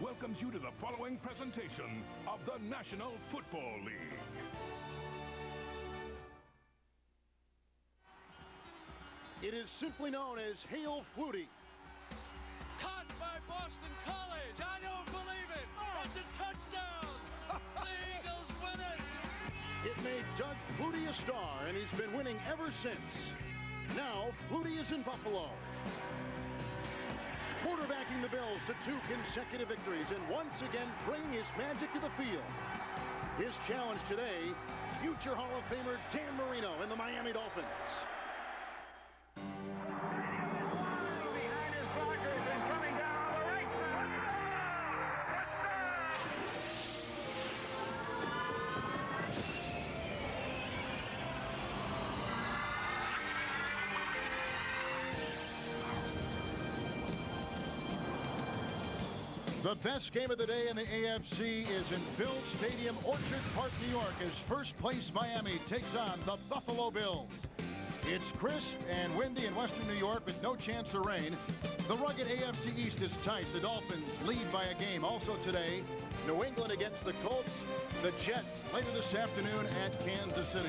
welcomes you to the following presentation of the National Football League. It is simply known as Hail Flutie. Caught by Boston College. I don't believe it. It's a touchdown. The Eagles win it. It made Doug Flutie a star, and he's been winning ever since. Now, Flutie is in Buffalo, quarterbacking the Bills to 2 consecutive victories and once again bringing his magic to the field. His challenge today, future Hall of Famer Dan Marino and the Miami Dolphins. Behind his blockers and coming down on the right side. The best game of the day in the AFC is in Bills Stadium, Orchard Park, New York, as first place Miami takes on the Buffalo Bills. It's crisp and windy in western New York with no chance of rain. The rugged AFC East is tight. The Dolphins lead by a game. Also today, New England against the Colts. The Jets later this afternoon at Kansas City.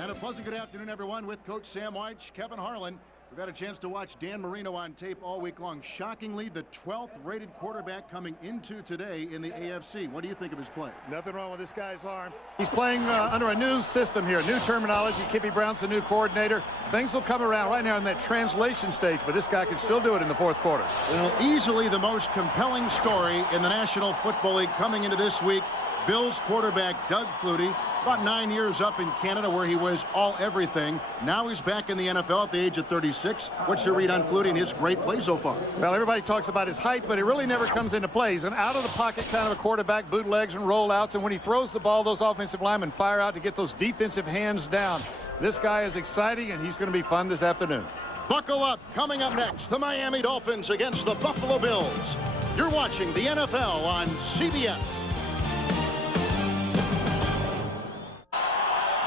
And a pleasant good afternoon, everyone, with Coach Sam Wyche, Kevin Harlan. We've had a chance to watch Dan Marino on tape all week long. Shockingly, the 12th rated quarterback coming into today in the AFC. What do you think of his play? Nothing wrong with this guy's arm. He's playing under a new system here, new terminology. Kippy Brown's the new coordinator. Things will come around right now in that translation stage, but this guy can still do it in the fourth quarter. Well, easily the most compelling story in the National Football League coming into this week. Bills quarterback Doug Flutie, about 9 years up in Canada where he was all everything. Now he's back in the NFL at the age of 36. What's your read on Flutie and his great play so far? Well, everybody talks about his height, but it really never comes into play. He's an out-of-the-pocket kind of a quarterback, bootlegs and rollouts, and when he throws the ball, those offensive linemen fire out to get those defensive hands down. This guy is exciting, and he's going to be fun this afternoon. Buckle up. Coming up next, the Miami Dolphins against the Buffalo Bills. You're watching the NFL on CBS.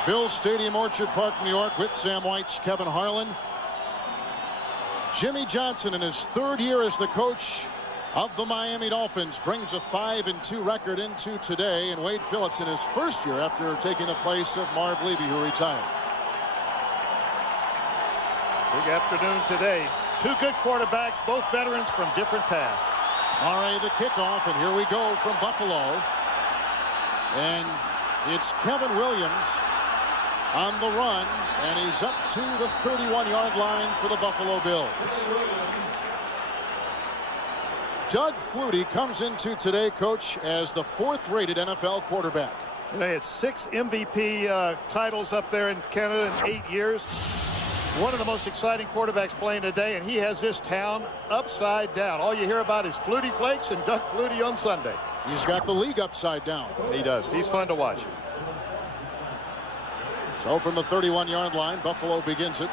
Bills Stadium, Orchard Park, New York, with Sam Wyche, Kevin Harlan. Jimmy Johnson, in his 3rd year as the coach of the Miami Dolphins, brings a 5-2 record into today, and Wade Phillips in his 1st year after taking the place of Marv Levy, who retired. Big afternoon today. 2 good quarterbacks, both veterans from different paths. Murray the kickoff, and here we go from Buffalo. And it's Kevin Williams on the run, and he's up to the 31-yard line for the Buffalo Bills. Doug Flutie comes into today, Coach, as the 4th-rated NFL quarterback. They had 6 MVP titles up there in Canada in 8 years. One of the most exciting quarterbacks playing today, and he has this town upside down. All you hear about is Flutie Flakes and Doug Flutie on Sunday. He's got the league upside down. He does. He's fun to watch. So from the 31-yard line, Buffalo begins it.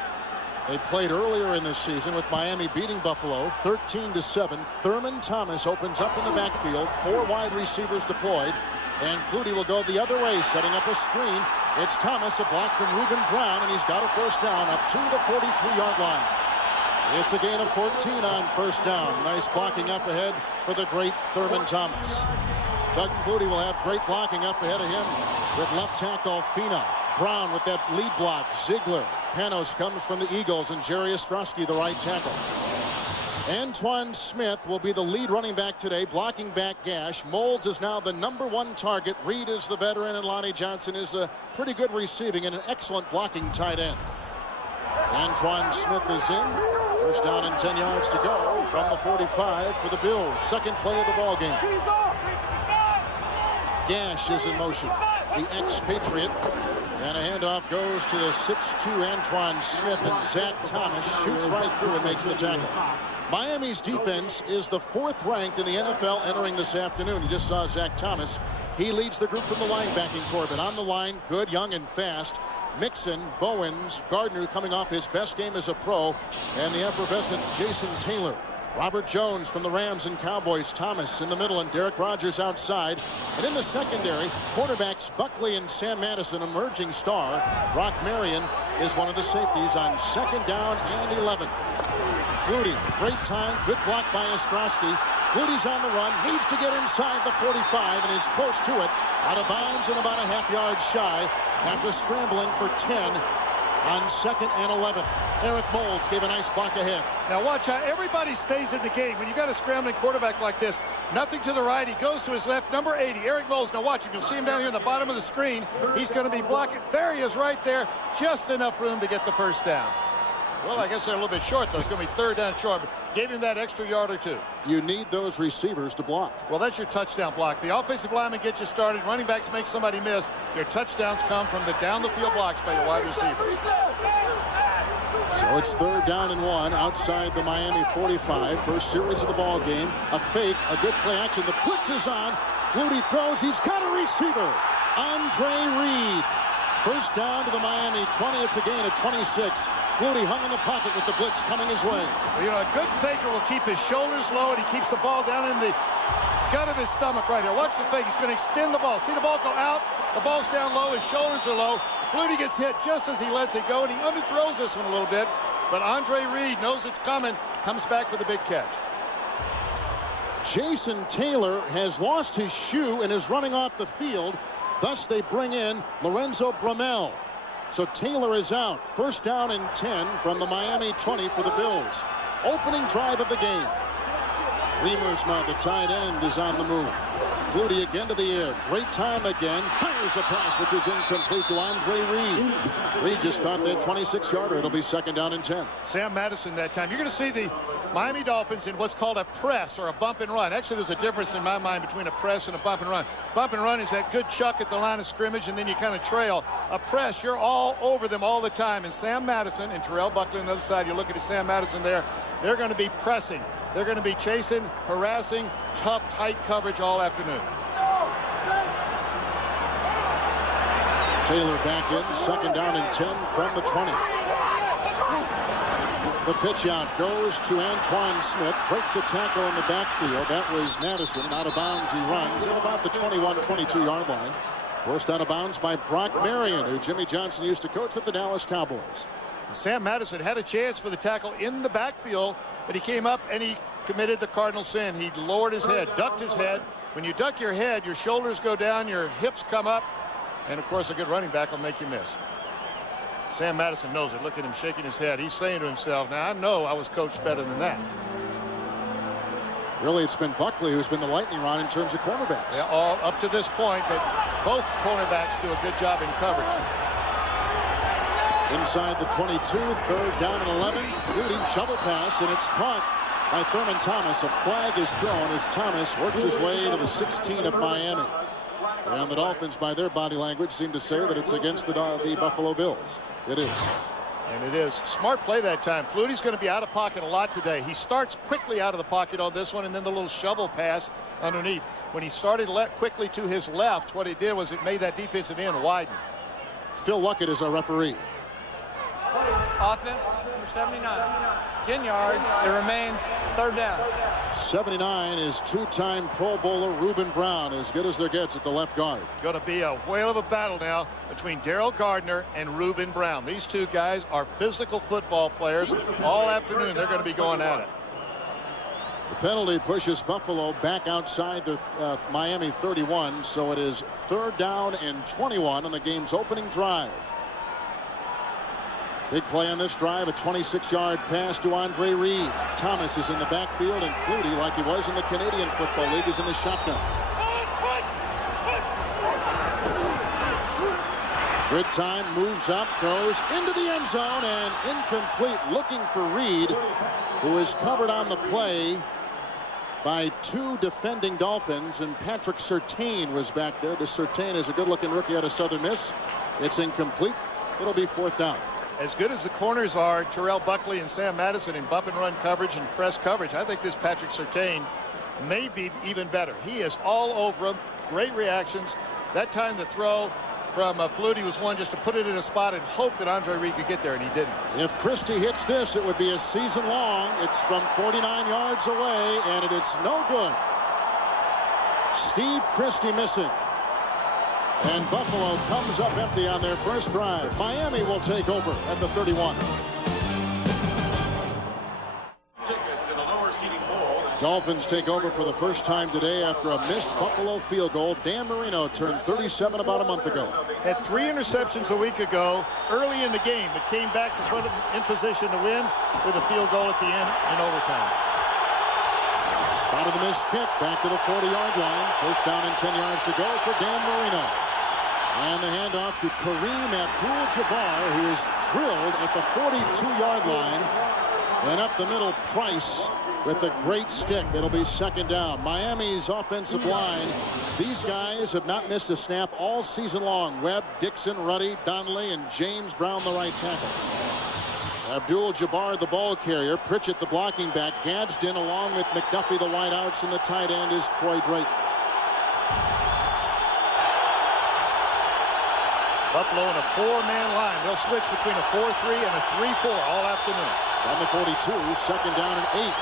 They played earlier in this season with Miami beating Buffalo 13-7. Thurman Thomas opens up in the backfield. 4 wide receivers deployed. And Flutie will go the other way, setting up a screen. It's Thomas, a block from Ruben Brown, and he's got a first down up to the 43-yard line. It's a gain of 14 on first down. Nice blocking up ahead for the great Thurman Thomas. Doug Flutie will have great blocking up ahead of him with left tackle Fina. Brown with that lead block. Ziegler. Panos comes from the Eagles, and Jerry Ostrowski, the right tackle. Antoine Smith will be the lead running back today, blocking back Gash. Moulds is now the #1 target. Reed is the veteran, and Lonnie Johnson is a pretty good receiving and an excellent blocking tight end. Antoine Smith is in. First down and 10 yards to go from the 45 for the Bills. 2nd play of the ball game. Gash is in motion. The expatriate. And a handoff goes to the 6'2 Antoine Smith, and Zach Thomas shoots right through and makes the tackle. Miami's defense is the 4th ranked in the NFL entering this afternoon. You just saw Zach Thomas. He leads the group from the linebacking corps, but on the line, good, young, and fast. Mixon, Bowens, Gardner coming off his best game as a pro, and the effervescent Jason Taylor. Robert Jones from the Rams and Cowboys. Thomas in the middle, and Derek Rogers outside. And in the secondary, quarterbacks Buckley and Sam Madison, emerging star. Brock Marion is one of the safeties on 2nd down and 11. Flutie, great time, good block by Ostrowski. Flutie's on the run, needs to get inside the 45 and is close to it. Out of bounds and about a half-yard shy after scrambling for 10 on 2nd and 11. Eric Moulds gave a nice block ahead. Now watch how everybody stays in the game. When you've got a scrambling quarterback like this, nothing to the right, he goes to his left, number 80, Eric Moulds. Now watch him, you'll see him down here in the bottom of the screen. He's going to be blocking. There he is right there, just enough room to get the first down. Well, I guess they're a little bit short, though. It's going to be 3rd down short, but gave him that extra yard or 2. You need those receivers to block. Well, that's your touchdown block. The offensive linemen get you started. Running backs make somebody miss. Your touchdowns come from the down-the-field blocks by your wide receivers. So it's 3rd down and 1 outside the Miami 45. First series of the ball game. A fake, a good play action. The blitz is on. Flutie throws. He's got a receiver. Andre Reed. First down to the Miami 20. It's a gain of 26. Flutie hung in the pocket with the blitz coming his way. Well, you know, a good faker will keep his shoulders low, and he keeps the ball down in the gut of his stomach right here. Watch the fake. He's going to extend the ball. See the ball go out? The ball's down low. His shoulders are low. Flutie gets hit just as he lets it go, and he underthrows this one a little bit. But Andre Reed knows it's coming, comes back with a big catch. Jason Taylor has lost his shoe and is running off the field. Thus, they bring in Lorenzo Bromell. So Taylor is out. First down and 10 from the Miami 20 for the Bills. Opening drive of the game. Remersma, the tight end, is on the move. Flutie again to the air. Great time again. Fires a pass, which is incomplete to Andre Reed. Reed just caught that 26-yarder. It'll be 2nd down and 10. Sam Madison that time. You're going to see the Miami Dolphins in what's called a press or a bump and run. Actually, there's a difference in my mind between a press and a bump and run. Bump and run is that good chuck at the line of scrimmage, and then you kind of trail. A press, you're all over them all the time. And Sam Madison and Terrell Buckley on the other side, you're looking at Sam Madison there. They're going to be pressing. They're going to be chasing, harassing, tough, tight coverage all afternoon. Taylor back in, 2nd down and 10 from the 20. The pitch out goes to Antoine Smith. Breaks a tackle in the backfield. That was Madison. Out of bounds he runs at about the 21-22-yard line. Forced out of bounds by Brock Marion, who Jimmy Johnson used to coach with the Dallas Cowboys. Sam Madison had a chance for the tackle in the backfield, but he came up and he committed the cardinal sin. He lowered his head, ducked his head. When you duck your head, your shoulders go down, your hips come up, and of course a good running back will make you miss. Sam Madison knows it. Look at him shaking his head. He's saying to himself, now I know I was coached better than that. Really, it's been Buckley who's been the lightning rod in terms of cornerbacks. Yeah, all up to this point, but both cornerbacks do a good job in coverage. Inside the 22, 3rd down and 11. Flutie shovel pass, and it's caught by Thurman Thomas. A flag is thrown as Thomas works his way to the 16 of Miami. And the Dolphins, by their body language, seem to say that it's against the Buffalo Bills. It is. And it is. Smart play that time. Flutie's going to be out of pocket a lot today. He starts quickly out of the pocket on this one, and then the little shovel pass underneath. When he started quickly to his left, what he did was it made that defensive end widen. Phil Luckett is our referee. Offense, number 79. 10 yards. It remains 3rd down. 79 is two-time Pro Bowler Reuben Brown, as good as there gets at the left guard. Going to be a whale of a battle now between Daryl Gardner and Reuben Brown. These two guys are physical football players. All afternoon, they're going to be going at it. The penalty pushes Buffalo back outside the Miami 31, so it is 3rd down and 21 on the game's opening drive. Big play on this drive, a 26-yard pass to Andre Reed. Thomas is in the backfield, and Flutie, like he was in the Canadian Football League, is in the shotgun. Good time, moves up, throws into the end zone, and incomplete, looking for Reed, who is covered on the play by 2 defending Dolphins, and Patrick Surtain was back there. This Surtain is a good-looking rookie out of Southern Miss. It's incomplete. It'll be 4th down. As good as the corners are, Terrell Buckley and Sam Madison in bump and run coverage and press coverage, I think this Patrick Surtain may be even better. He is all over them. Great reactions. That time the throw from Flutie was one just to put it in a spot and hope that Andre Reed could get there, and he didn't. If Christie hits this, it would be a season long. It's from 49 yards away, and it's no good. Steve Christie missing. And Buffalo comes up empty on their first drive. Miami will take over at the 31. Tickets in a lower seating bowl. Dolphins take over for the first time today after a missed Buffalo field goal. Dan Marino turned 37 about a month ago. Had 3 interceptions a week ago early in the game, but came back to put him in position to win with a field goal at the end in overtime. Spotted the missed kick back to the 40-yard line. First down and 10 yards to go for Dan Marino. And the handoff to Kareem Abdul-Jabbar, who is drilled at the 42-yard line. And up the middle, Price with a great stick. It'll be second down. Miami's offensive line, these guys have not missed a snap all season long. Webb, Dixon, Ruddy, Donnelly, and James Brown, the right tackle. Abdul-Jabbar, the ball carrier. Pritchett, the blocking back. Gadsden, along with McDuffie, the wideouts, and the tight end is Troy Drayton. Buffalo in a 4-man line. They'll switch between a 4-3 and a 3-4 all afternoon. On the 42, second down and 8.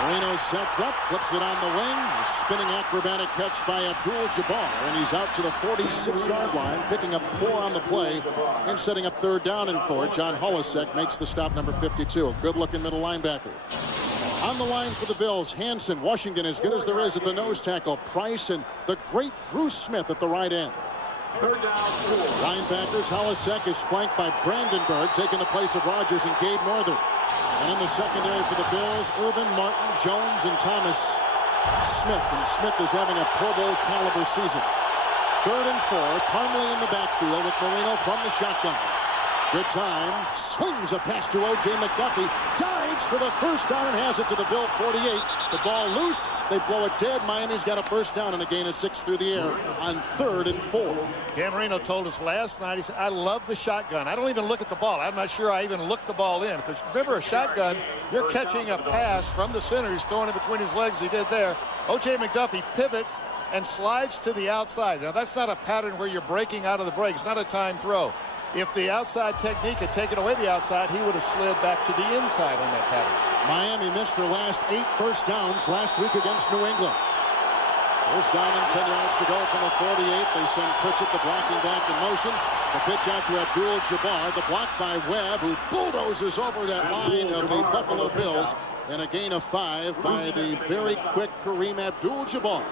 Marino sets up, flips it on the wing. A spinning acrobatic catch by Abdul-Jabbar, and he's out to the 46-yard line, picking up 4 on the play and setting up third down and 4. John Holisek makes the stop, number 52. A good-looking middle linebacker. On the line for the Bills, Hansen, Washington, as good as there is at the nose tackle. Price and the great Bruce Smith at the right end. Linebackers, Holisek is flanked by Brandenburg, taking the place of Rogers and Gabe Northern. And in the secondary for the Bills, Irvin, Martin, Jones, and Thomas Smith. And Smith is having a Pro Bowl caliber season. Third and 4, Parmley in the backfield with Marino from the shotgun. Good time, swings a pass to O.J. McDuffie, dives for the first down and has it to the Bill 48. The ball loose, they blow it dead. Miami's got a first down and a gain of 6 through the air on 3rd and 4. Dan Marino told us last night, he said, I love the shotgun. I don't even look at the ball. I'm not sure I even look the ball in. Because remember, a shotgun, you're catching a pass from the center. He's throwing it between his legs. He did there. O.J. McDuffie pivots and slides to the outside. Now, that's not a pattern where you're breaking out of the break. It's not a time throw. If the outside technique had taken away the outside, he would have slid back to the inside on that pattern. Miami missed their last 8 first downs last week against New England. First down and 10 yards to go from the 48. They send Pritchett, the blocking back, in motion. The pitch out to Abdul-Jabbar. The block by Webb, who bulldozes over that line of the Buffalo Bills. And a gain of 5 by the very quick Kareem Abdul-Jabbar.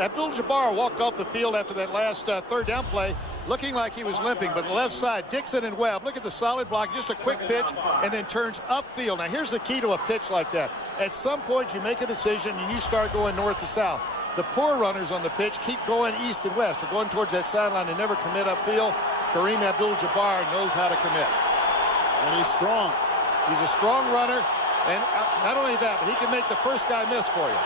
Abdul-Jabbar walked off the field after that last third down play, looking like he was limping. But the left side, Dixon and Webb, look at the solid block, just a quick pitch, and then turns upfield. Now, here's the key to a pitch like that. At some point, you make a decision, and you start going north to south. The poor runners on the pitch keep going east and west. They're going towards that sideline and never commit upfield. Kareem Abdul-Jabbar knows how to commit. And he's strong. He's a strong runner. And not only that, but he can make the first guy miss for you.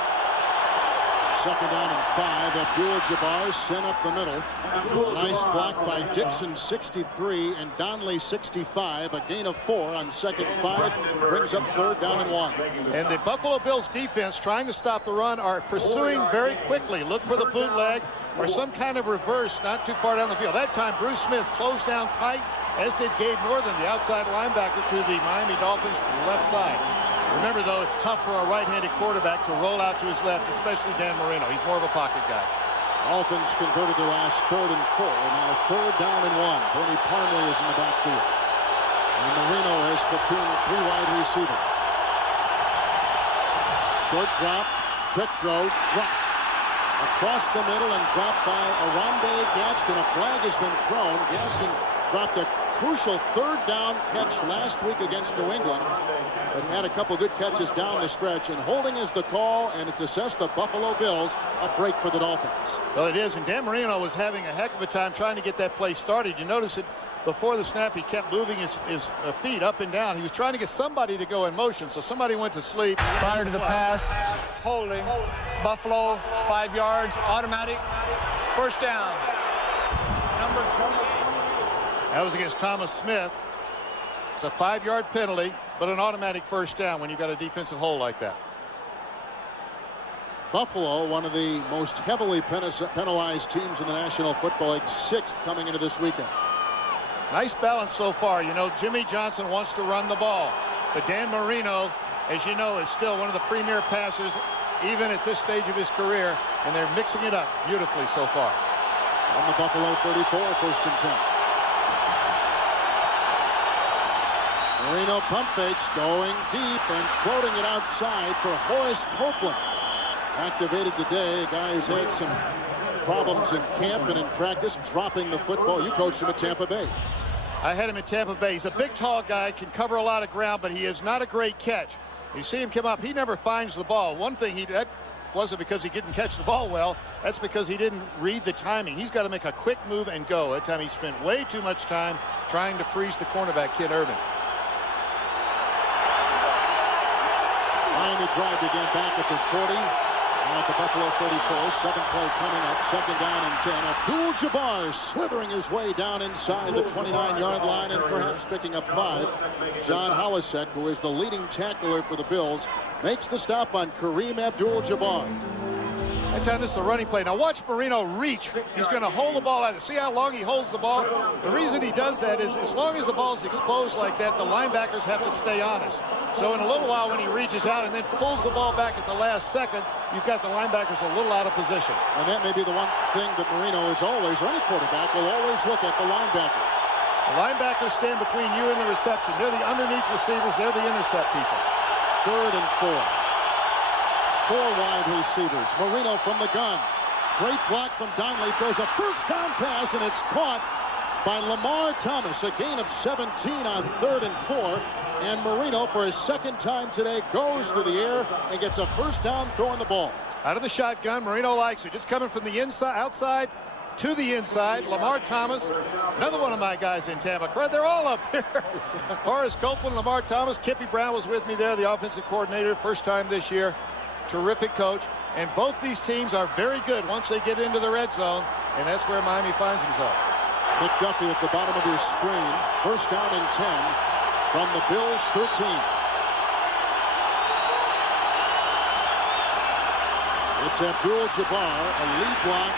Second down and 5. Abdul-Jabbar sent up the middle. Nice block by Dixon, 63, and Donnelly, 65. A gain of 4 on 2nd and 5. Brings up 3rd down and 1. And the Buffalo Bills defense, trying to stop the run, are pursuing very quickly. Look for the bootleg or some kind of reverse not too far down the field. That time, Bruce Smith closed down tight, as did Gabe Northern, the outside linebacker to the Miami Dolphins left side. Remember, though, it's tough for a right-handed quarterback to roll out to his left, especially Dan Marino. He's more of a pocket guy. Dolphins converted their last 3rd and 4. Now 3rd down and 1. Bernie Parmley is in the backfield. And Marino has platooned 3 wide receivers. Short drop, quick throw, dropped. Across the middle and dropped by Oronde Gadsden. A flag has been thrown. Gadsden dropped a crucial 3rd down catch last week against New England, but had a couple good catches down the stretch, and holding is the call, and it's assessed the Buffalo Bills. A break for the Dolphins. Well, it is, and Dan Marino was having a heck of a time trying to get that play started. You notice it before the snap, he kept moving his feet up and down. He was trying to get somebody to go in motion, so somebody went to sleep. Prior to the pass, holding, Buffalo, 5 yards, automatic, first down, number 20. That was against Thomas Smith. It's a 5-yard penalty, but an automatic first down when you've got a defensive hold like that. Buffalo, one of the most heavily penalized teams in the National Football League, 6th coming into this weekend. Nice balance so far. You know, Jimmy Johnson wants to run the ball, but Dan Marino, as you know, is still one of the premier passers, even at this stage of his career, and they're mixing it up beautifully so far. On the Buffalo 34, 1st and 10. Marino pump fakes, going deep and floating it outside for Horace Copeland. Activated today, a guy who's had some problems in camp and in practice, dropping the football. You coached him at Tampa Bay. I had him at Tampa Bay. He's a big, tall guy, can cover a lot of ground, but he is not a great catch. You see him come up, he never finds the ball. One thing that wasn't because he didn't catch the ball well, that's because he didn't read the timing. He's got to make a quick move and go. That time he spent way too much time trying to freeze the cornerback, Ken Irvin. Miami drive began back at the 40. At the Buffalo 34, seventh play coming up, second down and 10. Abdul-Jabbar slithering his way down inside the 29-yard line and perhaps picking up 5. John Holisek, who is the leading tackler for the Bills, makes the stop on Kareem Abdul-Jabbar. That time this is a running play. Now watch Marino reach. He's going to hold the ball out. See how long he holds the ball? The reason he does that is as long as the ball is exposed like that, the linebackers have to stay honest. So in a little while when he reaches out and then pulls the ball back at the last second, you've got the linebackers a little out of position. And that may be the one thing that Marino is always, or any quarterback, will always look at the linebackers. The linebackers stand between you and the reception. They're the underneath receivers. They're the intercept people. 3rd and 4. 4 wide receivers. Marino from the gun. Great block from Donnelly. Throws a first down pass, and it's caught by Lamar Thomas. A gain of 17 on 3rd and 4. And Marino, for his second time today, goes through the air and gets a first down throwing the ball. Out of the shotgun, Marino likes it. Just coming from the inside, outside to the inside. Lamar Thomas, another one of my guys in Tampa. They're all up here. Horace Copeland, Lamar Thomas. Kippy Brown was with me there, the offensive coordinator, first time this year. Terrific coach. And both these teams are very good once they get into the red zone, and that's where Miami finds himself. McDuffie at the bottom of your screen. First down and 10 from the Bills 13. It's Abdul-Jabbar, a lead block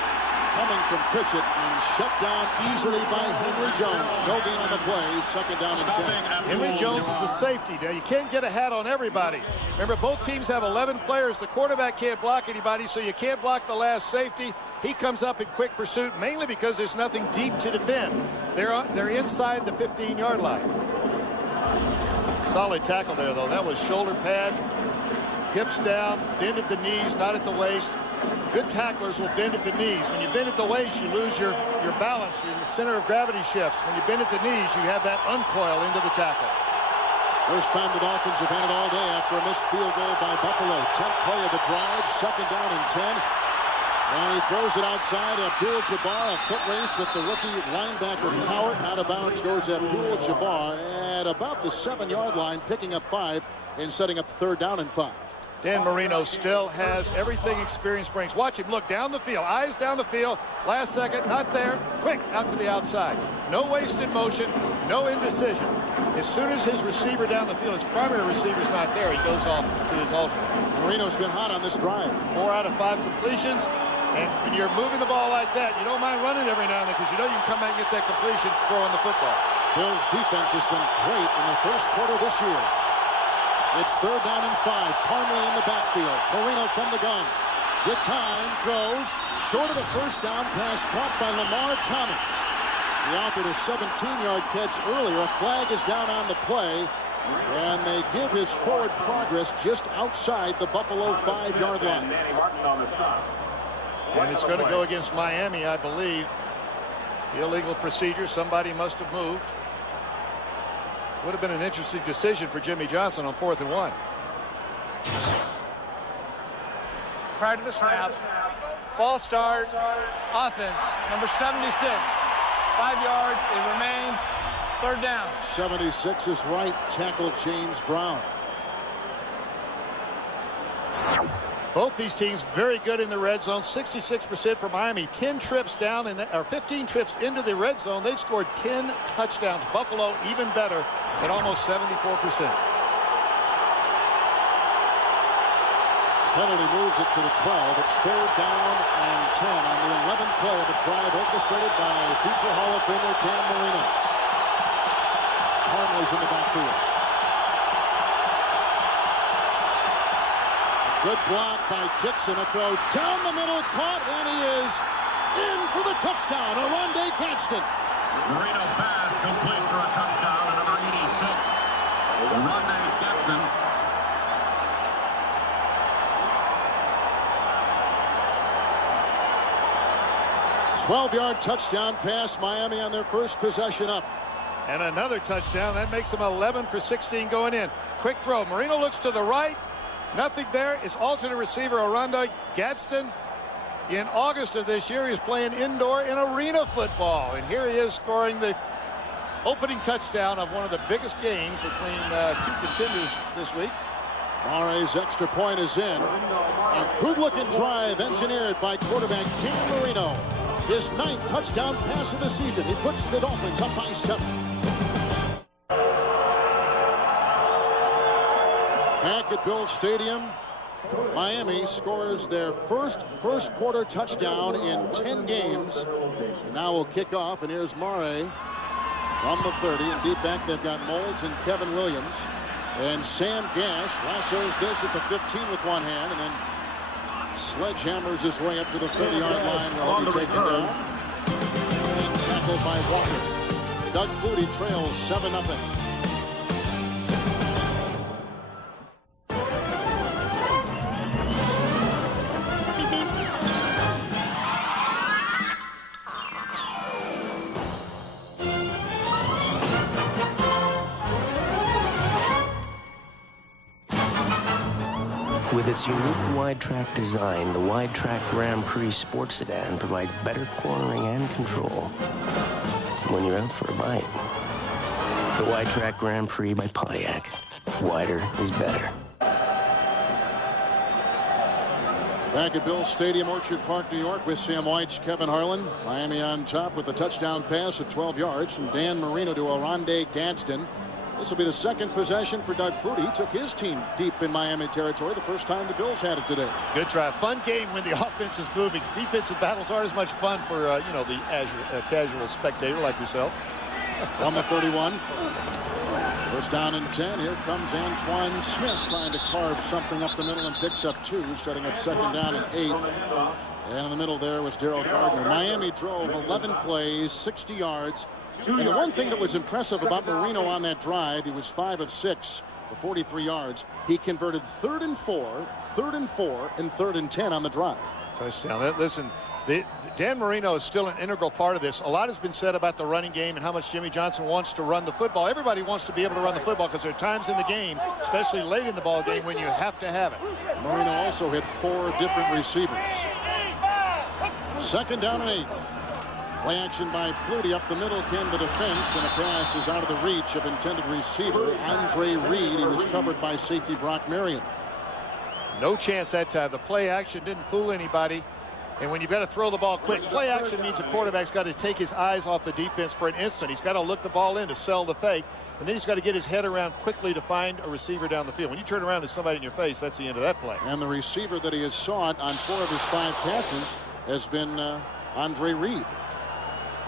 coming from Pritchett and shut down easily by Henry Jones. No gain on the play, second down and 10. Henry Jones is a safety. Now, you can't get a hat on everybody. Remember, both teams have 11 players. The quarterback can't block anybody, so you can't block the last safety. He comes up in quick pursuit, mainly because there's nothing deep to defend. They're inside the 15-yard line. Solid tackle there, though. That was shoulder pad, hips down, bend at the knees, not at the waist. Good tacklers will bend at the knees. When you bend at the waist, you lose your balance. Your center of gravity shifts. When you bend at the knees, you have that uncoil into the tackle. First time the Dolphins have had it all day after a missed field goal by Buffalo. 10th play of the drive, second down and 10. And he throws it outside. Abdul-Jabbar, a foot race with the rookie linebacker Howard. Out of bounds goes Abdul-Jabbar at about the 7-yard line, picking up 5 and setting up 3rd down and 5. Dan Marino still has everything experience brings. Watch him look down the field, eyes down the field, last second, not there, quick, out to the outside. No wasted motion, no indecision. As soon as his receiver down the field, his primary receiver's not there, he goes off to his alternate. Marino's been hot on this drive. 4 out of 5 completions, and when you're moving the ball like that, you don't mind running every now and then because you know you can come back and get that completion throwing the football. Bills defense has been great in the first quarter this year. It's 3rd down and 5. Parmley in the backfield. Marino from the gun. With time, throws. Short of the first down pass caught by Lamar Thomas. He offered a 17-yard catch earlier. A flag is down on the play. And they give his forward progress just outside the Buffalo 5-yard line. And it's going to go against Miami, I believe. The illegal procedure. Somebody must have moved. Would have been an interesting decision for Jimmy Johnson on 4th and 1. Prior to the snap, false start, offense, number 76. 5 yards, it remains 3rd down. 76 is right tackle James Brown. Both these teams very good in the red zone. 66% for Miami. 10 trips down or 15 trips into the red zone. They've scored 10 touchdowns. Buffalo even better at almost 74%. Penalty moves it to the 12. It's 3rd down and 10 on the 11th play of a drive orchestrated by future Hall of Famer Dan Marino. Parmley's in the backfield. Good block by Dixon. A throw down the middle, caught, and he is in for the touchdown. Oronde Gadsden. Marino pass complete for a touchdown to number 86. Rondé Gadsden. 12-yard touchdown pass, Miami on their first possession up. And another touchdown. That makes them 11 for 16 going in. Quick throw. Marino looks to the right. Nothing there. Is alternate receiver Rondé Gadsden. In August of this year, he's playing indoor in arena football. And here he is scoring the opening touchdown of one of the biggest games between two contenders this week. Mare's extra point is in. A good-looking drive engineered by quarterback Dan Marino. His 9th touchdown pass of the season. He puts the Dolphins up by 7. Back at Bill Stadium, Miami scores their first quarter touchdown in 10 games. Now we'll kick off, and here's Mare from the 30. And deep back, they've got Moulds and Kevin Williams. And Sam Gash lassos this at the 15 with one hand, and then sledgehammers his way up to the 30-yard line where he'll be taken down. And tackled by Walker. Doug Flutie trails 7-0. With its unique wide-track design, the wide-track Grand Prix Sport Sedan provides better cornering and control when you're out for a bite. The wide-track Grand Prix by Pontiac. Wider is better. Back at Bill Stadium, Orchard Park, New York, with Sam Weich, Kevin Harlan. Miami on top with the touchdown pass at 12 yards from Dan Marino to Rondé Gadsden. This will be the second possession for Doug Flutie. He took his team deep in Miami territory the first time the Bills had it today. Good drive. Fun game when the offense is moving. Defensive battles aren't as much fun for, the casual spectator like yourself. On the 31. First down and 10. Here comes Antoine Smith trying to carve something up the middle and picks up 2, setting up second down and 8. And in the middle there was Daryl Gardner. Miami drove 11 plays, 60 yards. And the one thing that was impressive about Marino on that drive, he was 5 of 6 for 43 yards. He converted 3rd and 4, 3rd and 4, and 3rd and 10 on the drive. Touchdown. Listen, Dan Marino is still an integral part of this. A lot has been said about the running game and how much Jimmy Johnson wants to run the football. Everybody wants to be able to run the football because there are times in the game, especially late in the ball game, when you have to have it. Marino also hit 4 different receivers. Second down and 8. Play action by Flutie up the middle, came the defense, and a pass is out of the reach of intended receiver Andre Reed. He was covered by safety Brock Marion. No chance that time. The play action didn't fool anybody. And when you've got to throw the ball quick, play action means the quarterback's got to take his eyes off the defense for an instant. He's got to look the ball in to sell the fake, and then he's got to get his head around quickly to find a receiver down the field. When you turn around, there's somebody in your face. That's the end of that play. And the receiver that he has sought on 4 of his 5 passes has been Andre Reed.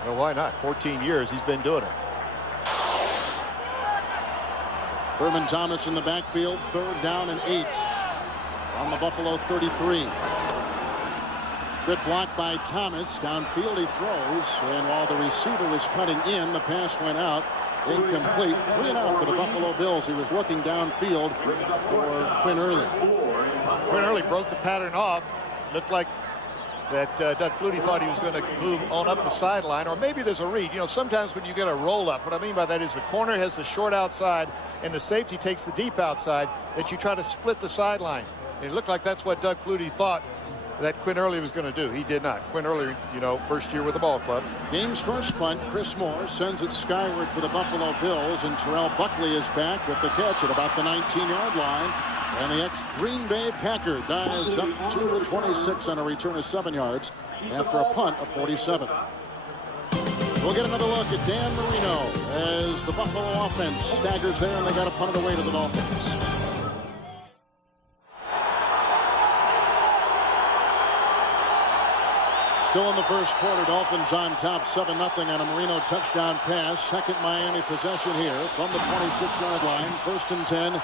Well, why not? 14 years he's been doing it. Thurman Thomas in the backfield, 3rd down and 8 on the Buffalo 33. Good block by Thomas. Downfield he throws, and while the receiver was cutting in, the pass went out. Incomplete. 3 and out for the Buffalo Bills. He was looking downfield for Quinn Early. Quinn Early broke the pattern off. Looked like that Doug Flutie thought he was going to move on up the sideline, or maybe there's a read. You know, sometimes when you get a roll-up, what I mean by that is the corner has the short outside and the safety takes the deep outside, that you try to split the sideline. And it looked like that's what Doug Flutie thought that Quinn Early was going to do. He did not. Quinn Early, first year with the ball club. Game's first punt, Chris Moore sends it skyward for the Buffalo Bills, and Terrell Buckley is back with the catch at about the 19-yard line. And the ex-Green Bay Packer dives up to the 26 on a return of 7 yards after a punt of 47. We'll get another look at Dan Marino as the Buffalo offense staggers there, and they got to punt it away to the Dolphins. Still in the first quarter, Dolphins on top 7-0 on a Marino touchdown pass. Second Miami possession here from the 26-yard line. 1st and 10.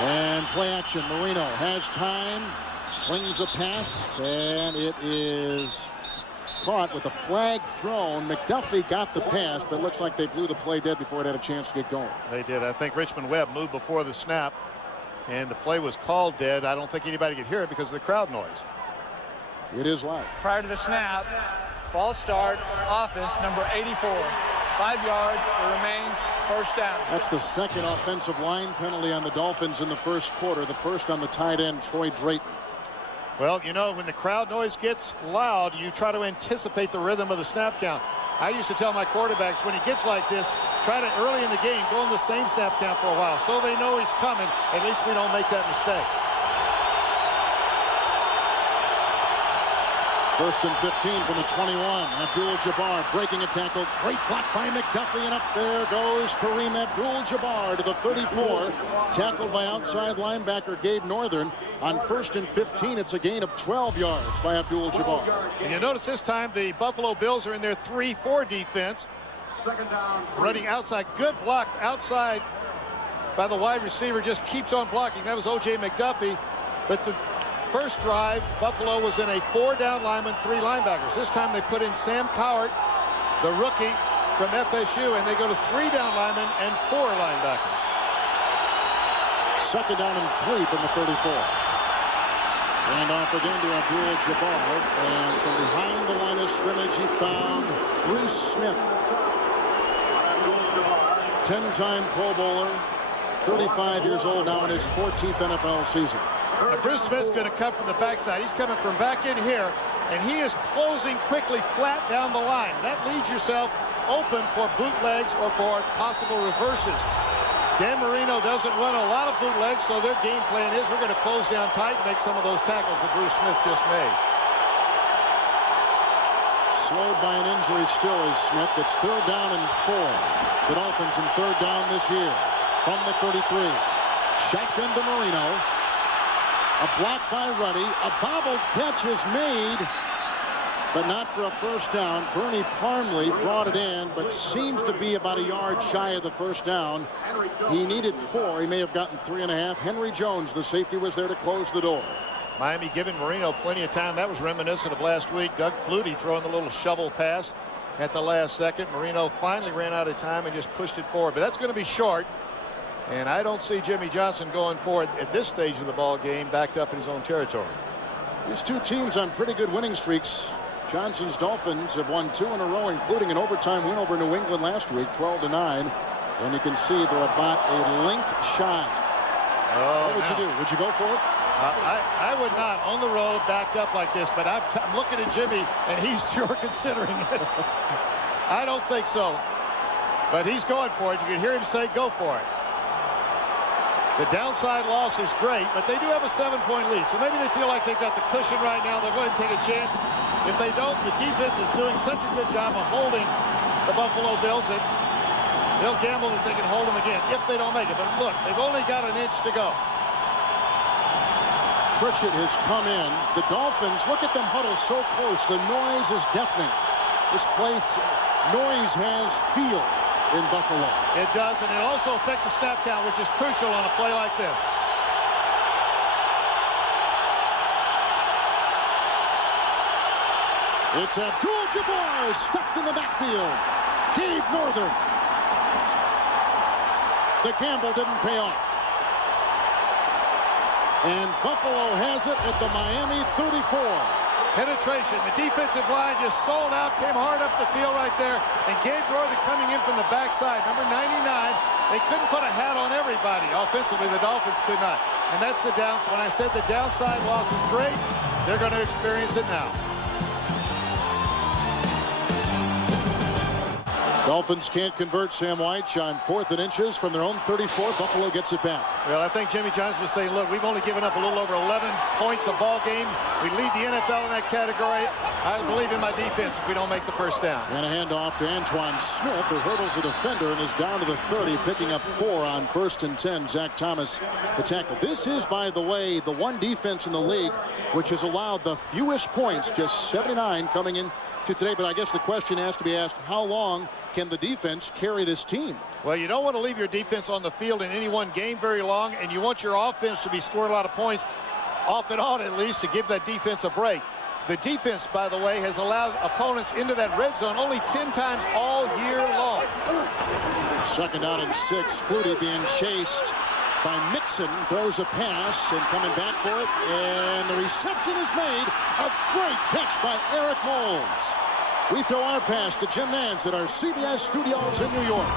And play action. Marino has time, slings a pass, and it is caught with a flag thrown. McDuffie got the pass, but it looks like they blew the play dead before it had a chance to get going. They did. I think Richmond Webb moved before the snap, and the play was called dead. I don't think anybody could hear it because of the crowd noise. It is loud. Prior to the snap, false start, offense, number 84. 5 yards, it remains first down. That's the second offensive line penalty on the Dolphins in the first quarter. The first on the tight end, Troy Drayton. Well, you know, when the crowd noise gets loud, you try to anticipate the rhythm of the snap count. I used to tell my quarterbacks, when he gets like this, try to early in the game go in the same snap count for a while so they know he's coming. At least we don't make that mistake. First and 15 from the 21. Abdul-Jabbar breaking a tackle. Great block by McDuffie, and up there goes Kareem Abdul-Jabbar to the 34. Tackled by outside linebacker Gabe Northern. On first and 15, it's a gain of 12 yards by Abdul-Jabbar. And you notice this time the Buffalo Bills are in their 3-4 defense. Running outside. Good block outside by the wide receiver. Just keeps on blocking. That was O.J. McDuffie. But the first drive, Buffalo was in a 4-down lineman, 3 linebackers. This time they put in Sam Cowart, the rookie from FSU, and they go to 3-down linemen and 4 linebackers. Second down and 3 from the 34. And off again to Abdul-Jabbar. And from behind the line of scrimmage, he found Bruce Smith. 10-time Pro Bowler, 35 years old now in his 14th NFL season. Now Bruce Smith's going to come from the backside. He's coming from back in here, and he is closing quickly flat down the line. That leaves yourself open for bootlegs or for possible reverses. Dan Marino doesn't run a lot of bootlegs, so their game plan is we're going to close down tight and make some of those tackles that Bruce Smith just made. Slowed by an injury still is Smith. It's 3rd down and 4. The Dolphins in 3rd down this year from the 33. Shotgun to Marino. A block by Ruddy. A bobbled catch is made, but not for a first down. Bernie Parmley brought it in, but seems to be about a yard shy of the first down. He needed 4. He may have gotten 3.5. Henry Jones, the safety, was there to close the door. Miami giving Marino plenty of time. That was reminiscent of last week. Doug Flutie throwing the little shovel pass at the last second. Marino finally ran out of time and just pushed it forward, but that's going to be short. And I don't see Jimmy Johnson going forward at this stage of the ball game, backed up in his own territory. These two teams on pretty good winning streaks. Johnson's Dolphins have won 2 in a row, including an overtime win over New England last week, 12-9. And you can see they're about a link shy. Oh, what would you do? Would you go for it? I would not on the road backed up like this, but I'm looking at Jimmy, and he's sure considering it. I don't think so, but he's going for it. You can hear him say, go for it. The downside loss is great, but they do have a 7-point lead. So maybe they feel like they've got the cushion right now. They'll go ahead and take a chance. If they don't, the defense is doing such a good job of holding the Buffalo Bills that they'll gamble that they can hold them again if they don't make it. But look, they've only got an inch to go. Pritchett has come in. The Dolphins, look at them huddle so close. The noise is deafening. This place, noise has feel in Buffalo. It does, and it also affects the snap count, which is crucial on a play like this. It's Abdul-Jabbar stuck in the backfield. Gabe Northern. The gamble didn't pay off. And Buffalo has it at the Miami 34. Penetration. The defensive line just sold out, came hard up the field right there. And Gabe Northern coming in from the backside, number 99. They couldn't put a hat on everybody. Offensively, the Dolphins could not. And that's the downside. When I said the downside loss is great, they're going to experience it now. Dolphins can't convert Sam White on 4th and inches from their own 34. Buffalo gets it back. Well, I think Jimmy Johnson was saying, look, we've only given up a little over 11 points a ball game. We lead the NFL in that category. I believe in my defense if we don't make the first down. And a handoff to Antoine Smith, who hurdles a defender and is down to the 30, picking up 4 on 1st and 10. Zach Thomas, the tackle. This is, by the way, the one defense in the league which has allowed the fewest points, just 79 coming in to today. But I guess the question has to be asked, how long can the defense carry this team? Well, you don't want to leave your defense on the field in any one game very long, and you want your offense to be scoring a lot of points off and on, at least, to give that defense a break. The defense, by the way, has allowed opponents into that red zone only 10 times all year long. 2nd down and 6. Flutie being chased by Mixon. Throws a pass and coming back for it. And the reception is made. A great catch by Eric Moulds. We throw our pass to Jim Nantz at our CBS studios in New York.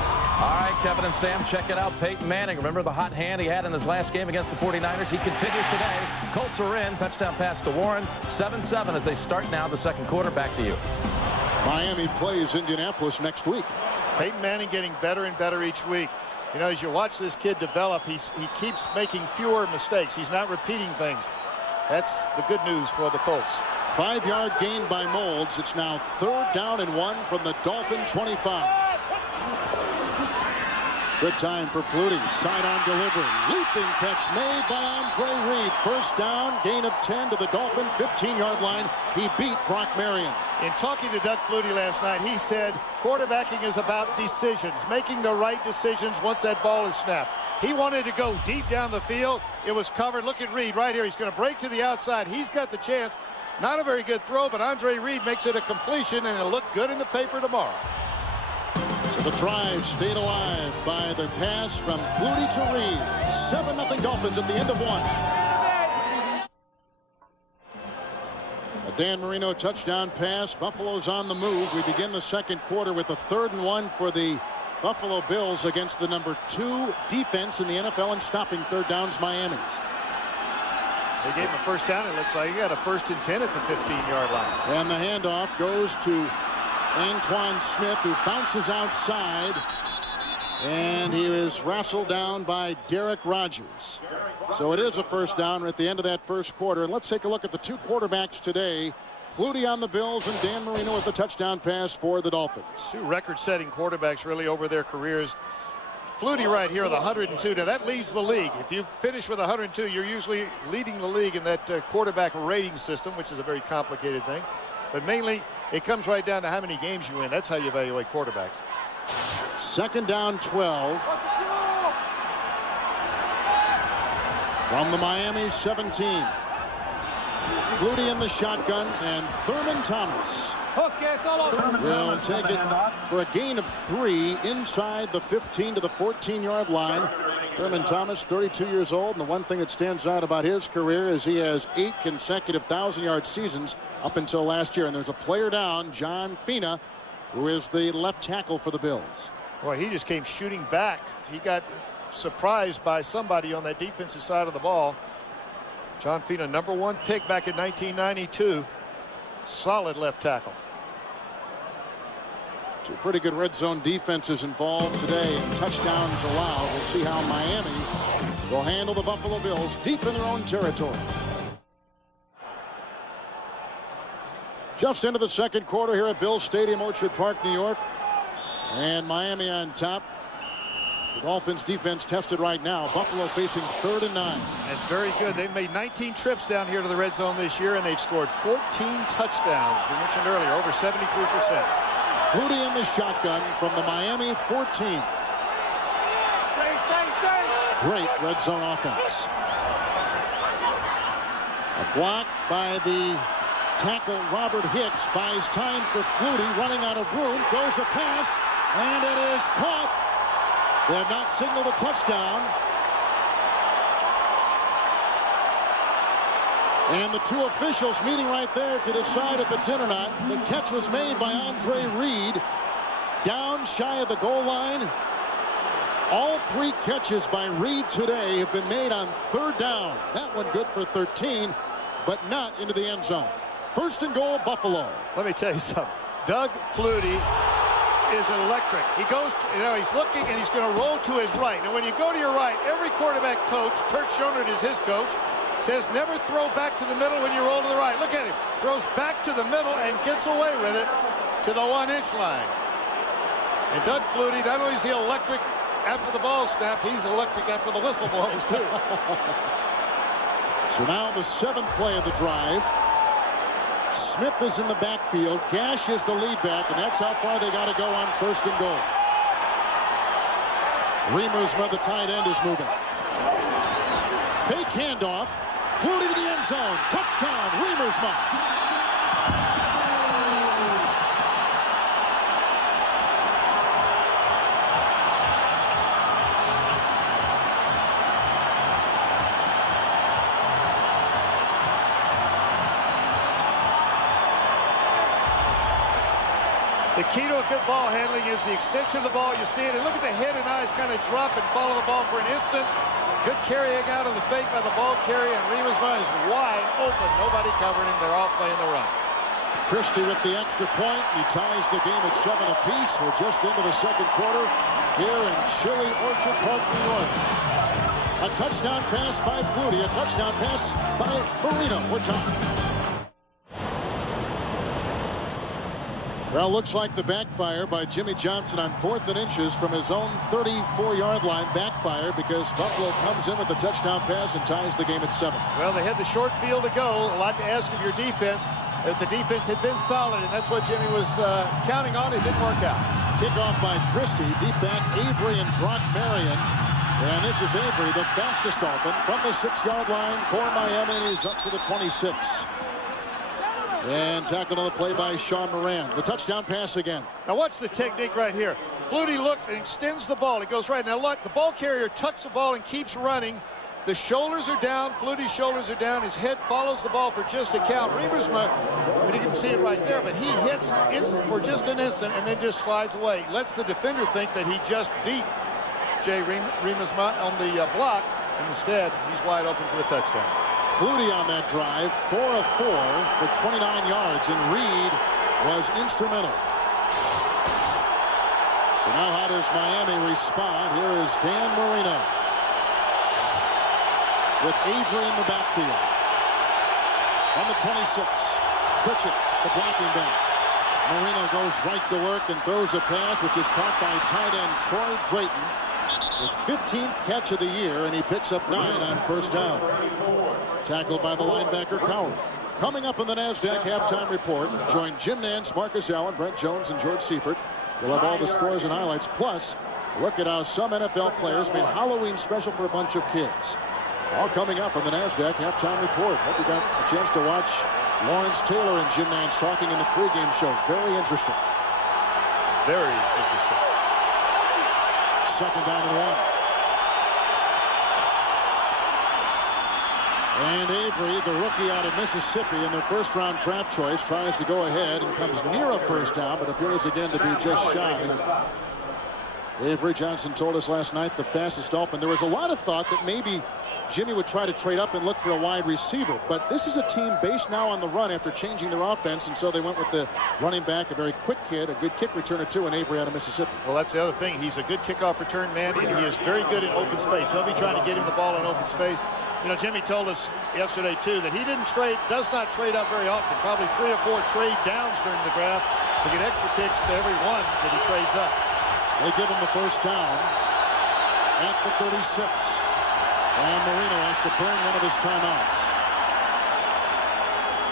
All right, Kevin and Sam, check it out. Peyton Manning, remember the hot hand he had in his last game against the 49ers? He continues today. Colts are in. Touchdown pass to Warren. 7-7 as they start now the second quarter. Back to you. Miami plays Indianapolis next week. Peyton Manning getting better and better each week. You know, as you watch this kid develop, he keeps making fewer mistakes. He's not repeating things. That's the good news for the Colts. 5-yard gain by Moulds. It's now 3rd down and 1 from the Dolphin 25. Good time for Flutie. Sidearm delivery. Leaping catch made by Andre Reed. 1st down, gain of 10 to the Dolphin 15-yard line. He beat Brock Marion. In talking to Doug Flutie last night, he said quarterbacking is about decisions, making the right decisions once that ball is snapped. He wanted to go deep down the field. It was covered. Look at Reed right here. He's going to break to the outside. He's got the chance. Not a very good throw, but Andre Reed makes it a completion, and it'll look good in the paper tomorrow. So the drive stayed alive by the pass from Flutie to Reed. 7-0 Dolphins at the end of 1. A Dan Marino touchdown pass. Buffalo's on the move. We begin the second quarter with a 3rd and 1 for the Buffalo Bills against the number 2 defense in the NFL in stopping 3rd downs, Miami's. They gave him a 1st down. It looks like he got a 1st and 10 at the 15-yard line. And the handoff goes to Antoine Smith, who bounces outside. And he is wrestled down by Derek Rogers. So it is a 1st down at the end of that first quarter. And let's take a look at the 2 quarterbacks today. Flutie on the Bills and Dan Marino with the touchdown pass for the Dolphins. 2 record-setting quarterbacks really over their careers. Flutie right here with 102. Now that leads the league. If you finish with 102, you're usually leading the league in that quarterback rating system, which is a very complicated thing. But mainly, it comes right down to how many games you win. That's how you evaluate quarterbacks. 2nd down 12. From the Miami 17. Flutie in the shotgun, and Thurman Thomas will take it for a gain of 3 inside the 15 to the 14-yard line. Thurman Thomas, 32 years old, and the one thing that stands out about his career is he has 8 consecutive 1,000-yard seasons up until last year. And there's a player down, John Fina, who is the left tackle for the Bills. Boy, he just came shooting back. He got surprised by somebody on that defensive side of the ball. John Fina, number 1 pick back in 1992. Solid left tackle. 2 pretty good red zone defenses involved today, and touchdowns allowed. We'll see how Miami will handle the Buffalo Bills deep in their own territory. Just into the second quarter here at Bills Stadium, Orchard Park, New York. And Miami on top. The Dolphins defense tested right now. Buffalo facing 3rd and 9. That's very good. They've made 19 trips down here to the red zone this year, and they've scored 14 touchdowns. We mentioned earlier, over 73%. Flutie in the shotgun from the Miami 14. Great red zone offense. A block by the tackle. Robert Hicks buys time for Flutie, running out of room, throws a pass, and it is caught. They have not signaled a touchdown. And the 2 officials meeting right there to decide if it's in or not. The catch was made by Andre Reed, down shy of the goal line. All 3 catches by Reed today have been made on 3rd down. That one good for 13, but not into the end zone. 1st and goal, Buffalo. Let me tell you something. Doug Flutie is electric. He goes, he's looking and he's going to roll to his right. Now, when you go to your right, every quarterback coach, Kurt Schoenert is his coach, says never throw back to the middle when you roll to the right. Look at him. Throws back to the middle and gets away with it to the 1-inch line. And Doug Flutie, not only is he electric after the ball snapped, he's electric after the whistle blows, too. So now the 7th play of the drive. Smith is in the backfield. Gash is the lead back, and that's how far they got to go on 1st and goal. Remersma, the tight end, is moving. Fake handoff. Flutie to the end zone. Touchdown, Remersma. The key to a good ball handling is the extension of the ball. You see it, and look at the head and eyes kind of drop and follow the ball for an instant. Good carrying out of the fake by the ball carrier, and Riemersma is wide open. Nobody covering him. They're all playing the run. Christie with the extra point. He ties the game at 7 apiece. We're just into the second quarter here in chilly Orchard Park, New York. A touchdown pass by Flutie. A touchdown pass by Marino. We're talking. Well, looks like the backfire by Jimmy Johnson on 4th and inches from his own 34-yard line backfire because Buffalo comes in with the touchdown pass and ties the game at 7. Well, they had the short field to go. A lot to ask of your defense. If the defense had been solid, and that's what Jimmy was counting on, it didn't work out. Kickoff by Christie. Deep back, Avery and Brock Marion. And this is Avery, the fastest open from the 6-yard line for Miami. He's up to the 26. And tackled on the play by Sean Moran. The touchdown pass again. Now watch the technique right here. Flutie looks and extends the ball. It goes right. Now look, the ball carrier tucks the ball and keeps running. The shoulders are down. Flutie's shoulders are down. His head follows the ball for just a count. Riemersma, we didn't see it right there, but he hits for just an instant and then just slides away. Lets the defender think that he just beat Jay Riemersma on the block, and instead he's wide open for the touchdown. Flutie on that drive, 4 of 4 for 29 yards, and Reed was instrumental. So now how does Miami respond? Here is Dan Marino with Avery in the backfield. On the 26, Pritchett, the blocking back. Marino goes right to work and throws a pass, which is caught by tight end Troy Drayton. His 15th catch of the year, and he picks up 9 on first down. Tackled by the linebacker Coward. Coming up in the NASDAQ halftime report, join Jim Nantz, Marcus Allen, Brent Jones, and George Seifert. You'll have all the scores and highlights. Plus, look at how some NFL players made Halloween special for a bunch of kids. All coming up in the NASDAQ halftime report. Hope you got a chance to watch Lawrence Taylor and Jim Nantz talking in the pregame show. Very interesting. Very interesting. Second down and 1. And Avery, the rookie out of Mississippi, in their first-round draft choice, tries to go ahead and comes near a first down, but appears again to be just shy. Avery Johnson told us last night the fastest Dolphin. There was a lot of thought that maybe Jimmy would try to trade up and look for a wide receiver, but this is a team based now on the run after changing their offense, and so they went with the running back, a very quick kid, a good kick returner too, and Avery out of Mississippi. Well, that's the other thing. He's a good kickoff return man, and he is very good in open space. They'll be trying to get him the ball in open space. You know, Jimmy told us yesterday too that he does not trade up very often. Probably 3 or 4 trade downs during the draft to get extra picks to every one that he trades up. They give him the first down at the 36. And Marino has to burn one of his timeouts.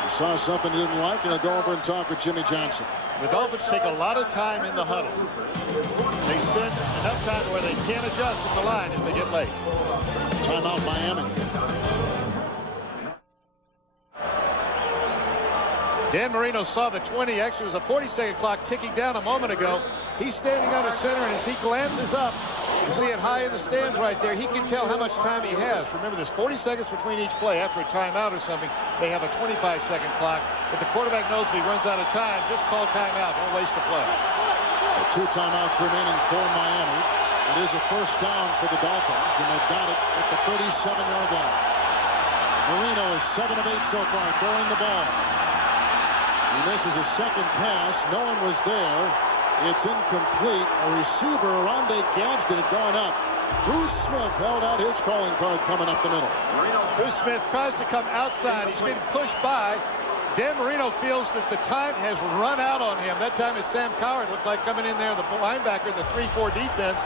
He saw something he didn't like, and he'll go over and talk with Jimmy Johnson. The Dolphins take a lot of time in the huddle. They spend enough time where they can't adjust at the line if they get late. Timeout Miami. Dan Marino saw the 20. Actually, it was a 40-second clock ticking down a moment ago. He's standing under center, and as he glances up, you see it high in the stands right there. He can tell how much time he has. Remember, there's 40 seconds between each play. After a timeout or something, they have a 25-second clock. But the quarterback knows if he runs out of time, just call timeout. Don't waste a play. So 2 timeouts remaining for Miami. It is a first down for the Dolphins, and they've got it at the 37-yard line. Marino is 7 of 8 so far, throwing the ball. He misses a second pass. No one was there. It's incomplete. A receiver, Rondé Gadsden, had gone up. Bruce Smith held out his calling card coming up the middle. Bruce Smith tries to come outside. He's getting pushed by. Dan Marino feels that the time has run out on him. That time it's Sam Coward. Looked like coming in there, the linebacker in the 3-4 defense.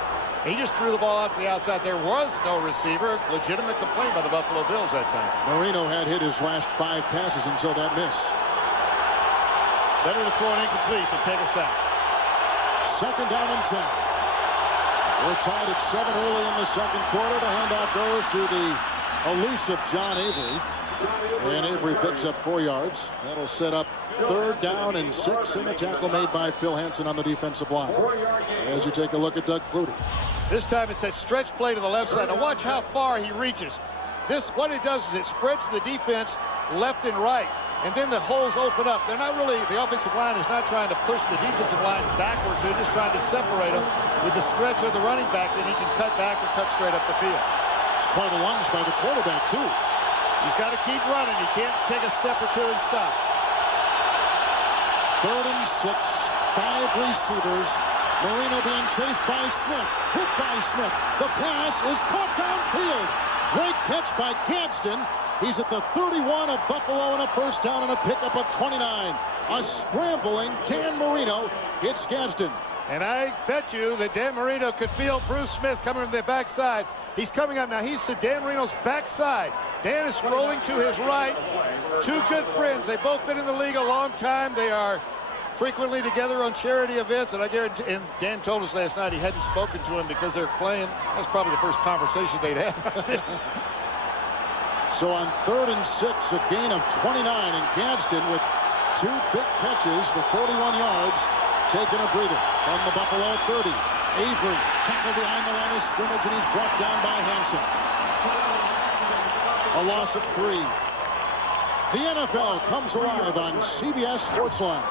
He just threw the ball out to the outside. There was no receiver. Legitimate complaint by the Buffalo Bills that time. Marino had hit his last 5 passes until that miss. Better to throw an incomplete than take a sack. Second down and 10. We're tied at 7 early in the second quarter. The handoff goes to the elusive John Avery. And Avery picks up 4 yards. That'll set up 3rd down and 6, and the tackle made by Phil Hansen on the defensive line. As you take a look at Doug Flutie. This time it's that stretch play to the left side. Now watch how far he reaches. What it does is it spreads the defense left and right. and then the holes open up. They're not really, the offensive line is not trying to push the defensive line backwards. They're just trying to separate them with the stretch of the running back, then he can cut back or cut straight up the field. It's quite a lunge by the quarterback, too. He's got to keep running. He can't take a step or two and stop. 3rd and 6, 5 receivers. Marino being chased by Smith. Hit by Smith. The pass is caught downfield. Great catch by Gadsden. He's at the 31 of Buffalo and a first down and a pickup of 29. A scrambling Dan Marino hits Gadsden. And I bet you that Dan Marino could feel Bruce Smith coming from the backside. He's coming up now. He's to Dan Marino's backside. Dan is scrolling to his right. Two good friends. They've both been in the league a long time. They are frequently together on charity events. And I guarantee, and Dan told us last night he hadn't spoken to him because they're playing. That's probably the first conversation they'd had. So on 3rd and 6, a gain of 29, and Gadsden with 2 big catches for 41 yards. Taking a breather from the Buffalo 30. Avery tackled behind the line of scrimmage, and he's brought down by Hansen. A loss of 3. The NFL comes alive on CBS Sportsline.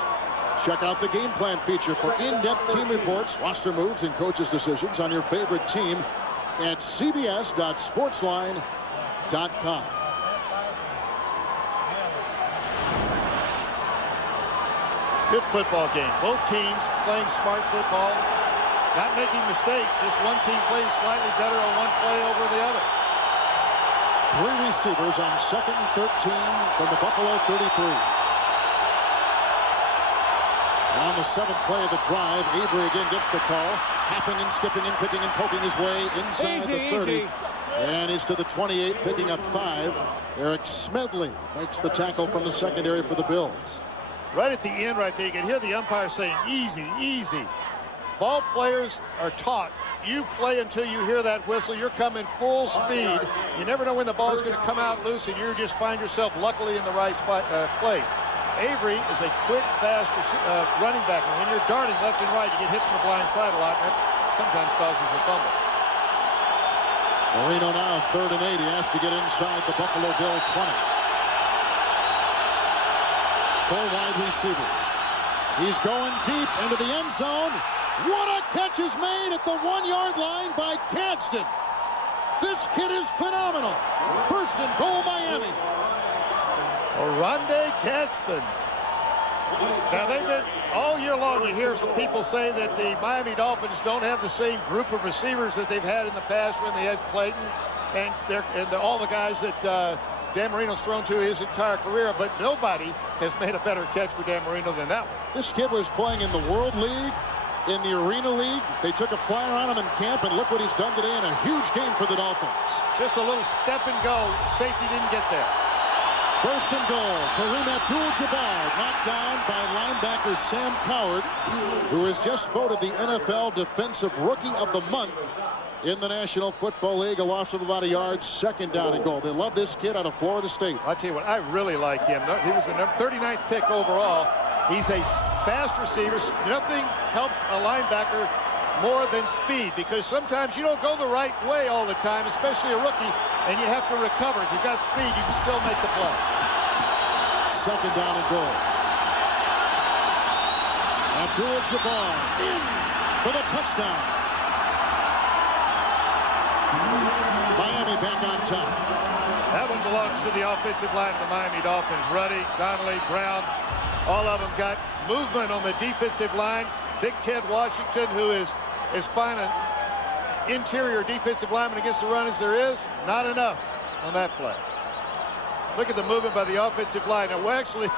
Check out the game plan feature for in-depth team reports, roster moves, and coaches' decisions on your favorite team at cbs.sportsline.com. Good football game. Both teams playing smart football, not making mistakes. Just one team playing slightly better on one play over the other. 3 receivers on 2nd and 13 from the Buffalo 33. And on the 7th play of the drive, Avery again gets the call. Hopping and skipping and picking and poking his way inside the 30. And he's to the 28, picking up 5. Eric Smedley makes the tackle from the secondary for the Bills. Right at the end right there, you can hear the umpire saying, easy, easy. Ball players are taught, you play until you hear that whistle. You're coming full speed. You never know when the ball is going to come out loose, and you just find yourself luckily in the right spot, place. Avery is a quick, fast running back, and when you're darting left and right, you get hit from the blind side a lot, and that sometimes causes a fumble. Marino now 3rd and 8. He has to get inside the Buffalo Bill 20. 4 wide receivers. He's going deep into the end zone. What a catch is made at the 1-yard line by Gadsden. This kid is phenomenal. 1st and goal, Miami. Oronde Gadsden. Now, they've been all year long, you hear people say that the Miami Dolphins don't have the same group of receivers that they've had in the past when they had Clayton and all the guys that Dan Marino's thrown to his entire career, but nobody has made a better catch for Dan Marino than that one. This kid was playing in the World League, in the Arena League. They took a flyer on him in camp, and look what he's done today in a huge game for the Dolphins. Just a little step and go. Safety didn't get there. 1st and goal. Kareem Abdul-Jabbar knocked down by linebacker Sam Coward, who has just voted the NFL Defensive Rookie of the Month in the National Football League. A loss of about a yard. 2nd down and goal. They love this kid out of Florida State. I'll tell you what, I really like him. He was the 39th pick overall. He's a fast receiver. Nothing helps a linebacker more than speed, because sometimes you don't go the right way all the time, especially a rookie, and you have to recover. If you've got speed, you can still make the play. 2nd down and goal. Abdul-Jabbar in for the touchdown. Miami back on top. That one belongs to the offensive line of the Miami Dolphins. Ruddy, Donnelly, Brown, all of them got movement on the defensive line. Big Ted Washington, who is as fine an interior defensive lineman against the run as there is, not enough on that play. Look at the movement by the offensive line. Now, actually,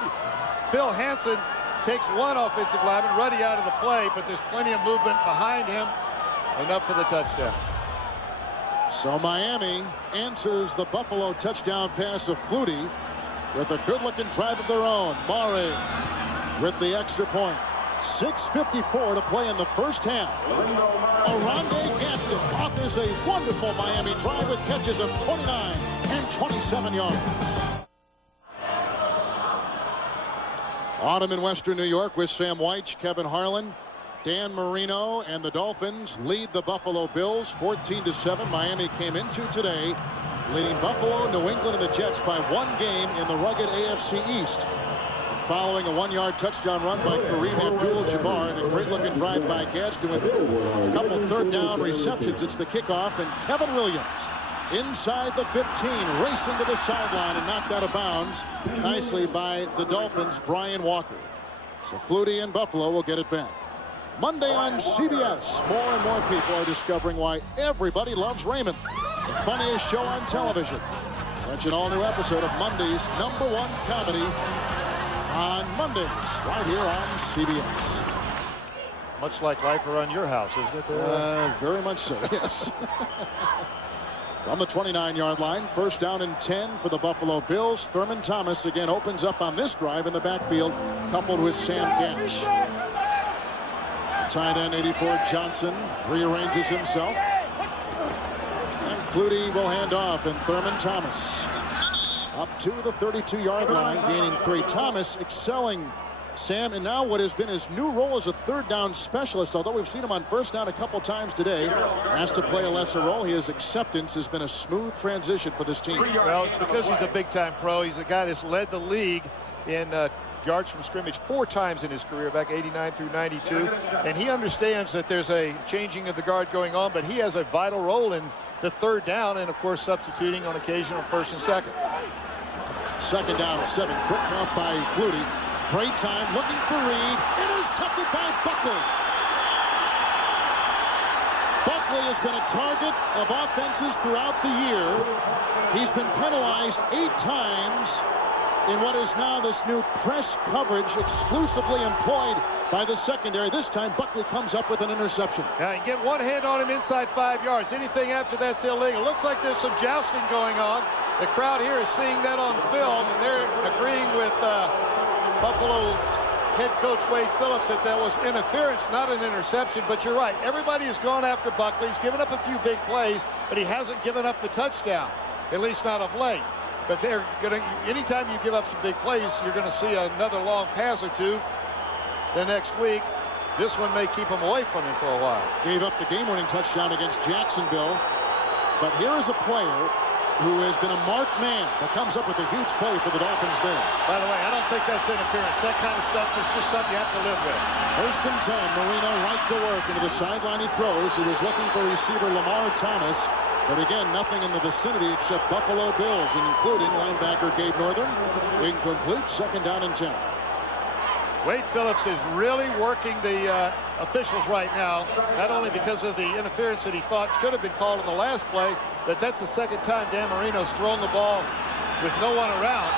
Phil Hansen takes one offensive lineman, Ruddy, out of the play, but there's plenty of movement behind him, enough for the touchdown. So Miami answers the Buffalo touchdown pass of Flutie with a good-looking drive of their own. Mare with the extra point. 6:54 to play in the first half. Oronde Gadsden offers a wonderful Miami drive with catches of 29 and 27 yards. Autumn in Western New York with Sam Wyche, Kevin Harlan, Dan Marino, and the Dolphins lead the Buffalo Bills 14-7. Miami came into today leading Buffalo, New England, and the Jets by 1 game in the rugged AFC East. Following a 1-yard touchdown run by Kareem Abdul-Jabbar and a great-looking drive by Gadsden with a couple third-down receptions. It's the kickoff, and Kevin Williams inside the 15, racing to the sideline and knocked out of bounds nicely by the Dolphins' Brian Walker. So Flutie and Buffalo will get it back. Monday on CBS, more and more people are discovering why everybody loves Raymond. The funniest show on television. Watch an all-new episode of Monday's #1 comedy on Mondays, right here on CBS. Much like life around your house, isn't it? Very much so, yes. From the 29-yard line, first down and 10 for the Buffalo Bills. Thurman Thomas again opens up on this drive in the backfield, coupled with Sam Gash. Tight end 84 Johnson rearranges himself. And Flutie will hand off, and Thurman Thomas up to the 32-yard line, gaining 3. Thomas excelling, Sam, and now what has been his new role as a third down specialist. Although we've seen him on first down a couple times today, has to play a lesser role. His acceptance has been a smooth transition for this team. Well, it's because he's a big-time pro. He's a guy that's led the league in yards from scrimmage 4 times in his career, back 89 through 92. And he understands that there's a changing of the guard going on, but he has a vital role in the third down and, of course, substituting on occasion on first and second. Second down, 7. Quick count by Flutie. Great time, looking for Reed. Intercepted by Buckley. Buckley has been a target of offenses throughout the year. He's been penalized 8 times in what is now this new press coverage exclusively employed by the secondary. This time, Buckley comes up with an interception. Now, you get one hand on him inside 5 yards. Anything after that's illegal. Looks like there's some jousting going on. The crowd here is seeing that on film, and they're agreeing with Buffalo head coach Wade Phillips that was interference, not an interception. But you're right. Everybody has gone after Buckley. He's given up a few big plays, but he hasn't given up the touchdown, at least not of late. But they're going to, anytime you give up some big plays, you're going to see another long pass or two the next week. This one may keep him away from him for a while. Gave up the game-winning touchdown against Jacksonville. But here is a player who has been a marked man that comes up with a huge play for the Dolphins there. By the way, I don't think that's interference. That kind of stuff is just something you have to live with. First and 10, Marino right to work into the sideline. He throws. He was looking for receiver Lamar Thomas. But again, nothing in the vicinity except Buffalo Bills, including linebacker Gabe Northern. Incomplete, second down and 10. Wade Phillips is really working the officials right now, not only because of the interference that he thought should have been called in the last play, but that's the second time Dan Marino's thrown the ball with no one around.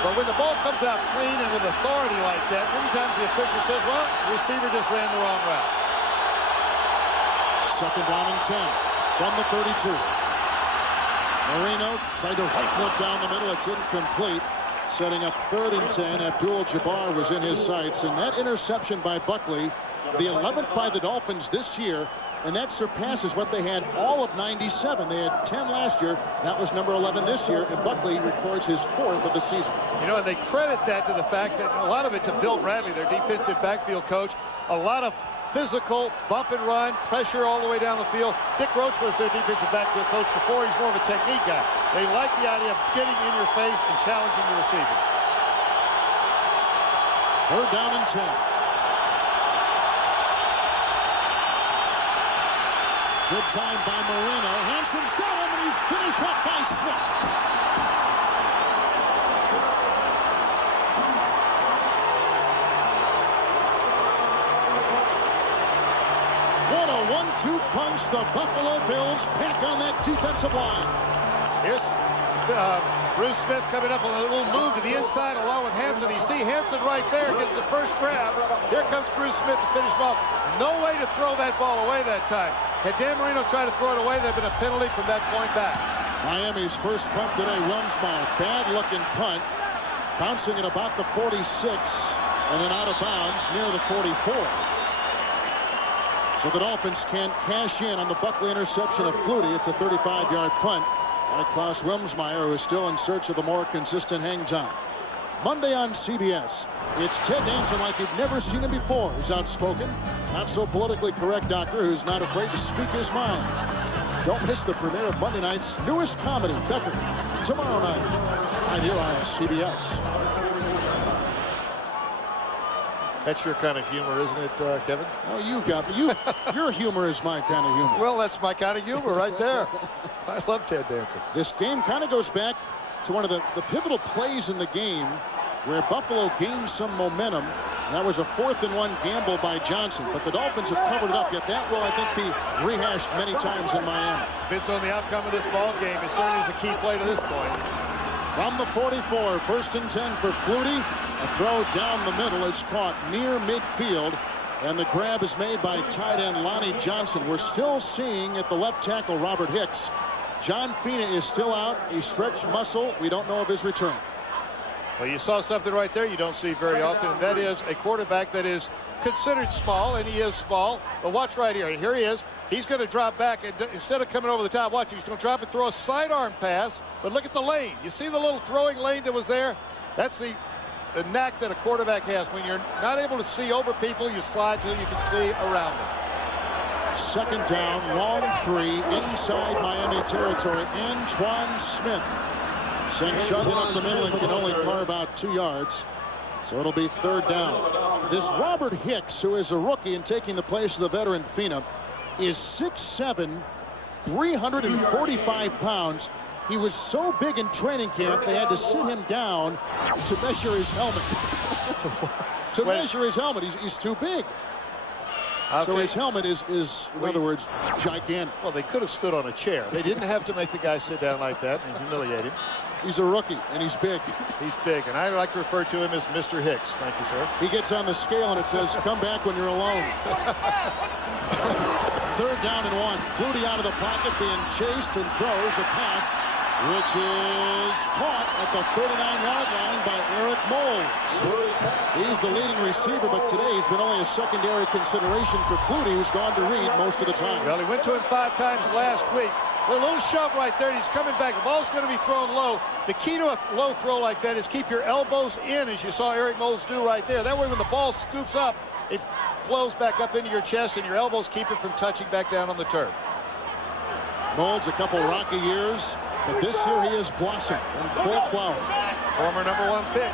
But when the ball comes out clean and with authority like that, many times the official says, well, the receiver just ran the wrong route. Second down and 10 from the 32. Marino tried to rifle it down the middle. It's incomplete. Setting up 3rd and 10. Abdul-Jabbar was in his sights. And that interception by Buckley, the 11th by the Dolphins this year, and that surpasses what they had all of 97. They had 10 last year. That was number 11 this year, and Buckley records his 4th of the season. You know, and they credit that to the fact that a lot of it to Bill Bradley, their defensive backfield coach. A lot of physical, bump and run, pressure all the way down the field. Dick Roach was their defensive backfield coach before. He's more of a technique guy. They like the idea of getting in your face and challenging the receivers. 3rd down and 10. Good time by Marino. Hanson's got him, and he's finished up by Smith. What a 1-2 punch the Buffalo Bills pack on that defensive line. Here's Bruce Smith coming up on a little move to the inside along with Hanson. You see Hanson right there gets the first grab. Here comes Bruce Smith to finish him off. No way to throw that ball away that time. Had Dan Marino tried to throw it away, there'd been a penalty from that point back. Miami's first punt today, Wilmsmeyer. Bad-looking punt. Bouncing at about the 46 and then out of bounds near the 44. So the Dolphins can't cash in on the Buckley interception of Flutie. It's a 35-yard punt by Klaus Wilmsmeyer, who is still in search of a more consistent hang time. Monday on CBS, it's Ted Danson like you've never seen him before. He's outspoken, not so politically correct doctor who's not afraid to speak his mind. Don't miss the premiere of Monday night's newest comedy, Becker, tomorrow night, right here on CBS. That's your kind of humor, isn't it, Kevin? Oh, your humor is my kind of humor. Well, that's my kind of humor right there. I love Ted Danson. This game kind of goes back to one of the pivotal plays in the game where Buffalo gained some momentum. And that was a 4th-and-1 gamble by Johnson. But the Dolphins have covered it up, yet that will, I think, be rehashed many times in Miami. Bits on the outcome of this ball game. It certainly is a key play to this point. From the 44, 1st and 10 for Flutie. A throw down the middle. It's caught near midfield. And the grab is made by tight end Lonnie Johnson. We're still seeing at the left tackle Robert Hicks. John Fina is still out. A stretched muscle. We don't know of his return. Well, you saw something right there you don't see very often, and that is a quarterback that is considered small, and he is small. But watch right here. Here he is. He's going to drop back, and instead of coming over the top, watch, he's going to drop and throw a sidearm pass. But look at the lane. You see the little throwing lane that was there? That's the knack that a quarterback has. When you're not able to see over people, you slide till you can see around them. 2nd down, long 3, inside Miami territory. Antoine Smith sent chugging up the middle and can only carve out 2 yards. So it'll be 3rd down. This Robert Hicks, who is a rookie and taking the place of the veteran Fina, is 6'7", 345 pounds. He was so big in training camp, they had to sit him down to measure his helmet. to measure his helmet. He's too big. So his helmet is, in other words, gigantic. Well, they could have stood on a chair. They didn't have to make the guy sit down like that and humiliate him. He's a rookie, and he's big. He's big, and I like to refer to him as Mr. Hicks. Thank you, sir. He gets on the scale, and it says, come back when you're alone. 3rd down and 1. Flutie out of the pocket, being chased, and throws a pass, which is caught at the 39-yard line by Eric Moulds. He's the leading receiver, but today he's been only a secondary consideration for Flutie, who's gone to Reed most of the time. Well, he went to him 5 times last week. A little shove right there, and he's coming back. The ball's going to be thrown low. The key to a low throw like that is keep your elbows in, as you saw Eric Moulds do right there. That way, when the ball scoops up, it flows back up into your chest, and your elbows keep it from touching back down on the turf. Moulds, a couple rocky years, but this year he has blossomed in full flower. Former #1 pick.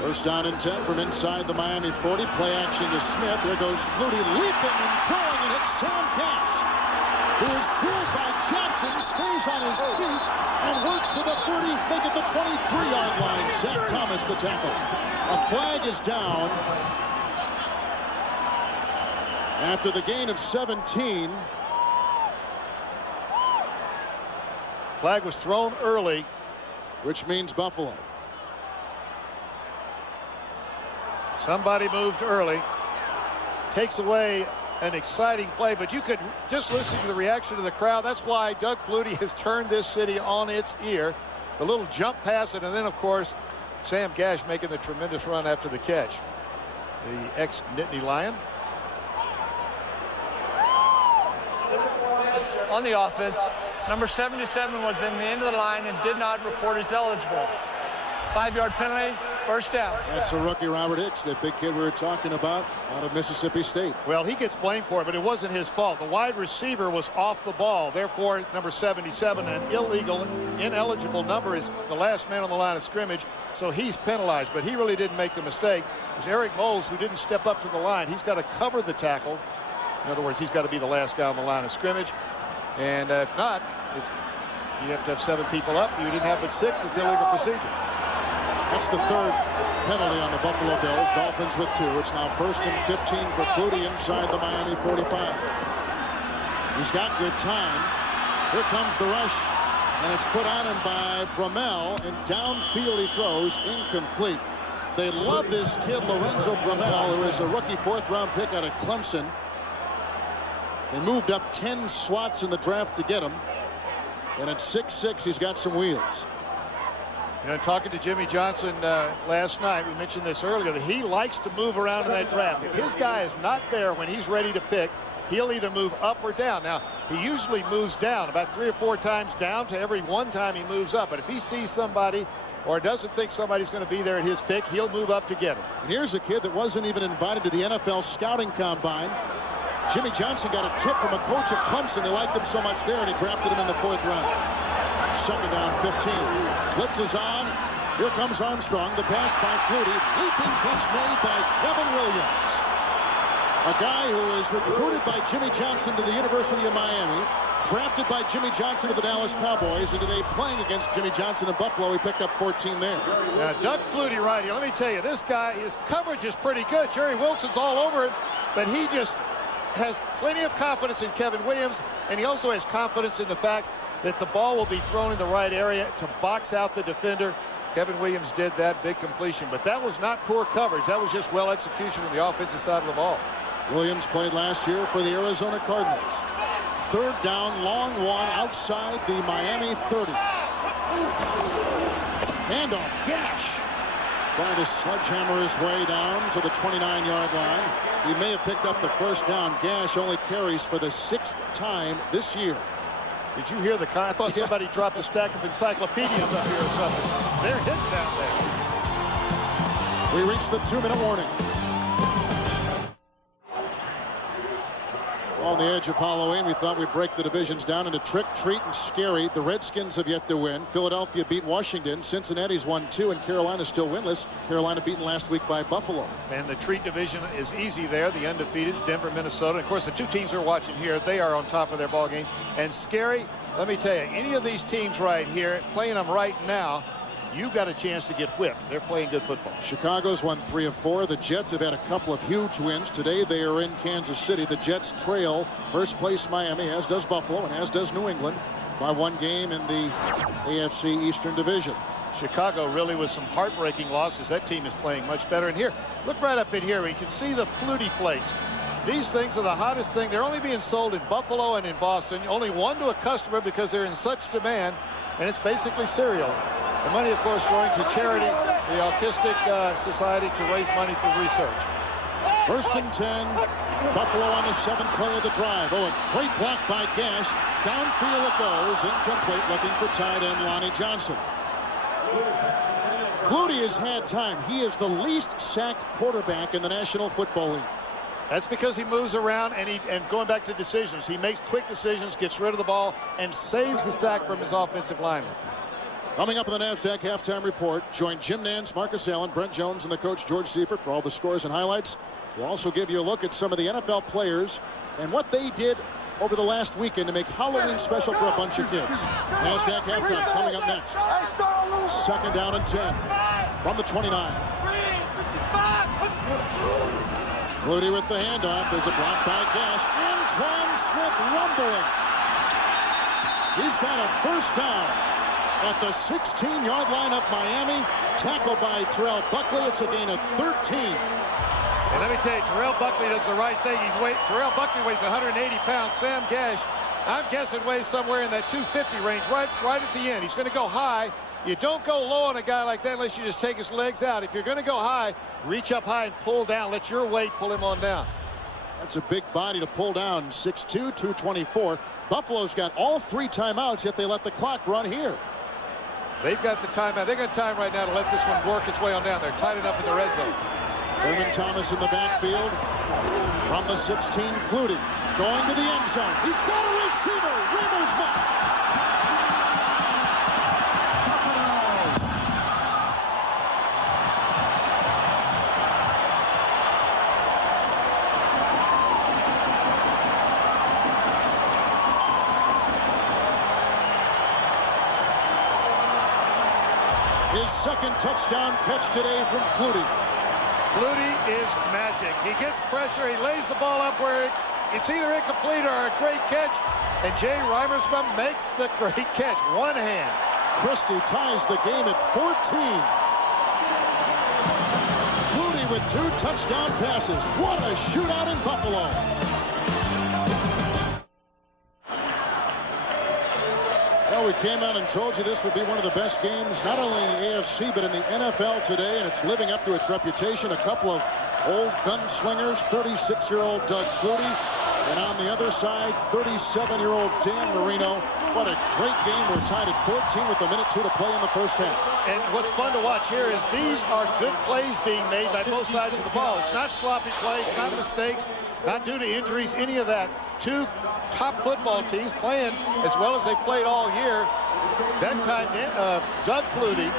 1st down and 10 from inside the Miami 40. Play action to Smith. There goes Flutie leaping and throwing, and it's Sam Cash, who is drilled by Johnson, stays on his feet, and works to the 30, make it the 23-yard line. Zach Thomas, the tackle. A flag is down after the gain of 17. Flag was thrown early, which means Buffalo. Somebody moved early. Takes away an exciting play, but you could just listen to the reaction of the crowd. That's why Doug Flutie has turned this city on its ear. The little jump pass, and then, of course, Sam Gash making the tremendous run after the catch. The ex-Nittany Lion. On the offense, number 77 was in the end of the line and did not report as eligible. 5-yard penalty, 1st down. That's a rookie, Robert Hicks, that big kid we were talking about out of Mississippi State. Well, he gets blamed for it, but it wasn't his fault. The wide receiver was off the ball. Therefore, number 77, an illegal, ineligible number, is the last man on the line of scrimmage, so he's penalized. But he really didn't make the mistake. It was Eric Moulds who didn't step up to the line. He's got to cover the tackle. In other words, he's got to be the last guy on the line of scrimmage. And if not, you have to have 7 people up. You didn't have but 6. It's illegal procedure. That's the 3rd penalty on the Buffalo Bills. Dolphins with 2. It's now 1st and 15 for Flutie inside the Miami 45. He's got good time. Here comes the rush, and it's put on him by Bromell, and downfield he throws, incomplete. They love this kid, Lorenzo Bromell, who is a rookie 4th-round pick out of Clemson. They moved up 10 slots in the draft to get him, and at 6'6", he's got some wheels. You know, talking to Jimmy Johnson last night, we mentioned this earlier, that he likes to move around in that draft. If his guy is not there when he's ready to pick, he'll either move up or down. Now, he usually moves down about 3 or 4 times down to every 1 time he moves up. But if he sees somebody or doesn't think somebody's going to be there at his pick, he'll move up to get him. And here's a kid that wasn't even invited to the NFL scouting combine. Jimmy Johnson got a tip from a coach at Clemson. They liked him so much there, and he drafted him in the 4th round. 2nd down, 15. Blitz is on. Here comes Armstrong. The pass by Flutie. Leaping pitch made by Kevin Williams. A guy who was recruited by Jimmy Johnson to the University of Miami, drafted by Jimmy Johnson to the Dallas Cowboys, and today playing against Jimmy Johnson in Buffalo. He picked up 14 there. Now, Doug Flutie right here. Let me tell you, this guy, his coverage is pretty good. Jerry Wilson's all over him, but he just has plenty of confidence in Kevin Williams, and he also has confidence in the fact that the ball will be thrown in the right area to box out the defender. Kevin Williams did that, big completion, but that was not poor coverage. That was just well execution on the offensive side of the ball. Williams played last year for the Arizona Cardinals. 3rd down, long one outside the Miami 30. Handoff, Gash trying to sledgehammer his way down to the 29-yard line. He may have picked up the 1st down. Gash only carries for the 6th time this year. Did you hear the I thought somebody dropped a stack of encyclopedias up here or something. They're hit down there. We reached the 2-minute warning. On the edge of Halloween, we thought we'd break the divisions down into trick, treat, and scary. The Redskins have yet to win. Philadelphia beat Washington. Cincinnati's won 2, and Carolina's still winless. Carolina beaten last week by Buffalo. And the treat division is easy there. The undefeated Denver, Minnesota. Of course, the 2 teams we're watching here, they are on top of their ball game. And scary, let me tell you, any of these teams right here, playing them right now, you got a chance to get whipped. They're playing good football. Chicago's won 3 of 4. The Jets have had a couple of huge wins. Today they are in Kansas City. The Jets trail first place Miami, as does Buffalo, and as does New England, by 1 game in the AFC Eastern Division. Chicago really with some heartbreaking losses. That team is playing much better. And here, look right up in here. We can see the Flutie flakes. These things are the hottest thing. They're only being sold in Buffalo and in Boston. Only 1 to a customer because they're in such demand. And it's basically cereal. The money, of course, going to charity, the Autistic Society, to raise money for research. 1st and 10. Buffalo on the 7th play of the drive. Oh, a great block by Gash. Downfield it goes. Incomplete, looking for tight end Lonnie Johnson. Flutie has had time. He is the least sacked quarterback in the National Football League. That's because he moves around and going back to decisions. He makes quick decisions, gets rid of the ball, and saves the sack from his offensive lineman. Coming up in the NASDAQ halftime report, join Jim Nance, Marcus Allen, Brent Jones, and the coach George Seifert for all the scores and highlights. We'll also give you a look at some of the NFL players and what they did over the last weekend to make Halloween special for a bunch of kids. NASDAQ halftime coming up next. 2nd down and 10 from the 29. Flutie with the handoff. There's a block by Gash. Antoine Smith rumbling. He's got a 1st down at the 16-yard line of Miami. Tackled by Terrell Buckley. It's a gain of 13. And let me tell you, Terrell Buckley does the right thing. Terrell Buckley weighs 180 pounds. Sam Gash, I'm guessing, weighs somewhere in that 250 range, right at the end. He's going to go high. You don't go low on a guy like that unless you just take his legs out. If you're going to go high, reach up high and pull down. Let your weight pull him on down. That's a big body to pull down. 6'2", 224. Buffalo's got all 3 timeouts, yet they let the clock run here. They've got the timeout. They've got time right now to let this one work its way on down. They're tight enough in the red zone. Thurman Thomas in the backfield from the 16. Flutie going to the end zone. He's got a receiver. Remersma. His 2nd touchdown catch today from Flutie. Flutie is magic. He gets pressure. He lays the ball up where it's either incomplete or a great catch. And Jay Reimersma makes the great catch. One hand. Christie ties the game at 14. Flutie with 2 touchdown passes. What a shootout in Buffalo. Well, we came out and told you this would be one of the best games, not only in the AFC, but in the NFL today, and it's living up to its reputation. A couple of old gunslingers, 36-year-old Doug Flutie And on the other side, 37-year-old Dan Marino. What a great game. We're tied at 14 with 1:02 to play in the first half. And what's fun to watch here is these are good plays being made by both sides of the ball. It's not sloppy plays, not mistakes, not due to injuries, any of that. Two top football teams playing as well as they played all year. That time, Doug Flutie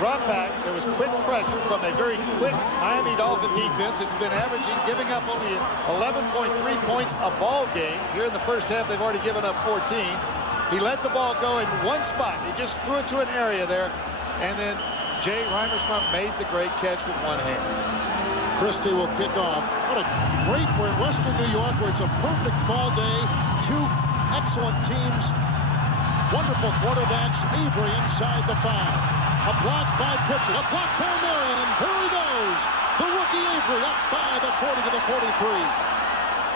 dropped back. There was quick pressure from a very quick Miami Dolphin defense. It's been averaging, giving up only 11.3 points a ball game. Here in the first half, they've already given up 14. He let the ball go in one spot. He just threw it to an area there. And then Jay Reimersma made the great catch with one hand. Christie will kick off. What a great, we're in Western New York where it's a perfect fall day. Two excellent teams. Wonderful quarterbacks. Avery inside the 5. A block by Pritchett. A block by Marion. And there he goes. The rookie Avery up by the 40 to the 43.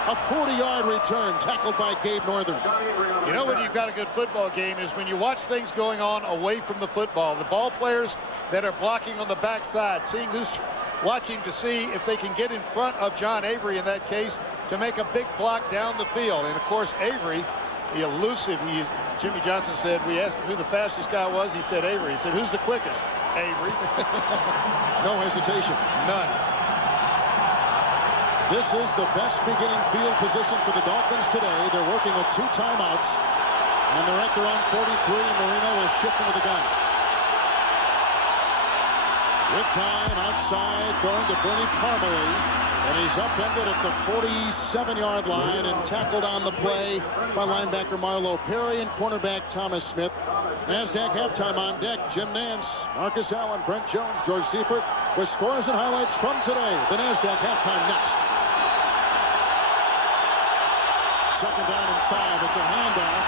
A 40-yard return tackled by Gabe Northern. You know when you've got a good football game is when you watch things going on away from the football. The ball players that are blocking on the backside, seeing who's watching to see if they can get in front of John Avery in that case to make a big block down the field. And of course Avery, the elusive, Jimmy Johnson said, we asked him who the fastest guy was. He said Avery. He said, who's the quickest? Avery. No hesitation. None. This is the best beginning field position for the Dolphins today. They're working with 2 timeouts. And they're at their own 43, and Marino will shift into the gun. With time outside, throwing to Bernie Parmalee. And he's upended at the 47-yard line and tackled on the play by linebacker Marlo Perry and cornerback Thomas Smith. NASDAQ halftime on deck. Jim Nance, Marcus Allen, Brent Jones, George Seifert with scores and highlights from today. The NASDAQ halftime next. Second down and 5. It's a handoff.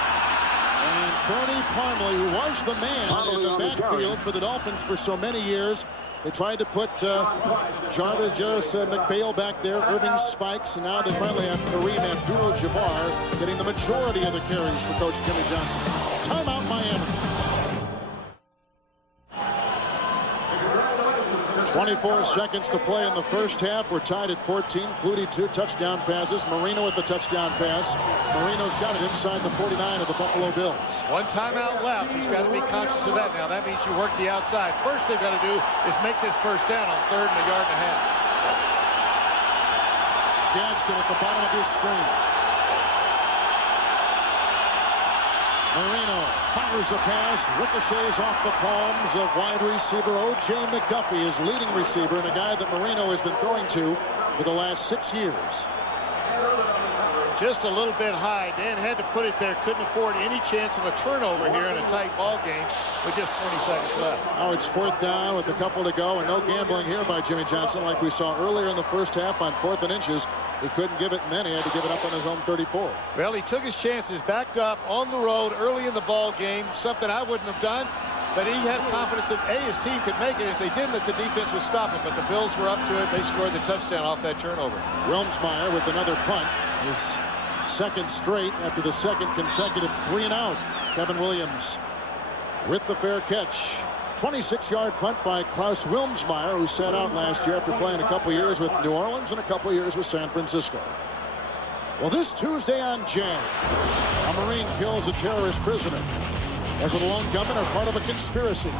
And Bernie Parmalee, who was the man in the backfield for the Dolphins for so many years. They tried to put Jarvis McPhail back there, Irving Spikes, and now they finally have Kareem Abdul-Jabbar getting the majority of the carries for Coach Jimmy Johnson. Timeout, Miami. 24 seconds to play in the first half. We're tied at 14. Flutie 2 touchdown passes. Marino with the touchdown pass. Marino's got it inside the 49 of the Buffalo Bills. One timeout left. He's got to be conscious of that now. That means you work the outside. First they've got to do is make this first down on 3rd and a yard and a half. Gadsden at the bottom of his screen. Marino fires a pass, ricochets off the palms of wide receiver O.J. McDuffie, his leading receiver, and a guy that Marino has been throwing to for the last 6 years. Just a little bit high. Dan had to put it there. Couldn't afford any chance of a turnover here in a tight ball game with just 20 seconds left. Now it's 4th down with a couple to go, and no gambling here by Jimmy Johnson like we saw earlier in the first half on 4th and inches. He couldn't give it, and then he had to give it up on his own 34. Well, he took his chances, backed up on the road early in the ball game, something I wouldn't have done. But he had confidence that, A, his team could make it. If they didn't, that the defense would stop him. But the Bills were up to it. They scored the touchdown off that turnover. Wilmsmeyer with another punt. His second straight after the second consecutive 3-and-out. Kevin Williams with the fair catch. 26-yard punt by Klaus Wilmsmeyer, who sat out last year after playing a couple years with New Orleans and a couple years with San Francisco. Well, this Tuesday on Jag, a Marine kills a terrorist prisoner. Was it a lone gunman or part of a conspiracy?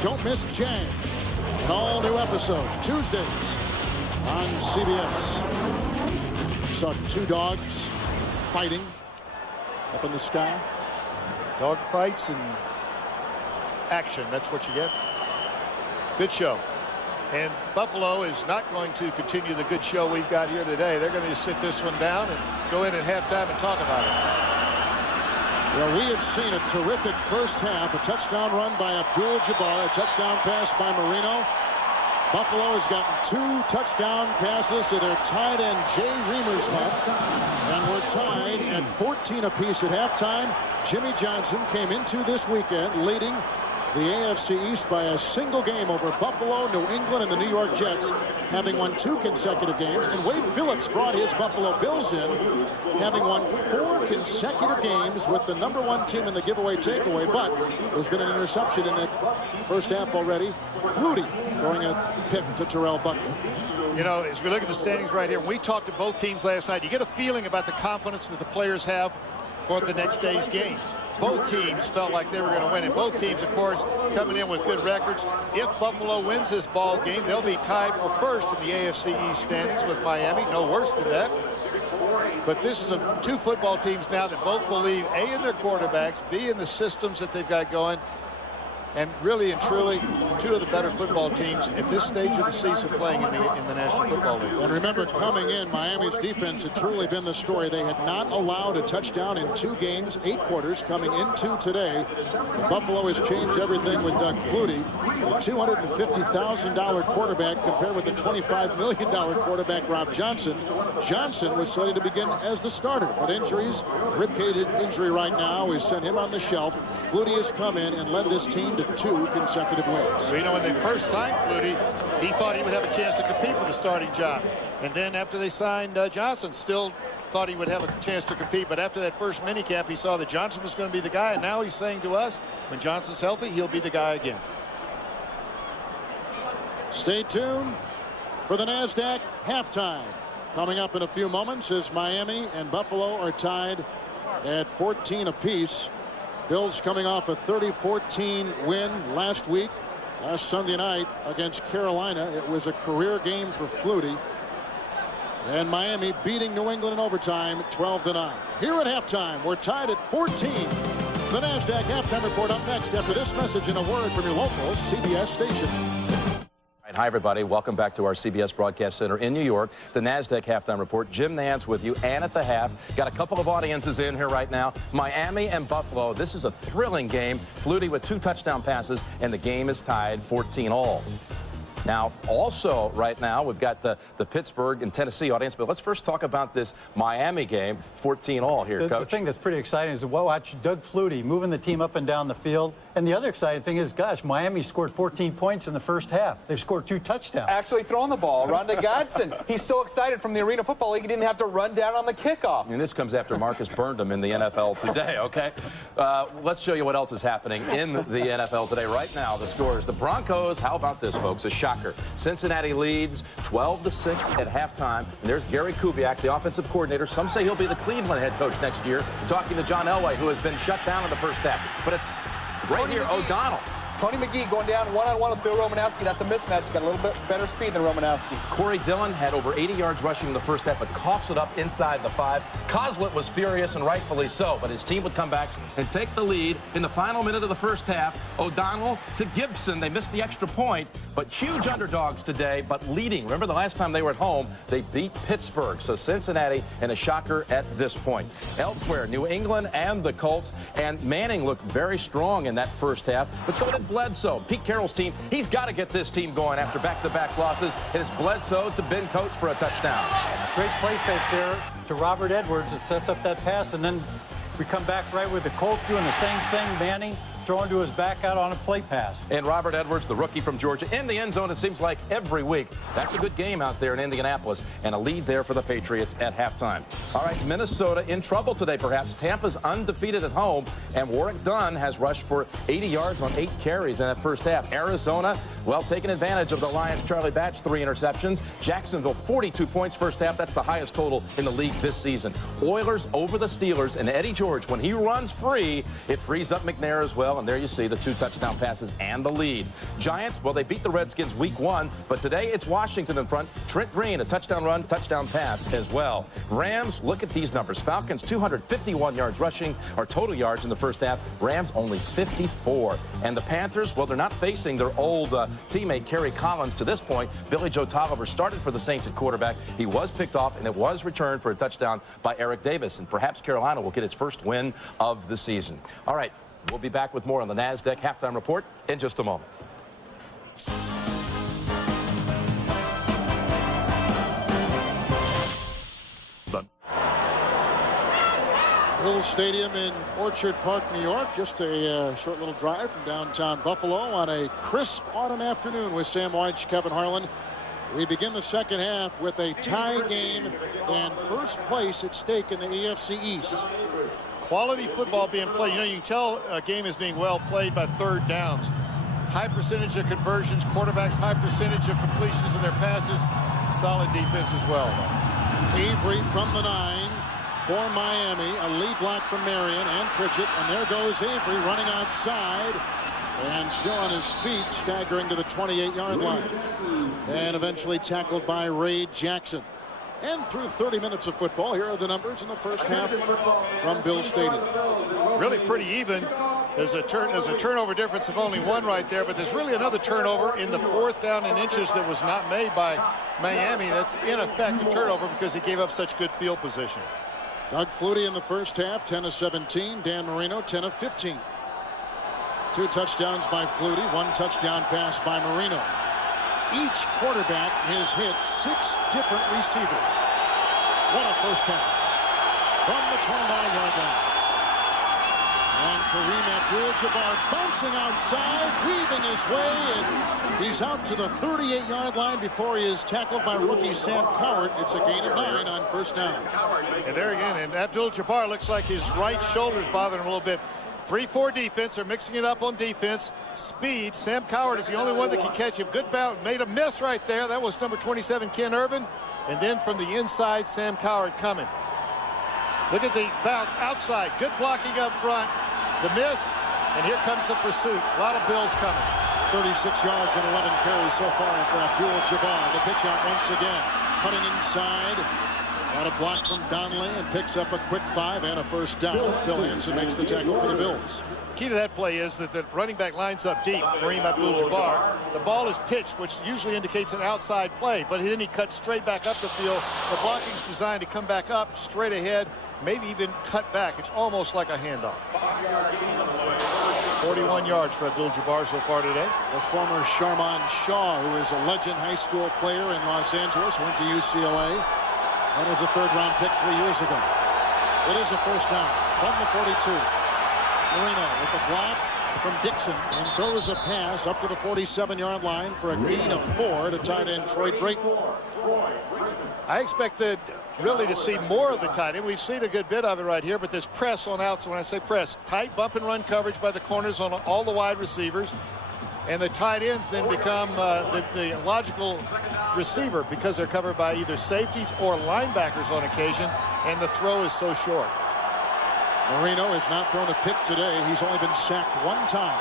Don't miss Jag, an all-new episode, Tuesdays on CBS. Saw 2 dogs fighting up in the sky. Dog fights and action. That's what you get. Good show. And Buffalo is not going to continue the good show we've got here today. They're going to sit this one down and go in at halftime and talk about it. Well, we have seen a terrific first half. A touchdown run by Abdul-Jabbar, a touchdown pass by Marino. Buffalo has gotten 2 touchdown passes to their tight end, Jay Reimersma. And we're tied at 14 apiece at halftime. Jimmy Johnson came into this weekend leading the AFC East by a single game over Buffalo, New England, and the New York Jets, having won 2 consecutive games. And Wade Phillips brought his Buffalo Bills in, having won 4 consecutive games with the #1 team in the giveaway takeaway. But there's been an interception in the first half already. Flutie throwing a pick to Terrell Buckley. You know, as we look at the standings right here, when we talked to both teams last night, you get a feeling about the confidence that the players have for the next day's game. Both teams felt like they were going to win, and both teams, of course, coming in with good records. If Buffalo wins this ball game, they'll be tied for first in the AFC East standings with Miami. No worse than that. But this is two football teams now that both believe, A, in their quarterbacks, B, in the systems that they've got going, and really and truly two of the better football teams at this stage of the season playing in the National Football League. And remember, coming in, Miami's defense had truly been the story. They had not allowed a touchdown in 2 games, 8 quarters, coming into today. But Buffalo has changed everything with Doug Flutie, the $250,000 quarterback compared with the $25 million quarterback Rob Johnson. Johnson was slated to begin as the starter, but injuries, ribcage injury right now, has sent him on the shelf. Flutie has come in and led this team to 2 consecutive wins. So, you know, when they first signed Flutie, he thought he would have a chance to compete for the starting job. And then after they signed Johnson, still thought he would have a chance to compete. But after that first minicamp, he saw that Johnson was going to be the guy. And now he's saying to us, when Johnson's healthy, he'll be the guy again. Stay tuned for the NASDAQ halftime. Coming up in a few moments as Miami and Buffalo are tied at 14 apiece. Bills coming off a 30-14 win last Sunday night against Carolina. It was a career game for Flutie. And Miami beating New England in overtime 12-9. Here at halftime, we're tied at 14. The NASDAQ halftime report up next after this message and a word from your local CBS station. Hi, everybody. Welcome back to our CBS Broadcast Center in New York. The NASDAQ halftime report. Jim Nantz with you. And at the half, got a couple of audiences in here right now. Miami and Buffalo. This is a thrilling game. Flutie with 2 touchdown passes, and the game is tied 14-all. Now, also right now, we've got the Pittsburgh and Tennessee audience, but let's first talk about this Miami game, 14-all here, Coach. The thing that's pretty exciting is to watch Doug Flutie moving the team up and down the field. And the other exciting thing is, gosh, Miami scored 14 points in the first half. They've scored 2 touchdowns. Actually throwing the ball. Rondé Godson. He's so excited from the Arena Football League, he didn't have to run down on the kickoff. And this comes after Marcus burned him in the NFL today, okay? Let's show you what else is happening in the NFL today. Right now, the scores. The Broncos, how about this, folks? A shocker. Cincinnati leads 12-6 at halftime. And there's Gary Kubiak, the offensive coordinator. Some say he'll be the Cleveland head coach next year, talking to John Elway, who has been shut down in the first half. But it's right here, O'Donnell. Tony McGee going down one-on-one with Bill Romanowski. That's a mismatch. He's got a little bit better speed than Romanowski. Corey Dillon had over 80 yards rushing in the first half, but coughs it up inside the 5. Coslett was furious, and rightfully so, but his team would come back and take the lead in the final minute of the first half. O'Donnell to Gibson. They missed the extra point, but huge underdogs today, but leading. Remember the last time they were at home, they beat Pittsburgh. So Cincinnati and a shocker at this point. Elsewhere, New England and the Colts, and Manning looked very strong in that first half, but so did Bledsoe. Pete Carroll's team, he's got to get this team going after back-to-back losses. It is Bledsoe to Ben Coates for a touchdown. Great play fake there to Robert Edwards. It sets up that pass, and then we come back right with the Colts doing the same thing. Manning throwing to his back out on a play pass. And Robert Edwards, the rookie from Georgia, in the end zone, it seems like every week. That's a good game out there in Indianapolis, and a lead there for the Patriots at halftime. All right, Minnesota in trouble today, perhaps. Tampa's undefeated at home, and Warrick Dunn has rushed for 80 yards on 8 carries in that first half. Arizona, well, taking advantage of the Lions' Charlie Batch 3 interceptions. Jacksonville, 42 points first half. That's the highest total in the league this season. Oilers over the Steelers, and Eddie George, when he runs free, it frees up McNair as well. And there you see the 2 touchdown passes and the lead. Giants, well, they beat the Redskins week 1, but today it's Washington in front. Trent Green, a touchdown run, touchdown pass as well. Rams, look at these numbers. Falcons, 251 yards rushing, or total yards in the first half. Rams only 54. And the Panthers, well, they're not facing their old teammate Kerry Collins to this point. Billy Joe Tolliver started for the Saints at quarterback. He was picked off, and it was returned for a touchdown by Eric Davis. And perhaps Carolina will get its first win of the season. All right. We'll be back with more on the NASDAQ halftime report in just a moment. Hill Stadium in Orchard Park, New York. Just a short little drive from downtown Buffalo on a crisp autumn afternoon with Sam Wyche, Kevin Harlan. We begin the second half with a tie game and first place at stake in the AFC East. Quality football being played. You know, you can tell a game is being well played by third downs. High percentage of conversions, quarterbacks high percentage of completions of their passes. solid defense as well. Avery from the 9 for Miami. A lead block from Marion and Pritchett. And there goes Avery running outside. And still on his feet, staggering to the 28-yard line. And eventually tackled by Ray Jackson. And through 30 minutes of football, here are the numbers in the first half from Bill Stadium. Really pretty even. There's a turnover difference of only 1 right there, but there's really another turnover in the 4th down and inches that was not made by Miami. That's in effect a turnover because he gave up such good field position. Doug Flutie in the first half, 10 of 17. Dan Marino, 10 of 15. 2 touchdowns by Flutie, 1 touchdown pass by Marino. Each quarterback has hit 6 different receivers. What a first half. From the 29-yard line. And Kareem Abdul-Jabbar bouncing outside, weaving his way, and he's out to the 38-yard line before he is tackled by rookie Sam Cowart. It's a gain of 9 on first down. And there again, and Abdul-Jabbar looks like his right shoulder's bothering him a little bit. 3-4 defense. They're mixing it up on defense. Speed. Sam Cowart is the only one that can catch him. Good bounce. Made a miss right there. That was number 27, Ken Irvin. And then from the inside, Sam Cowart coming. Look at the bounce outside. Good blocking up front. The miss. And here comes the pursuit. A lot of Bills coming. 36 yards and 11 carries so far for Abdul-Jabbar. The pitch out once again. Cutting inside. Got a block from Donnelly and picks up a quick 5 and a first down. Phil Hansen makes the tackle for the Bills. Key to that play is that the running back lines up deep. Kareem Abdul-Jabbar. The ball is pitched, which usually indicates an outside play, but then he cuts straight back up the field. The blocking's designed to come back up, straight ahead, maybe even cut back. It's almost like a handoff. 41 yards for Abdul-Jabbar so far today. The former Sharman Shaw, who is a legend high school player in Los Angeles, went to UCLA. And was a 3rd-round pick 3 years ago. It is a first down from the 42. Marino with the block from Dixon and throws a pass up to the 47-yard line for a gain of 4 to tight end Troy Drayton. I expected really to see more of the tight end. We've seen a good bit of it right here, but this press on outside, when I say press, tight bump and run coverage by the corners on all the wide receivers. And the tight ends then become the logical receiver because they're covered by either safeties or linebackers on occasion, and the throw is so short. Marino has not thrown a pick today. He's only been sacked 1 time.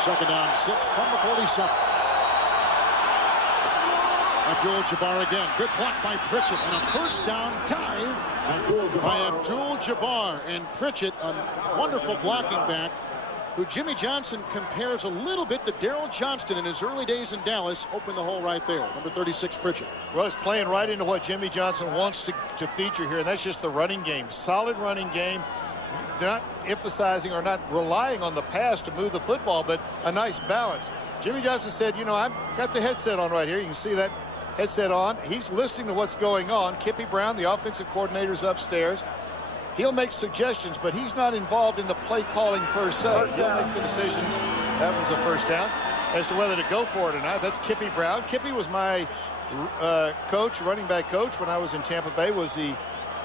2nd down 6 from the 47. Abdul-Jabbar again. Good block by Pritchett and a first down dive by Abdul-Jabbar. And Pritchett, a wonderful blocking back, who Jimmy Johnson compares a little bit to Daryl Johnston in his early days in Dallas. Opened the hole right there. Number 36, Pritchett. Well, it's playing right into what Jimmy Johnson wants to feature here, and that's just the running game. Solid running game. Not emphasizing or not relying on the pass to move the football, but a nice balance. Jimmy Johnson said, you know, I've got the headset on right here. You can see that headset on. He's listening to what's going on. Kippy Brown, the offensive coordinator's upstairs. He'll make suggestions, but he's not involved in the play calling per se. He'll make the decisions. That was a first down. As to whether to go for it or not, that's Kippy Brown. Kippy was my coach, running back coach, when I was in Tampa Bay, was the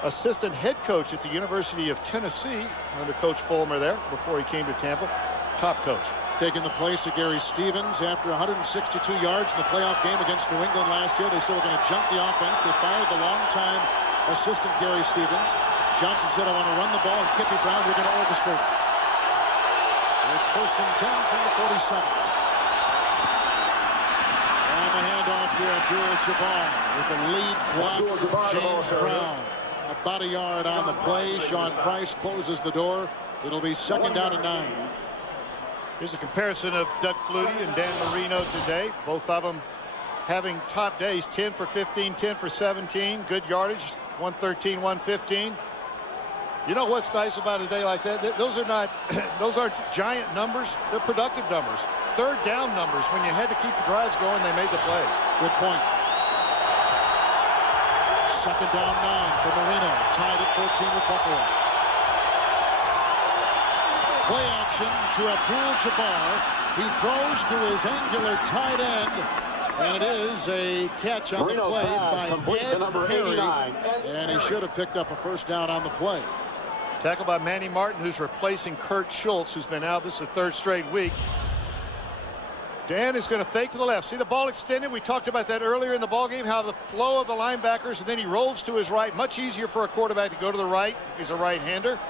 assistant head coach at the University of Tennessee under Coach Fulmer there before he came to Tampa. Top coach. Taking the place of Gary Stevens after 162 yards in the playoff game against New England last year. They said we're going to jump the offense. They fired the longtime assistant Gary Stevens. Johnson said, I want to run the ball, and Kippy Brown, we're going to orchestrate it. It's 1st and 10 from the 47. And the handoff to Abdul-Jabbar with the lead block, James Brown. About a yard on the play. Sean Price closes the door. It'll be 2nd down and 9. Here's a comparison of Doug Flutie and Dan Marino today. Both of them having top days, 10 for 15, 10 for 17. Good yardage, 113, 115. You know what's nice about a day like that? Those aren't giant numbers. They're productive numbers. 3rd down numbers. When you had to keep the drives going, they made the plays. Good point. 2nd down 9 for Marino. Tied at 14 with Buffalo. Play action to Abdul-Jabbar. He throws to his angular tight end. And it is a catch on the play by Ed Perry. And he should have picked up a first down on the play. Tackled by Manny Martin, who's replacing Kurt Schultz, who's been out. This is the 3rd straight week. Dan is going to fake to the left. See the ball extended? We talked about that earlier in the ballgame, how the flow of the linebackers, and then he rolls to his right. Much easier for a quarterback to go to the right if he's a right-hander.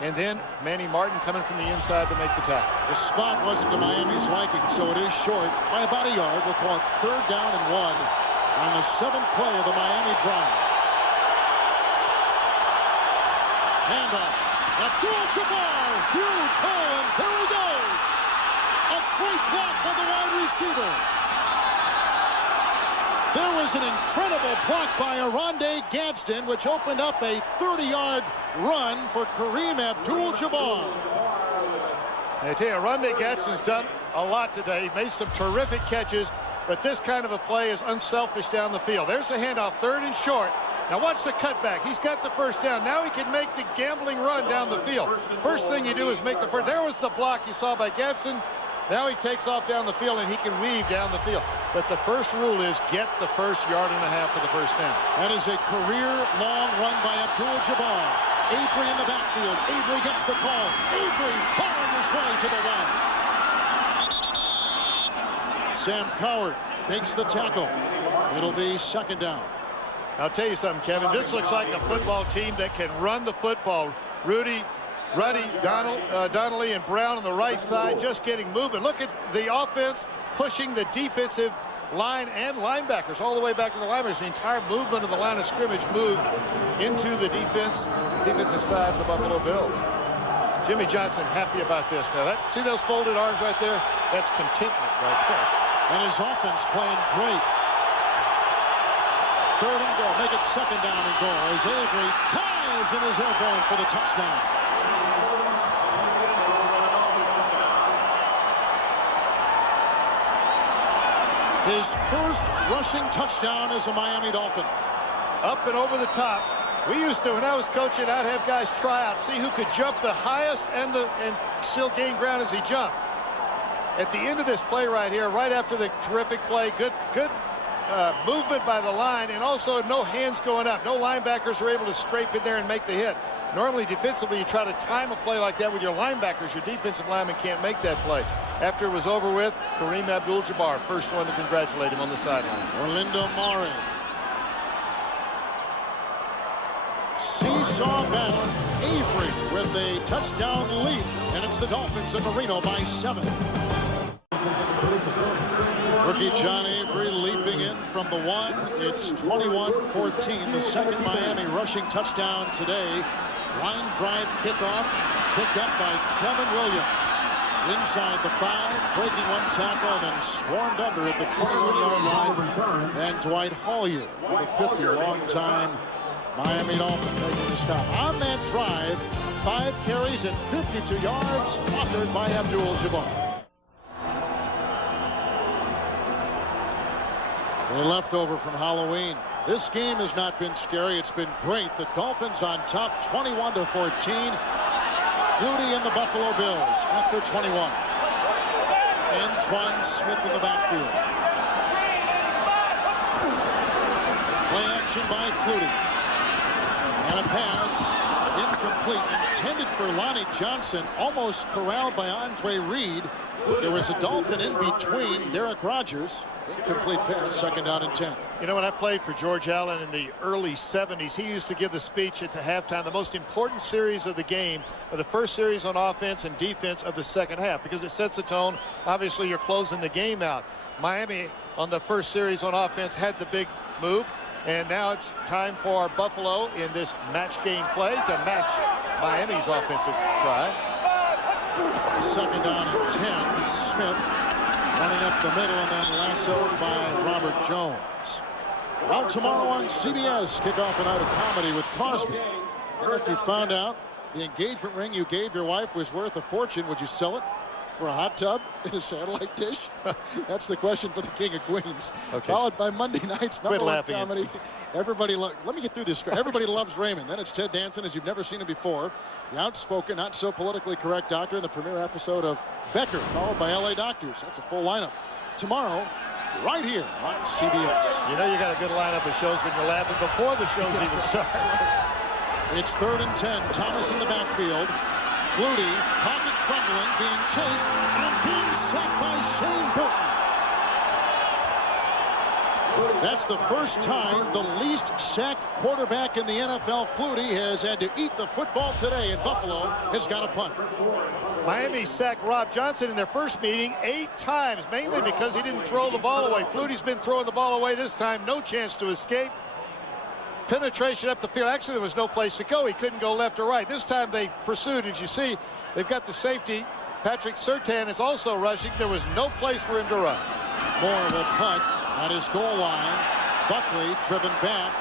And then Manny Martin coming from the inside to make the tackle. The spot wasn't to Miami's liking, so it is short by about a yard. We'll call it 3rd down and 1 on the 7th play of the Miami drive. Handoff. Abdul-Jabbar, huge hole, and here he goes. A great block by the wide receiver. There was an incredible block by Oronde Gadsden, which opened up a 30-yard run for Kareem Abdul-Jabbar. I tell you, Oronde Gadsden's done a lot today. He made some terrific catches, but this kind of a play is unselfish down the field. There's the handoff, 3rd and short. Now watch the cutback. He's got the 1st down. Now he can make the gambling run down the field. First thing you do is make the first. There was the block you saw by Gadsden. Now he takes off down the field, and he can weave down the field. But the first rule is get the first 1.5 yards for the 1st down. That is a career-long run by Abdul-Jabbar. Avery in the backfield. Avery gets the call. Avery plowing his way to the one. Sam Cowart makes the tackle. It'll be 2nd down. I'll tell you something, Kevin. This looks like a football team that can run the football. Ruddy, Donnelly, and Brown on the right side just getting movement. Look at the offense pushing the defensive line and linebackers all the way back to the linebackers. The entire movement of the line of scrimmage moved into the defensive side of the Buffalo Bills. Jimmy Johnson happy about this. Now, see those folded arms right there? That's contentment right there. And his offense playing great. 3rd and goal. Make it 2nd down and goal as Avery dives and is airborne for the touchdown. His first rushing touchdown as a Miami Dolphin. Up and over the top. We used to, when I was coaching, I'd have guys try out, see who could jump the highest and still gain ground as he jumped. At the end of this play right here, right after the terrific play, good movement by the line, and also no hands going up. No linebackers are able to scrape in there and make the hit. Normally, defensively, you try to time a play like that with your linebackers. Your defensive lineman can't make that play. After it was over with, Kareem Abdul-Jabbar, first one to congratulate him on the sideline. Orlando Maury. Seesaw battle. Avery with a touchdown lead, and it's the Dolphins in Marino by 7. Rookie John Avery leaping in from the 1. It's 21-14. The 2nd Miami rushing touchdown today. Line drive kickoff picked up by Kevin Williams. Inside the 5, breaking 1 tackle, and then swarmed under at the 21-yard line. And Dwight Hollier, number 50, a long time Miami Dolphin, making the stop. On that drive, 5 carries and 52 yards, authored by Abdul-Jabbar. They left over from Halloween. This game has not been scary. It's been great. The Dolphins on top, 21-14. Flutie and the Buffalo Bills at the 21. Antoine Smith in the backfield. Play action by Flutie. And a pass incomplete, intended for Lonnie Johnson, almost corralled by Andre Reed. There was a Dolphin in between. Derek Rogers, incomplete pass, 2nd down and 10. You know, when I played for George Allen in the early 70s, he used to give the speech at the halftime, the most important series of the game, or the first series on offense and defense of the 2nd half, because it sets the tone. Obviously, you're closing the game out. Miami on the first series on offense had the big move, and now it's time for Buffalo in this match game play to match Miami's offensive drive. 2nd down and 10. Smith running up the middle and then lassoed by Robert Jones. Well, tomorrow on CBS, kickoff a night of comedy with Cosby. And if you found out the engagement ring you gave your wife was worth a fortune, would you sell it for a hot tub and a satellite dish? That's the question for the King of Queens. Okay. Followed by Monday night's number one comedy. Everybody, let me get through this. Everybody loves Raymond. Then it's Ted Danson, as you've never seen him before. The outspoken, not so politically correct doctor in the premiere episode of Becker, followed by LA Doctors. That's a full lineup. Tomorrow, right here on CBS. You know you got a good lineup of shows when you're laughing before the shows even start. It's 3rd and 10. Thomas in the backfield. Flutie, pocket crumbling, being chased, and being sacked by Shane Burton. That's the first time the least sacked quarterback in the NFL, Flutie, has had to eat the football today, and Buffalo has got a punt. Miami sacked Rob Johnson in their first meeting 8 times, mainly because he didn't throw the ball away. Flutie's been throwing the ball away this time. No chance to escape. Penetration up the field. Actually, there was no place to go. He couldn't go left or right. This time they pursued. As you see, they've got the safety. Patrick Surtain is also rushing. There was no place for him to run. Moore will punt at his goal line. Buckley driven back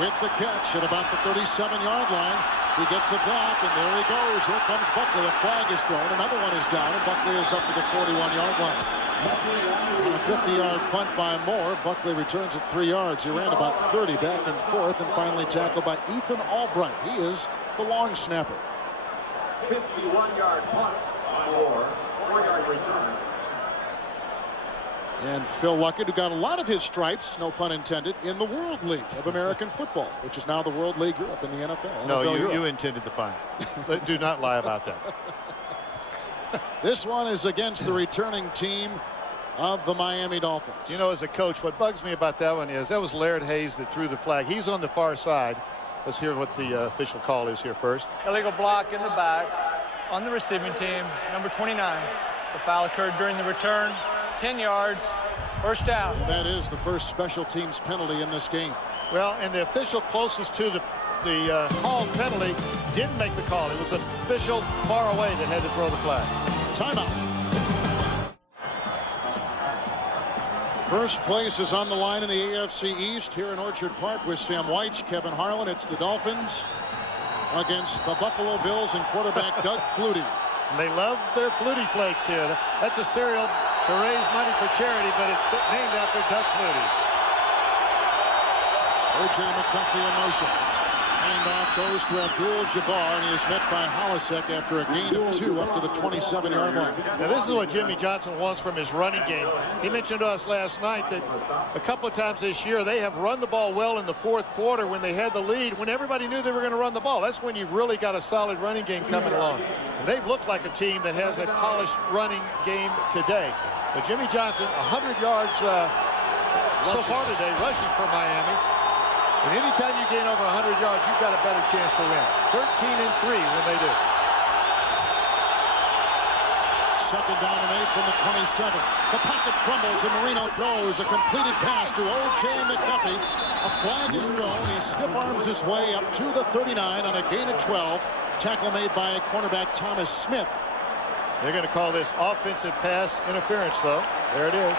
with the catch at about the 37-yard line. He gets a block, and there he goes. Here comes Buckley. A flag is thrown. Another one is down, and Buckley is up to the 41-yard line. On a 50-yard punt by Moore, Buckley returns at 3 yards. He ran about 30 back and forth, and finally tackled by Ethan Albright. He is the long snapper. 51-yard punt by Moore. 4-yard return. And Phil Luckett, who got a lot of his stripes, no pun intended, in the World League of American Football, which is now the World League Europe in the NFL. No, NFL you intended the pun. Do not lie about that. This one is against the returning team of the Miami Dolphins. You know, as a coach, what bugs me about that one is that was Laird Hayes that threw the flag. He's on the far side. Let's hear what the official call is here first. Illegal block in the back on the receiving team, number 29. The foul occurred during the return. 10 yards, first down. And that is the first special teams penalty in this game. Well, and the official closest to the called penalty didn't make the call. It was an official far away that had to throw the flag. Timeout. First place is on the line in the AFC East here in Orchard Park with Sam Weich, Kevin Harlan. It's the Dolphins against the Buffalo Bills and quarterback Doug Flutie. And they love their Flutie flakes here. That's a cereal to raise money for charity, but it's named after Doug Flutie. O.J. McDuffie in motion. Handoff goes to Abdul-Jabbar, and he is met by Halasek after a gain of 2 up to the 27-yard line. Now, this is what Jimmy Johnson wants from his running game. He mentioned to us last night that a couple of times this year they have run the ball well in the fourth quarter when they had the lead, when everybody knew they were going to run the ball. That's when you've really got a solid running game coming along. And they've looked like a team that has a polished running game today. But Jimmy Johnson, 100 yards so far today, rushing for Miami. And anytime you gain over 100 yards, you've got a better chance to win. 13-3 when they do. Second down and 8 from the 27. The pocket crumbles, and Marino throws a completed pass to O.J. McDuffie. A flag is thrown. He stiff arms his way up to the 39 on a gain of 12. Tackle made by cornerback Thomas Smith. They're going to call this offensive pass interference, though. There it is.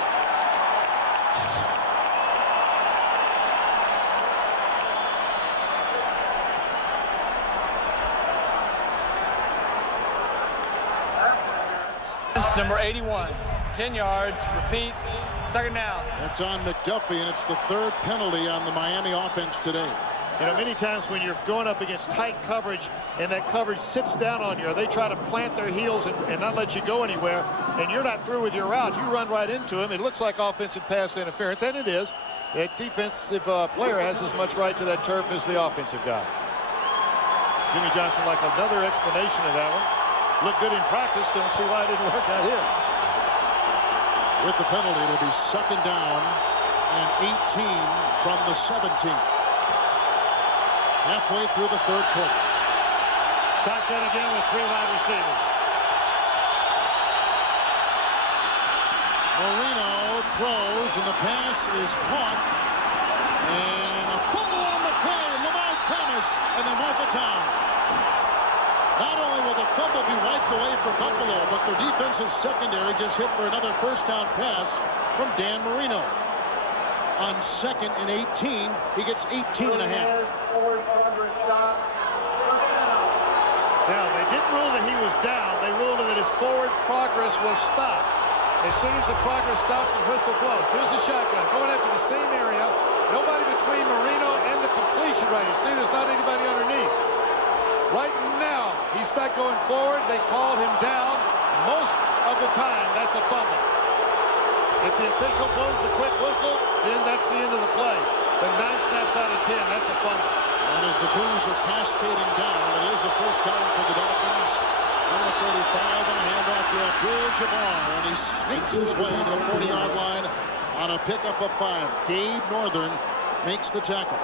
Number 81, 10 yards, repeat, second down. That's on McDuffie, and it's the third penalty on the Miami offense today. You know, many times when you're going up against tight coverage and that coverage sits down on you, or they try to plant their heels and not let you go anywhere, and you're not through with your route, you run right into him. It looks like offensive pass interference, and it is. That defensive player has as much right to that turf as the offensive guy. Jimmy Johnson like another explanation of that one. Looked good in practice, don't see why it didn't work out here. With the penalty, it'll be second down and 18 from the 17. Halfway through the third quarter. Shotgun again with 3 wide receivers. Marino throws, and the pass is caught. And a fumble on the play. Lamar Thomas, and they mark a down. Not only will the fumble be wiped away for Buffalo, but their defensive secondary just hit for another first down pass from Dan Marino. On 2nd and 18, he gets 18 and a half. Now, they didn't rule that he was down. They ruled that his forward progress was stopped. As soon as the progress stopped, the whistle blows. Here's the shotgun going after the same area. Nobody between Marino and the completion right here. See, there's not anybody underneath. Right now, he's not going forward. They called him down. Most of the time, that's a fumble. If the official blows the quick whistle, then that's the end of the play. But 9 snaps out of 10, that's a fumble. And as the boos are cascading down, it is a first down for the Dolphins. Number 35 and a handoff to Abdul-Jabbar, and he sneaks his way to the 40-yard line on a pickup of 5. Gabe Northern makes the tackle.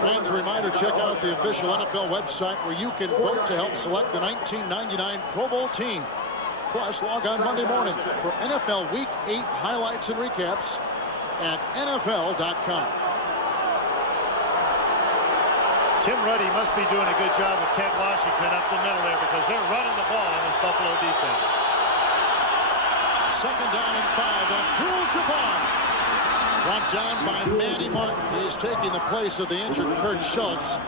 Fans, a reminder, check out the official NFL website where you can vote to help select the 1999 Pro Bowl team. Plus, log on Monday morning for NFL Week 8 highlights and recaps at NFL.com. Tim Ruddy must be doing a good job with Ted Washington up the middle there because they're running the ball on this Buffalo defense. 2nd down and 5. Abdul-Jabbar brought down by Manny Martin. He is taking the place of the injured Kurt Schultz.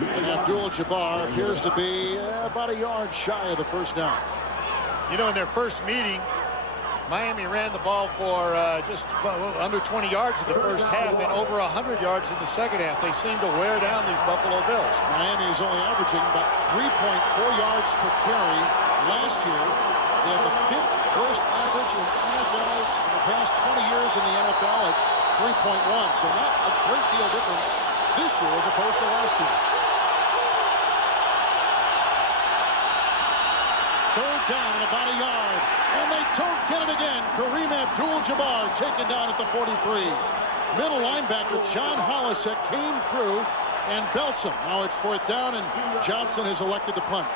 And Abdul-Jabbar appears to be about a yard shy of the first down. You know, in their first meeting, Miami ran the ball for just under 20 yards in the first half and over 100 yards in the second half. They seem to wear down these Buffalo Bills. Miami is only averaging about 3.4 yards per carry last year. They have the 5th worst average in NFL in the past 20 years in the NFL at 3.1. So not a great deal difference this year as opposed to last year. 3rd down and about a yard. And they don't get it again. Kareem Abdul-Jabbar taken down at the 43. Middle linebacker John Holisek came through and belts him. Now it's 4th down and Johnson has elected to punt.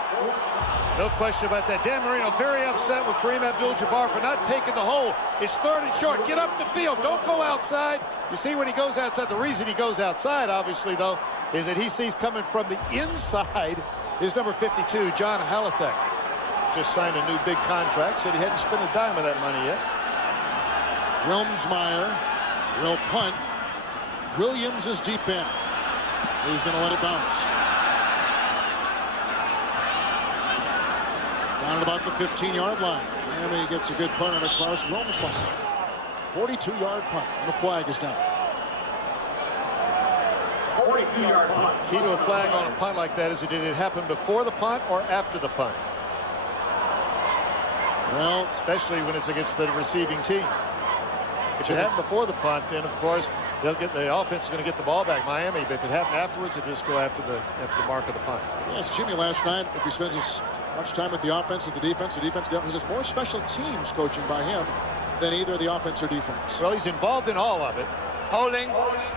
No question about that. Dan Marino very upset with Kareem Abdul-Jabbar for not taking the hole. It's 3rd and short. Get up the field. Don't go outside. You see when he goes outside, the reason he goes outside, obviously, though, is that he sees coming from the inside is number 52, John Holisek. Just signed a new big contract, said he hadn't spent a dime of that money yet. Wilmsmeyer will punt. Williams is deep in. He's going to let it bounce. Down at about the 15-yard line. Miami gets a good punt and across. Wilmsmeyer. 42-yard punt. And the flag is down. 42-yard punt. Key to a flag on a punt like that is did it happen before the punt or after the punt? Well, especially when it's against the receiving team. If it happened before the punt, then of course they'll get the offense is going to get the ball back, Miami. But if it happened afterwards, they'll just go after the mark of the punt. Yes, Jimmy last night, if he spends as much time with the offense as the defense, there's more special teams coaching by him than either the offense or defense. Well, he's involved in all of it. Holding,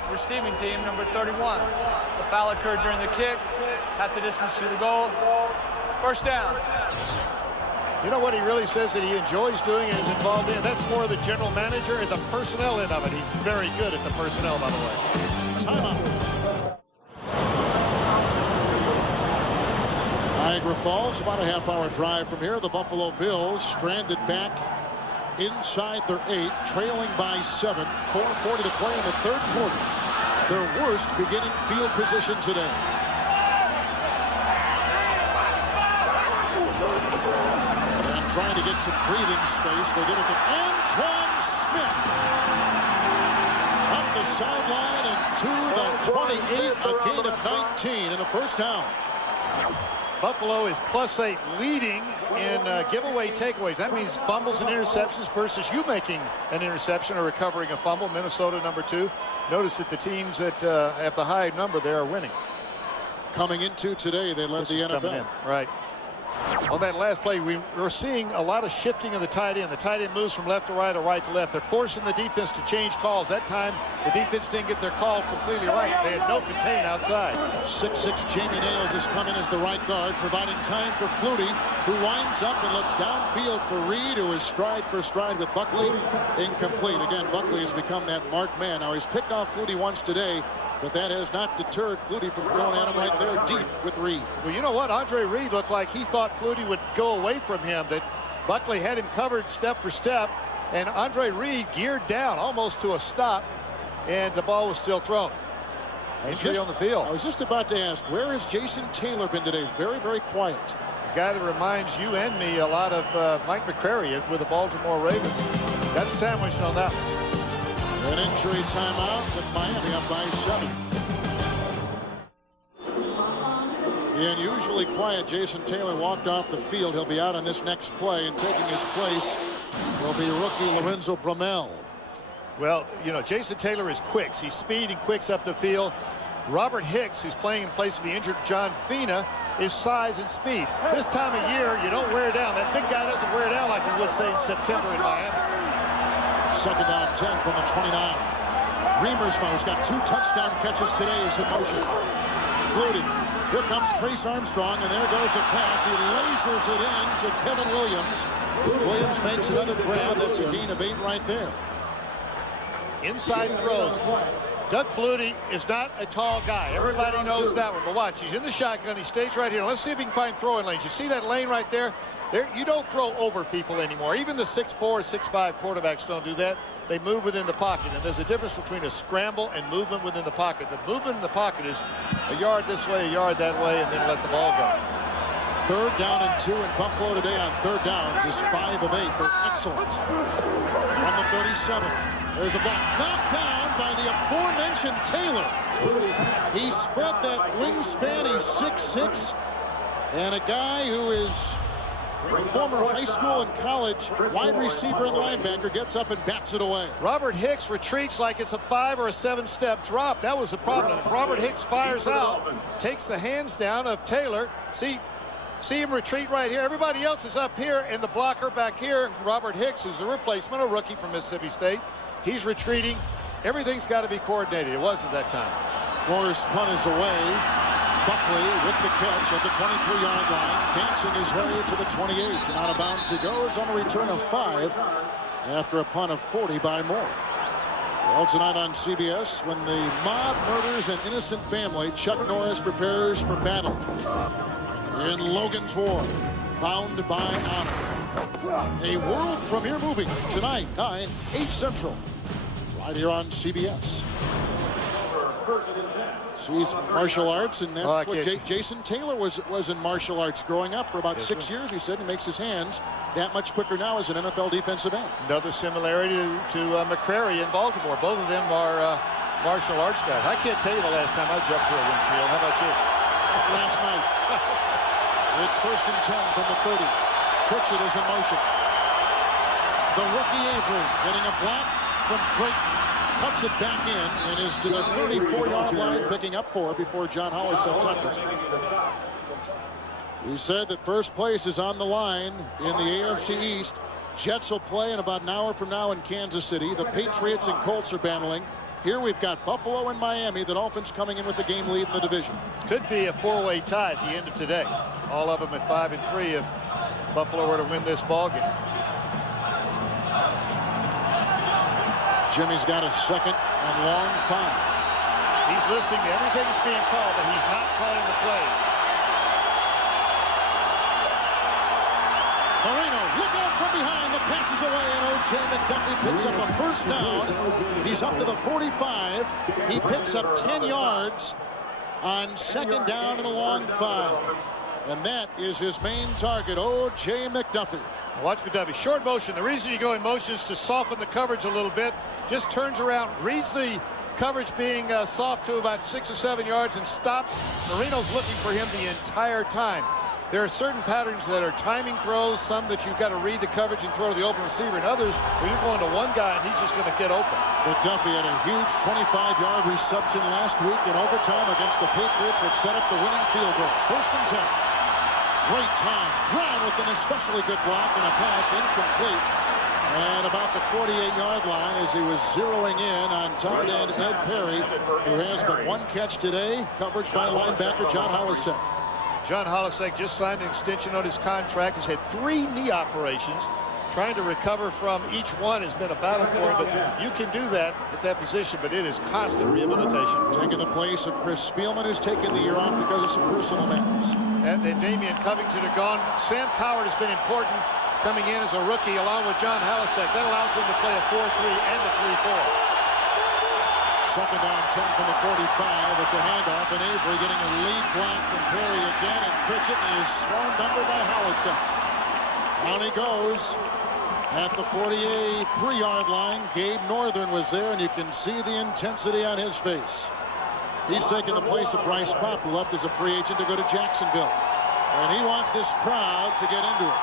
receiving team, number 31. The foul occurred during the kick, half the distance to the goal. 1st down. You know what he really says that he enjoys doing and is involved in? That's more the general manager and the personnel end of it. He's very good at the personnel, by the way. Timeout. Niagara Falls, about a half-hour drive from here. The Buffalo Bills stranded back inside their 8, trailing by 7. 4:40 to play in the 3rd quarter. Their worst beginning field position today. Trying to get some breathing space. They give it to Antoine Smith. Up the sideline and to the 28, a gain of 19 in the 1st down. Buffalo is +8 leading in giveaway takeaways. That means fumbles and interceptions versus you making an interception or recovering a fumble. Minnesota number 2. Notice that the teams that have the high number there are winning. Coming into today, they led the NFL. Right. On that last play, we're seeing a lot of shifting of the tight end. The tight end moves from left to right or right to left. They're forcing the defense to change calls. That time, the defense didn't get their call completely right. They had no contain outside. 6'6" Jamie Nails has come in as the right guard, providing time for Flutie, who winds up and looks downfield for Reed, who is stride for stride with Buckley. Incomplete. Again, Buckley has become that marked man. Now, he's picked off Flutie once today, but that has not deterred Flutie from throwing at him right there deep with Reed. Well, you know what? Andre Reed looked like he thought Flutie would go away from him, that Buckley had him covered step for step, and Andre Reed geared down almost to a stop, and the ball was still thrown. Injury on the field. I was just about to ask, where has Jason Taylor been today? Very, very quiet. A guy that reminds you and me a lot of Mike McCrary with the Baltimore Ravens. That's sandwiched on that one. An injury timeout with Miami up by 7. The unusually quiet Jason Taylor walked off the field. He'll be out on this next play, and taking his place will be rookie Lorenzo Bromell. Well, you know, Jason Taylor is quicks. He's speed and quicks up the field. Robert Hicks, who's playing in place of the injured John Fina, is size and speed. This time of year, you don't wear down. That big guy doesn't wear down like you would say in September in Miami. second down 10 from the 29. Remersmo's got 2 touchdown catches today as in motion. Flutie. Here comes Trace Armstrong, and there goes a pass. He lasers it in to Kevin Williams. Williams makes another grab. That's a gain of 8 right there. Inside throws. Doug Flutie is not a tall guy. Everybody knows that one. But watch, he's in the shotgun. He stays right here. Let's see if he can find throwing lanes. You see that lane right there? There, you don't throw over people anymore. Even the 6'4", 6'5" quarterbacks don't do that. They move within the pocket. And there's a difference between a scramble and movement within the pocket. The movement in the pocket is a yard this way, a yard that way, and then let the ball go. 3rd down and 2, and Buffalo today on 3rd downs is 5 of 8. They're excellent. From the 37. There's a block knocked down by the aforementioned Taylor. He spread that wingspan. He's 6'6", and a guy who is former high school and college wide receiver and linebacker gets up and bats it away. Robert Hicks retreats like it's a 5 or a 7-step drop. That was the problem. If Robert Hicks fires out, takes the hands down of Taylor. See him retreat right here. Everybody else is up here, and the blocker back here, Robert Hicks, who's a replacement, a rookie from Mississippi State. He's retreating. Everything's got to be coordinated. It wasn't that time. Moore's punt is away. Buckley with the catch at the 23-yard line, dancing his way to the 28, and out of bounds he goes on a return of 5 after a punt of 40 by Moore. Well, tonight on CBS, when the mob murders an innocent family, Chuck Norris prepares for battle in Logan's War, Bound by Honor. A world premiere movie tonight, 9, 8 Central, right here on CBS. Sees martial arts, and that's what Jason Taylor was in martial arts growing up for about 6 years. He said he makes his hands that much quicker now as an NFL defensive end. Another similarity to McCrary in Baltimore. Both of them are martial arts guys. I can't tell you the last time I jumped through a windshield. How about you? Last night. It's 1st and 10 from the 30. Pritchett is in motion. The rookie Avery getting a block from Drayton. Cuts it back in and is to the 34-yard line, picking up 4 before John Hollis touches. We said that first place is on the line in the AFC East. Jets will play in about an hour from now in Kansas City. The Patriots and Colts are battling. Here we've got Buffalo and Miami. The Dolphins coming in with the game lead in the division. Could be a 4-way tie at the end of today. All of them at 5-3 if Buffalo were to win this ball game. Jimmy's got a 2nd and long 5. He's listening to everything that's being called, but he's not calling the plays. Marino, look out from behind. The pass is away, and O.J. McDuffie picks up a 1st down. He's up to the 45. He picks up 10 yards on 2nd down and a long 5. And that is his main target, O.J. McDuffie. Watch McDuffie. Short motion. The reason you go in motion is to soften the coverage a little bit. Just turns around, reads the coverage being soft to about 6 or 7 yards and stops. Marino's looking for him the entire time. There are certain patterns that are timing throws, some that you've got to read the coverage and throw to the open receiver, and others where you're going to one guy and he's just going to get open. McDuffie had a huge 25-yard reception last week in overtime against the Patriots, which set up the winning field goal. 1st and 10. Great time. Brown with an especially good block and a pass incomplete. And about the 48-yard line as he was zeroing in on tight end Ed Perry, who has but 1 catch today. Coverage by linebacker John Hollisack. John Hollisack just signed an extension on his contract. He's had 3 knee operations. Trying to recover from each one has been a battle for him, but you can do that at that position, but it is constant rehabilitation. Taking the place of Chris Spielman, who's taken the year off because of some personal matters. And then Damian Covington are gone. Sam Coward has been important coming in as a rookie along with John Hollisack. That allows him to play a 4-3 and a 3-4. 2nd down 10 from the 45. It's a handoff, and Avery getting a lead block from Perry again, and Pritchett is swarmed under by Hollisack. Down he goes. At the 43-yard line, Gabe Northern was there, and you can see the intensity on his face. He's taken the place of Bryce Popp, who left as a free agent to go to Jacksonville. And he wants this crowd to get into it.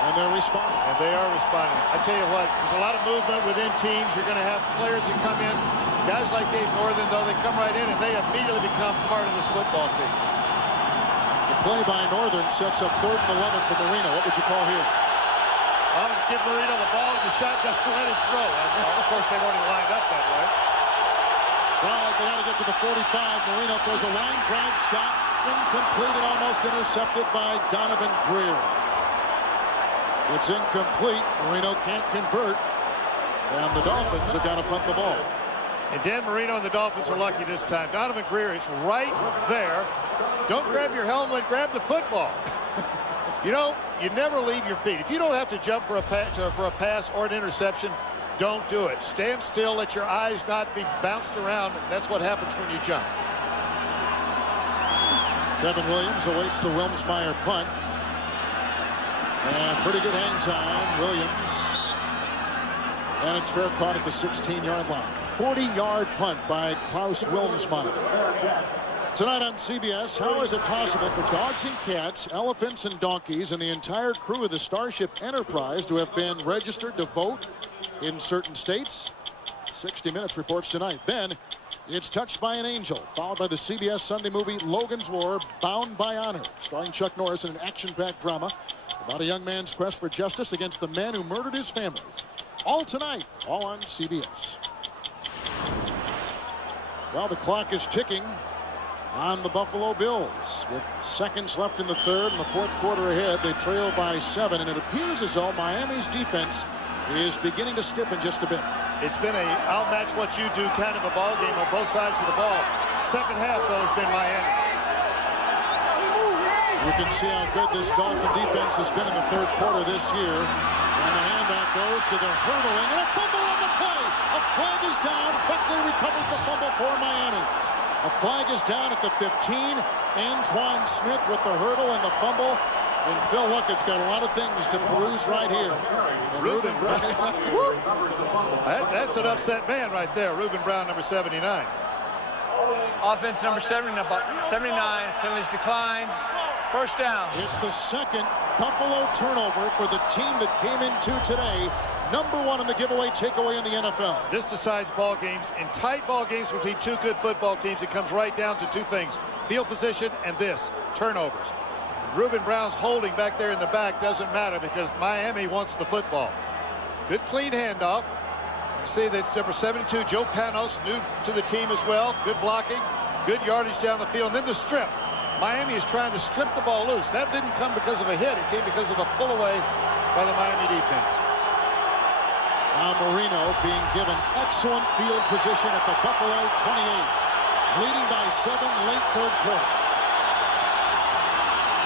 And they're responding. And they are responding. I tell you what, there's a lot of movement within teams. You're going to have players that come in. Guys like Gabe Northern, though, they come right in, and they immediately become part of this football team. The play by Northern sets up 3rd and 11 for Marino. What would you call here? I'm going to give Marino the ball in the shotgun and let him throw. Of course, they've already lined up that way. Well, they got to get to the 45. Marino throws a line drive shot. Incomplete and almost intercepted by Donovan Greer. It's incomplete. Marino can't convert. And the Dolphins have got to punt the ball. And Dan Marino and the Dolphins are lucky this time. Donovan Greer is right there. Don't grab your helmet, grab the football. You know, you never leave your feet. If you don't have to jump for a pass or an interception, don't do it. Stand still, let your eyes not be bounced around. That's what happens when you jump. Kevin Williams awaits the Wilmsmeyer punt. And pretty good hang time. Williams. And it's fair caught at the 16-yard line. 40-yard punt by Klaus Wilmsmeyer. Tonight on CBS, how is it possible for dogs and cats, elephants and donkeys, and the entire crew of the Starship Enterprise to have been registered to vote in certain states? 60 Minutes reports tonight. Then it's Touched by an Angel, followed by the CBS Sunday movie Logan's War, Bound by Honor, starring Chuck Norris in an action-packed drama about a young man's quest for justice against the man who murdered his family. All tonight, all on CBS. Well, the clock is ticking on the Buffalo Bills. With seconds left in the third and the fourth quarter ahead, they trail by 7, and it appears as though Miami's defense is beginning to stiffen just a bit. It's been a I'll match what you do kind of a ball game on both sides of the ball. Second half, though, has been Miami's. You can see how good this Dolphin defense has been in the third quarter this year. And the handoff goes to the hurdling, and a fumble on the play. A flag is down. Buckley recovers the fumble for Miami. A flag is down at the 15. Antoine Smith with the hurdle and the fumble. And Phil Luckett's got a lot of things to peruse right here. And Ruben Brown. That's an upset man right there. Ruben Brown, number 79. Offense number 79. Penalties decline. First down. It's the second Buffalo turnover for the team that came into today. Number 1 in the giveaway takeaway in the NFL. This decides ball games. In tight ball games between two good football teams, it comes right down to two things: field position and this, turnovers. Ruben Brown's holding back there in the back doesn't matter because Miami wants the football. Good clean handoff. You see that's number 72, Joe Panos, new to the team as well. Good blocking, good yardage down the field, and then the strip. Miami is trying to strip the ball loose. That didn't come because of a hit. It came because of a pull away by the Miami defense. Now Marino being given excellent field position at the Buffalo 28. Leading by 7 late third quarter.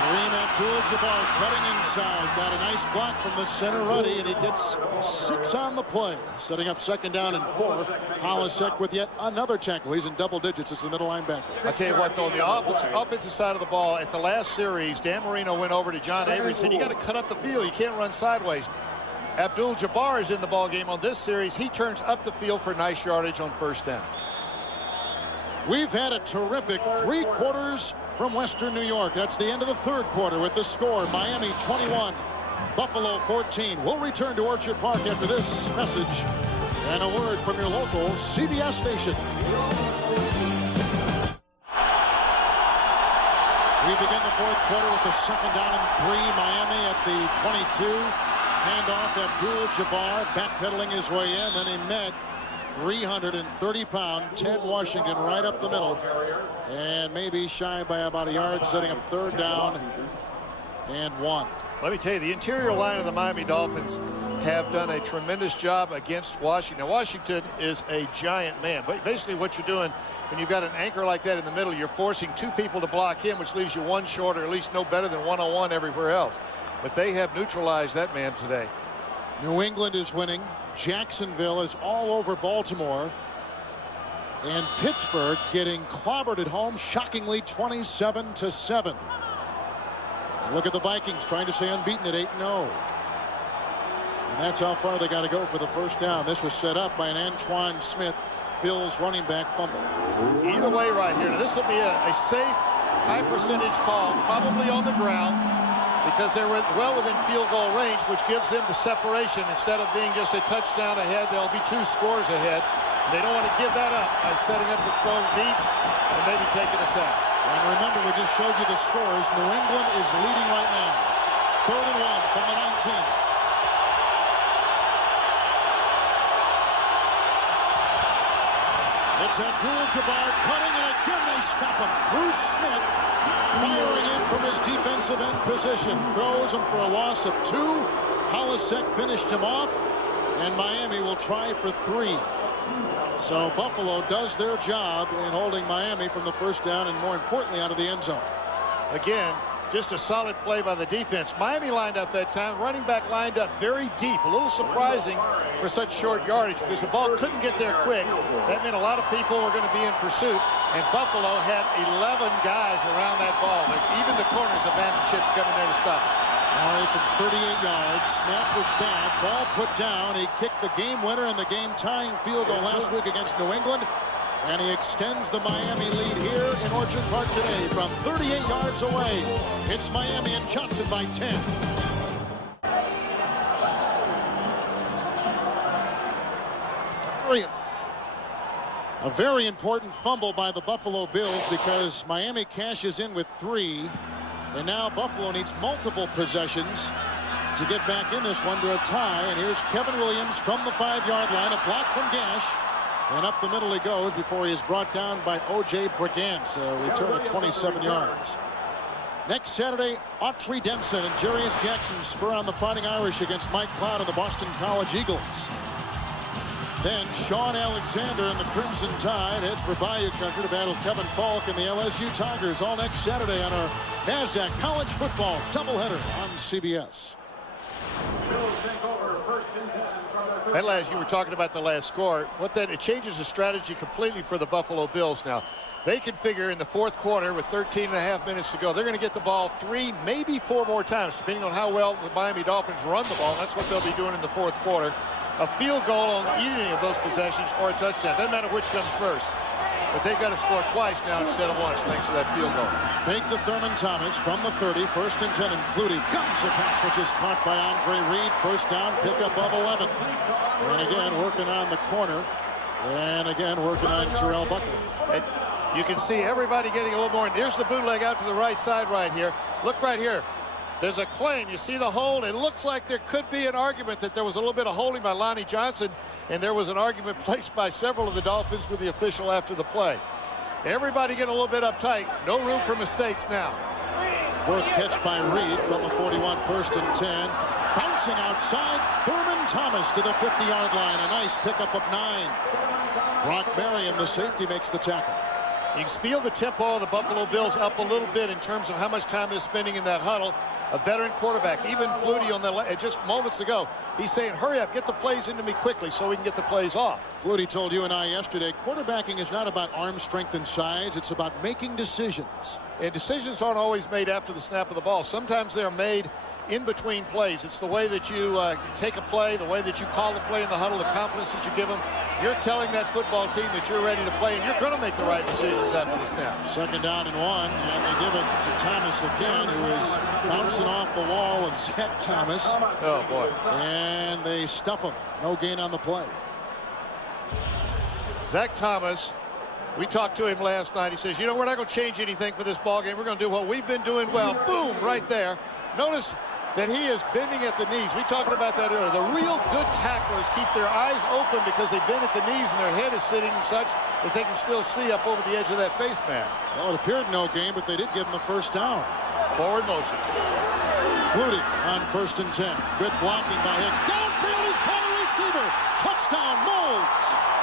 Kareem Abdul-Jabbar cutting inside. Got a nice block from the center Ruddy, and he gets 6 on the play. Setting up second down and 4. Holisek with yet another tackle. He's in double digits as the middle linebacker. I tell you what, though, the offensive side of the ball, at the last series, Dan Marino went over to John Avery and said, you got to cut up the field. You can't run sideways. Abdul-Jabbar is in the ball game on this series. He turns up the field for nice yardage on first down. We've had a terrific 3 quarters from Western New York. That's the end of the third quarter with the score: Miami 21, Buffalo 14. We'll return to Orchard Park after this message and a word from your local CBS station. We begin the fourth quarter with the second down and 3. Miami at the 22. Handoff Abdul-Jabbar backpedaling his way in. Then he met 330-pound Ted Washington right up the middle, and maybe shy by about a yard, setting up third down and 1. Let me tell you, the interior line of the Miami Dolphins have done a tremendous job against Washington. Now, Washington is a giant man, but basically what you're doing when you've got an anchor like that in the middle, you're forcing 2 people to block him, which leaves you 1 short, or at least no better than 1-on-1 everywhere else. But they have neutralized that man today. New England is winning. Jacksonville is all over Baltimore. And Pittsburgh getting clobbered at home, shockingly 27-7. Look at the Vikings trying to stay unbeaten at 8-0. And that's how far they got to go for the first down. This was set up by an Antoine Smith, Bills running back fumble. Either way right here. Now, this will be a safe, high percentage call, probably on the ground, because they're well within field goal range, which gives them the separation. Instead of being just a touchdown ahead, they'll be 2 scores ahead. They don't want to give that up by setting up the throw deep and maybe taking a sack. And remember, we just showed you the scores. New England is leading right now. 3rd and 1 from the 19. It's Abdul-Jabbar cutting, and again they stop him. Bruce Smith firing in from his defensive end position. Throws him for a loss of 2. Holisek finished him off, and Miami will try for 3. So Buffalo does their job in holding Miami from the first down and, more importantly, out of the end zone. Again, just a solid play by the defense. Miami lined up that time. Running back lined up very deep. A little surprising for such short yardage because the ball couldn't get there quick. That meant a lot of people were going to be in pursuit. And Buffalo had 11 guys around that ball. Even the corners abandoned ship coming there to stop it. Murray from 38 yards. Snap was bad. Ball put down. He kicked the game winner in the game-tying field goal last week against New England. And he extends the Miami lead here in Orchard Park today from 38 yards away. It's Miami and Johnson by 10. A very important fumble by the Buffalo Bills because Miami cashes in with 3. And now Buffalo needs multiple possessions to get back in this one to a tie. And here's Kevin Williams from the 5-yard line. A block from Gash. And up the middle he goes before he is brought down by O.J. Brigance. A return of 27 yards. Next Saturday, Autry Denson and Jarius Jackson spur on the Fighting Irish against Mike Cloud and the Boston College Eagles. Then Sean Alexander and the Crimson Tide head for Bayou Country to battle Kevin Falk and the LSU Tigers all next Saturday on our NASDAQ College Football doubleheader on CBS. And as you were talking about the last score, it changes the strategy completely for the Buffalo Bills now. They can figure in the fourth quarter with 13.5 minutes to go, they're going to get the ball 3, maybe 4 more times, depending on how well the Miami Dolphins run the ball. And that's what they'll be doing in the fourth quarter. A field goal on either of those possessions or a touchdown. Doesn't matter which comes first. But they've got to score twice now instead of once, thanks to that field goal. Fake to Thurman Thomas from the 30. First and 10, and Flutie guns a pass, which is caught by Andre Reed. First down, pickup of 11. And again, working on the corner. And again, working on Terrell Buckley. And you can see everybody getting a little more. There's the bootleg out to the right side right here. Look right here. There's a claim. You see the hold. It looks like there could be an argument that there was a little bit of holding by Lonnie Johnson, and there was an argument placed by several of the Dolphins with the official after the play. Everybody getting a little bit uptight. No room for mistakes now. Fourth catch by Reed from the 41, first and 10. Bouncing outside, Thurman Thomas to the 50-yard line. A nice pickup of 9. Brock Marion, the safety, makes the tackle. You can feel the tempo of the Buffalo Bills up a little bit in terms of how much time they're spending in that huddle. A veteran quarterback, even Flutie on the just moments ago, he's saying, hurry up, get the plays into me quickly so we can get the plays off. Flutie told you and I yesterday, quarterbacking is not about arm strength and size. It's about making decisions. And decisions aren't always made after the snap of the ball. Sometimes they're made in between plays. It's the way that you take a play, the way that you call the play in the huddle, the confidence that you give them. You're telling that football team that you're ready to play, and you're going to make the right decisions after the snap. Second down and 1, and they give it to Thomas again, who is bouncing off the wall of Zach Thomas. Oh, boy. And they stuff him. No gain on the play. Zach Thomas, we talked to him last night. He says, you know, we're not going to change anything for this ball game. We're going to do what we've been doing well. Boom, right there. Notice that he is bending at the knees. We talked about that earlier. The real good tacklers keep their eyes open because they bend at the knees and their head is sitting and such that they can still see up over the edge of that face mask. Well, it appeared no game, but they did give him the first down. Forward motion. Flutie on first and 10. Good blocking by Hicks. Downfield, he's got a receiver. Touchdown, Moulds.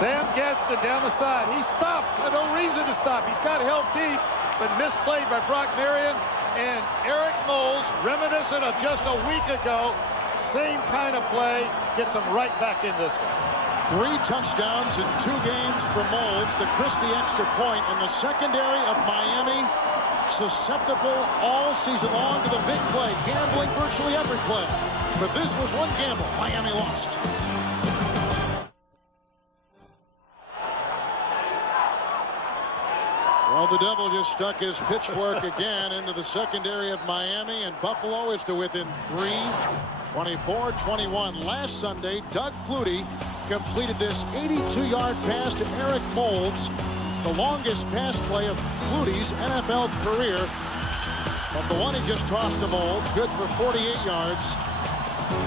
Sam Gadsden down the side. He stops. No reason to stop. He's got held deep, but misplayed by Brock Marion. And Eric Moulds, reminiscent of just a week ago, same kind of play, gets him right back in this one. 3 touchdowns in 2 games for Moulds. The Christie extra point in the secondary of Miami. Susceptible all season long to the big play, gambling virtually every play. But this was one gamble Miami lost. Well, the devil just stuck his pitchfork again into the secondary of Miami, and Buffalo is to within 3, 24-21. Last Sunday, Doug Flutie completed this 82-yard pass to Eric Moulds, the longest pass play of Flutie's NFL career. But the one he just tossed to Moulds, good for 48 yards,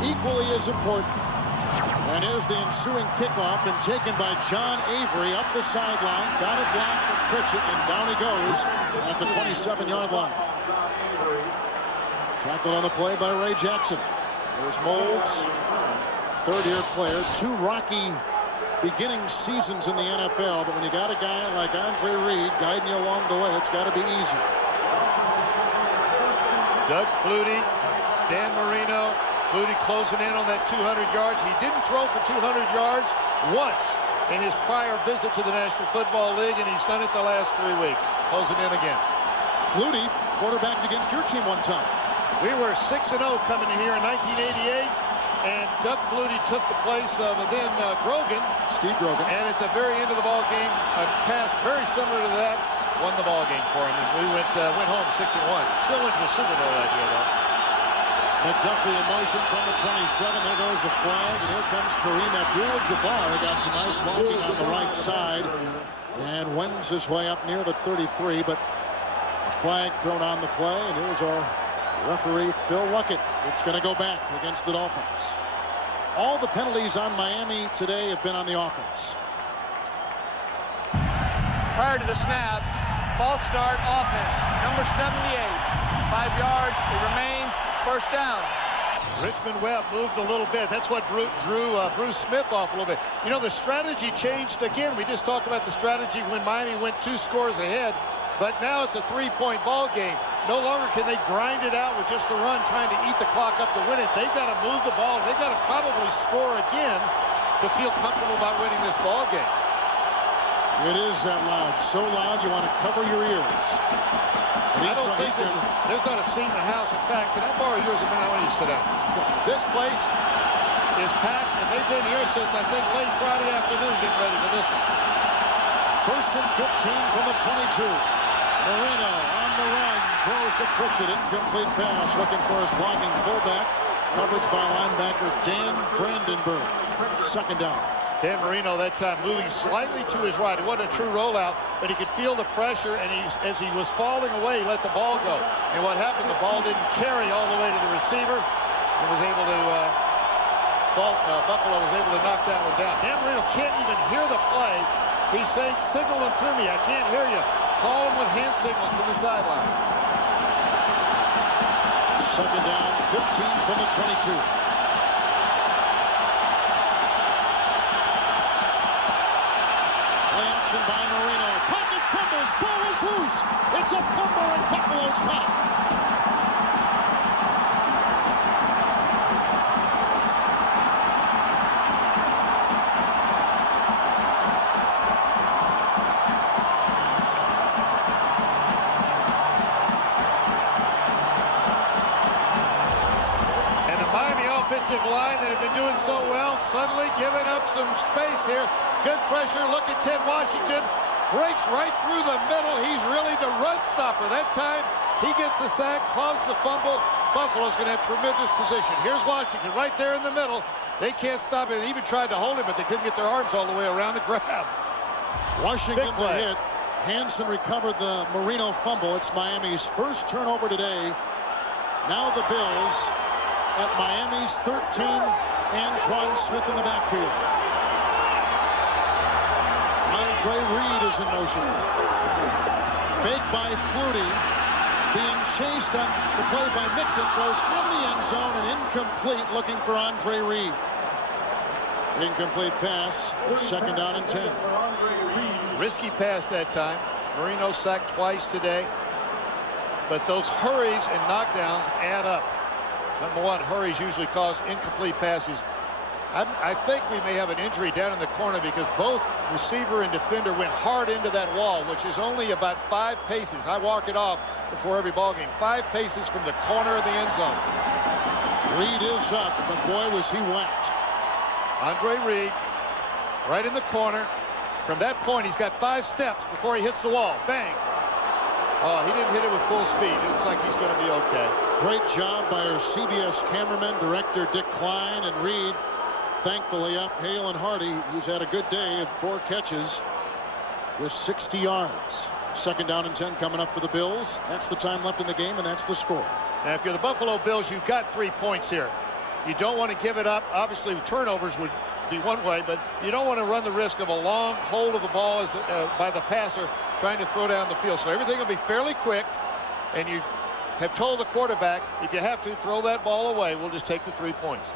equally as important. And here's the ensuing kickoff, and taken by John Avery up the sideline. Got a block from Pritchett, and down he goes at the 27-yard line. Tackled on the play by Ray Jackson. There's Moulds, third-year player. 2 rocky beginning seasons in the NFL, but when you got a guy like Andre Reed guiding you along the way, it's got to be easy. Doug Flutie, Dan Marino. Flutie closing in on that 200 yards. He didn't throw for 200 yards once in his prior visit to the National Football League, and he's done it the last 3 weeks. Closing in again. Flutie quarterbacked against your team one time. We were 6-0 coming in here in 1988, and Doug Flutie took the place of then Grogan. Steve Grogan. And at the very end of the ball game, a pass very similar to that won the ball game for him. And we went home 6-1. Still went to the Super Bowl that year, though. McDuffie in motion from the 27. There goes a flag, and here comes Kareem Abdul-Jabbar. Got some nice blocking on the right side and wins his way up near the 33, but a flag thrown on the play, and here's our referee, Phil Luckett. It's going to go back against the Dolphins. All the penalties on Miami today have been on the offense. Prior to the snap, false start, offense, number 78, 5 yards, it remains. First down. Richmond Webb moved a little bit. That's what drew Bruce Smith off a little bit. You know, the strategy changed again. We just talked about the strategy when Miami went 2 scores ahead, but now it's a 3-point ball game. No longer can they grind it out with just the run, trying to eat the clock up to win it. They've got to move the ball. They've got to probably score again to feel comfortable about winning this ball game. It is that loud. So loud you want to cover your ears. I don't think there's not a seat in the house. In fact, can I borrow yours a minute? I want you to sit down. This place is packed, and they've been here since, I think, late Friday afternoon getting ready for this one. First and 15 from the 22. Marino on the run. Throws to Pritchett. Incomplete pass. Looking for his blocking fullback. Coverage by linebacker Dan Brandenburg. Second down. Dan Marino that time moving slightly to his right. It wasn't a true rollout, but he could feel the pressure, and as he was falling away, he let the ball go. And what happened, the ball didn't carry all the way to the receiver, and was able to, Buffalo was able to knock that one down. Dan Marino can't even hear the play. He's saying, signal him to me. I can't hear you. Call him with hand signals from the sideline. Second down, 15 from the 22. By Marino. Pocket crumbles. Ball is loose. It's a fumble, and Buffalo's caught. And the Miami offensive line that have been doing so well, suddenly giving up some space here. Good pressure. Look at Ted Washington. Breaks right through the middle. He's really the run stopper. That time, he gets the sack, caused the fumble. Buffalo's going to have tremendous position. Here's Washington right there in the middle. They can't stop it. They even tried to hold him, but they couldn't get their arms all the way around to grab. Washington the hit. Hansen recovered the Marino fumble. It's Miami's first turnover today. Now the Bills at Miami's 13. Antoine Smith in the backfield. Andre Reed is in motion. Fake by Flutie. Being chased on the play by Mixon. Throws in the end zone and incomplete, looking for Andre Reed. Incomplete pass. Second down and 10. Risky pass that time. Marino sacked twice today. But those hurries and knockdowns add up. Number one, hurries usually cause incomplete passes. I think we may have an injury down in the corner because both receiver and defender went hard into that wall, which is only about 5 paces. I walk it off before every ball game. 5 paces from the corner of the end zone. Reed is up, but boy, was he whacked. Andre Reed, right in the corner. From that point, he's got 5 steps before he hits the wall. Bang. Oh, he didn't hit it with full speed. It looks like he's going to be okay. Great job by our CBS cameraman, director Dick Klein, and Reed. Thankfully up Hale and Hardy, who's had a good day at 4 catches with 60 yards. 2nd down and 10 coming up for the Bills. That's the time left in the game, and that's the score. Now, if you're the Buffalo Bills, you've got 3 points here. You don't want to give it up. Obviously, turnovers would be one way, but you don't want to run the risk of a long hold of the ball as, by the passer trying to throw down the field. So everything will be fairly quick, and you have told the quarterback, if you have to, throw that ball away. We'll just take the 3 points.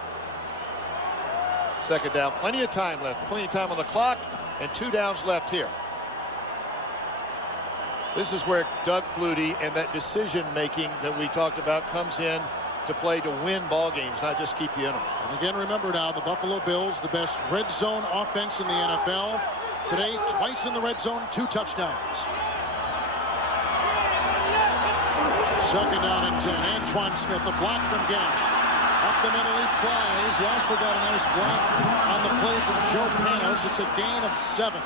2nd down, plenty of time left, plenty of time on the clock, and 2 downs left here. This is where Doug Flutie and that decision-making that we talked about comes in to play to win ball games, not just keep you in them. And again, remember now, the Buffalo Bills, the best red zone offense in the NFL. Today, twice in the red zone, 2 touchdowns. 2nd down and 10. Antoine Smith, the block from Gash. Up the middle he flies. He also got a nice block on the play from Joe Panos. It's a gain of 7.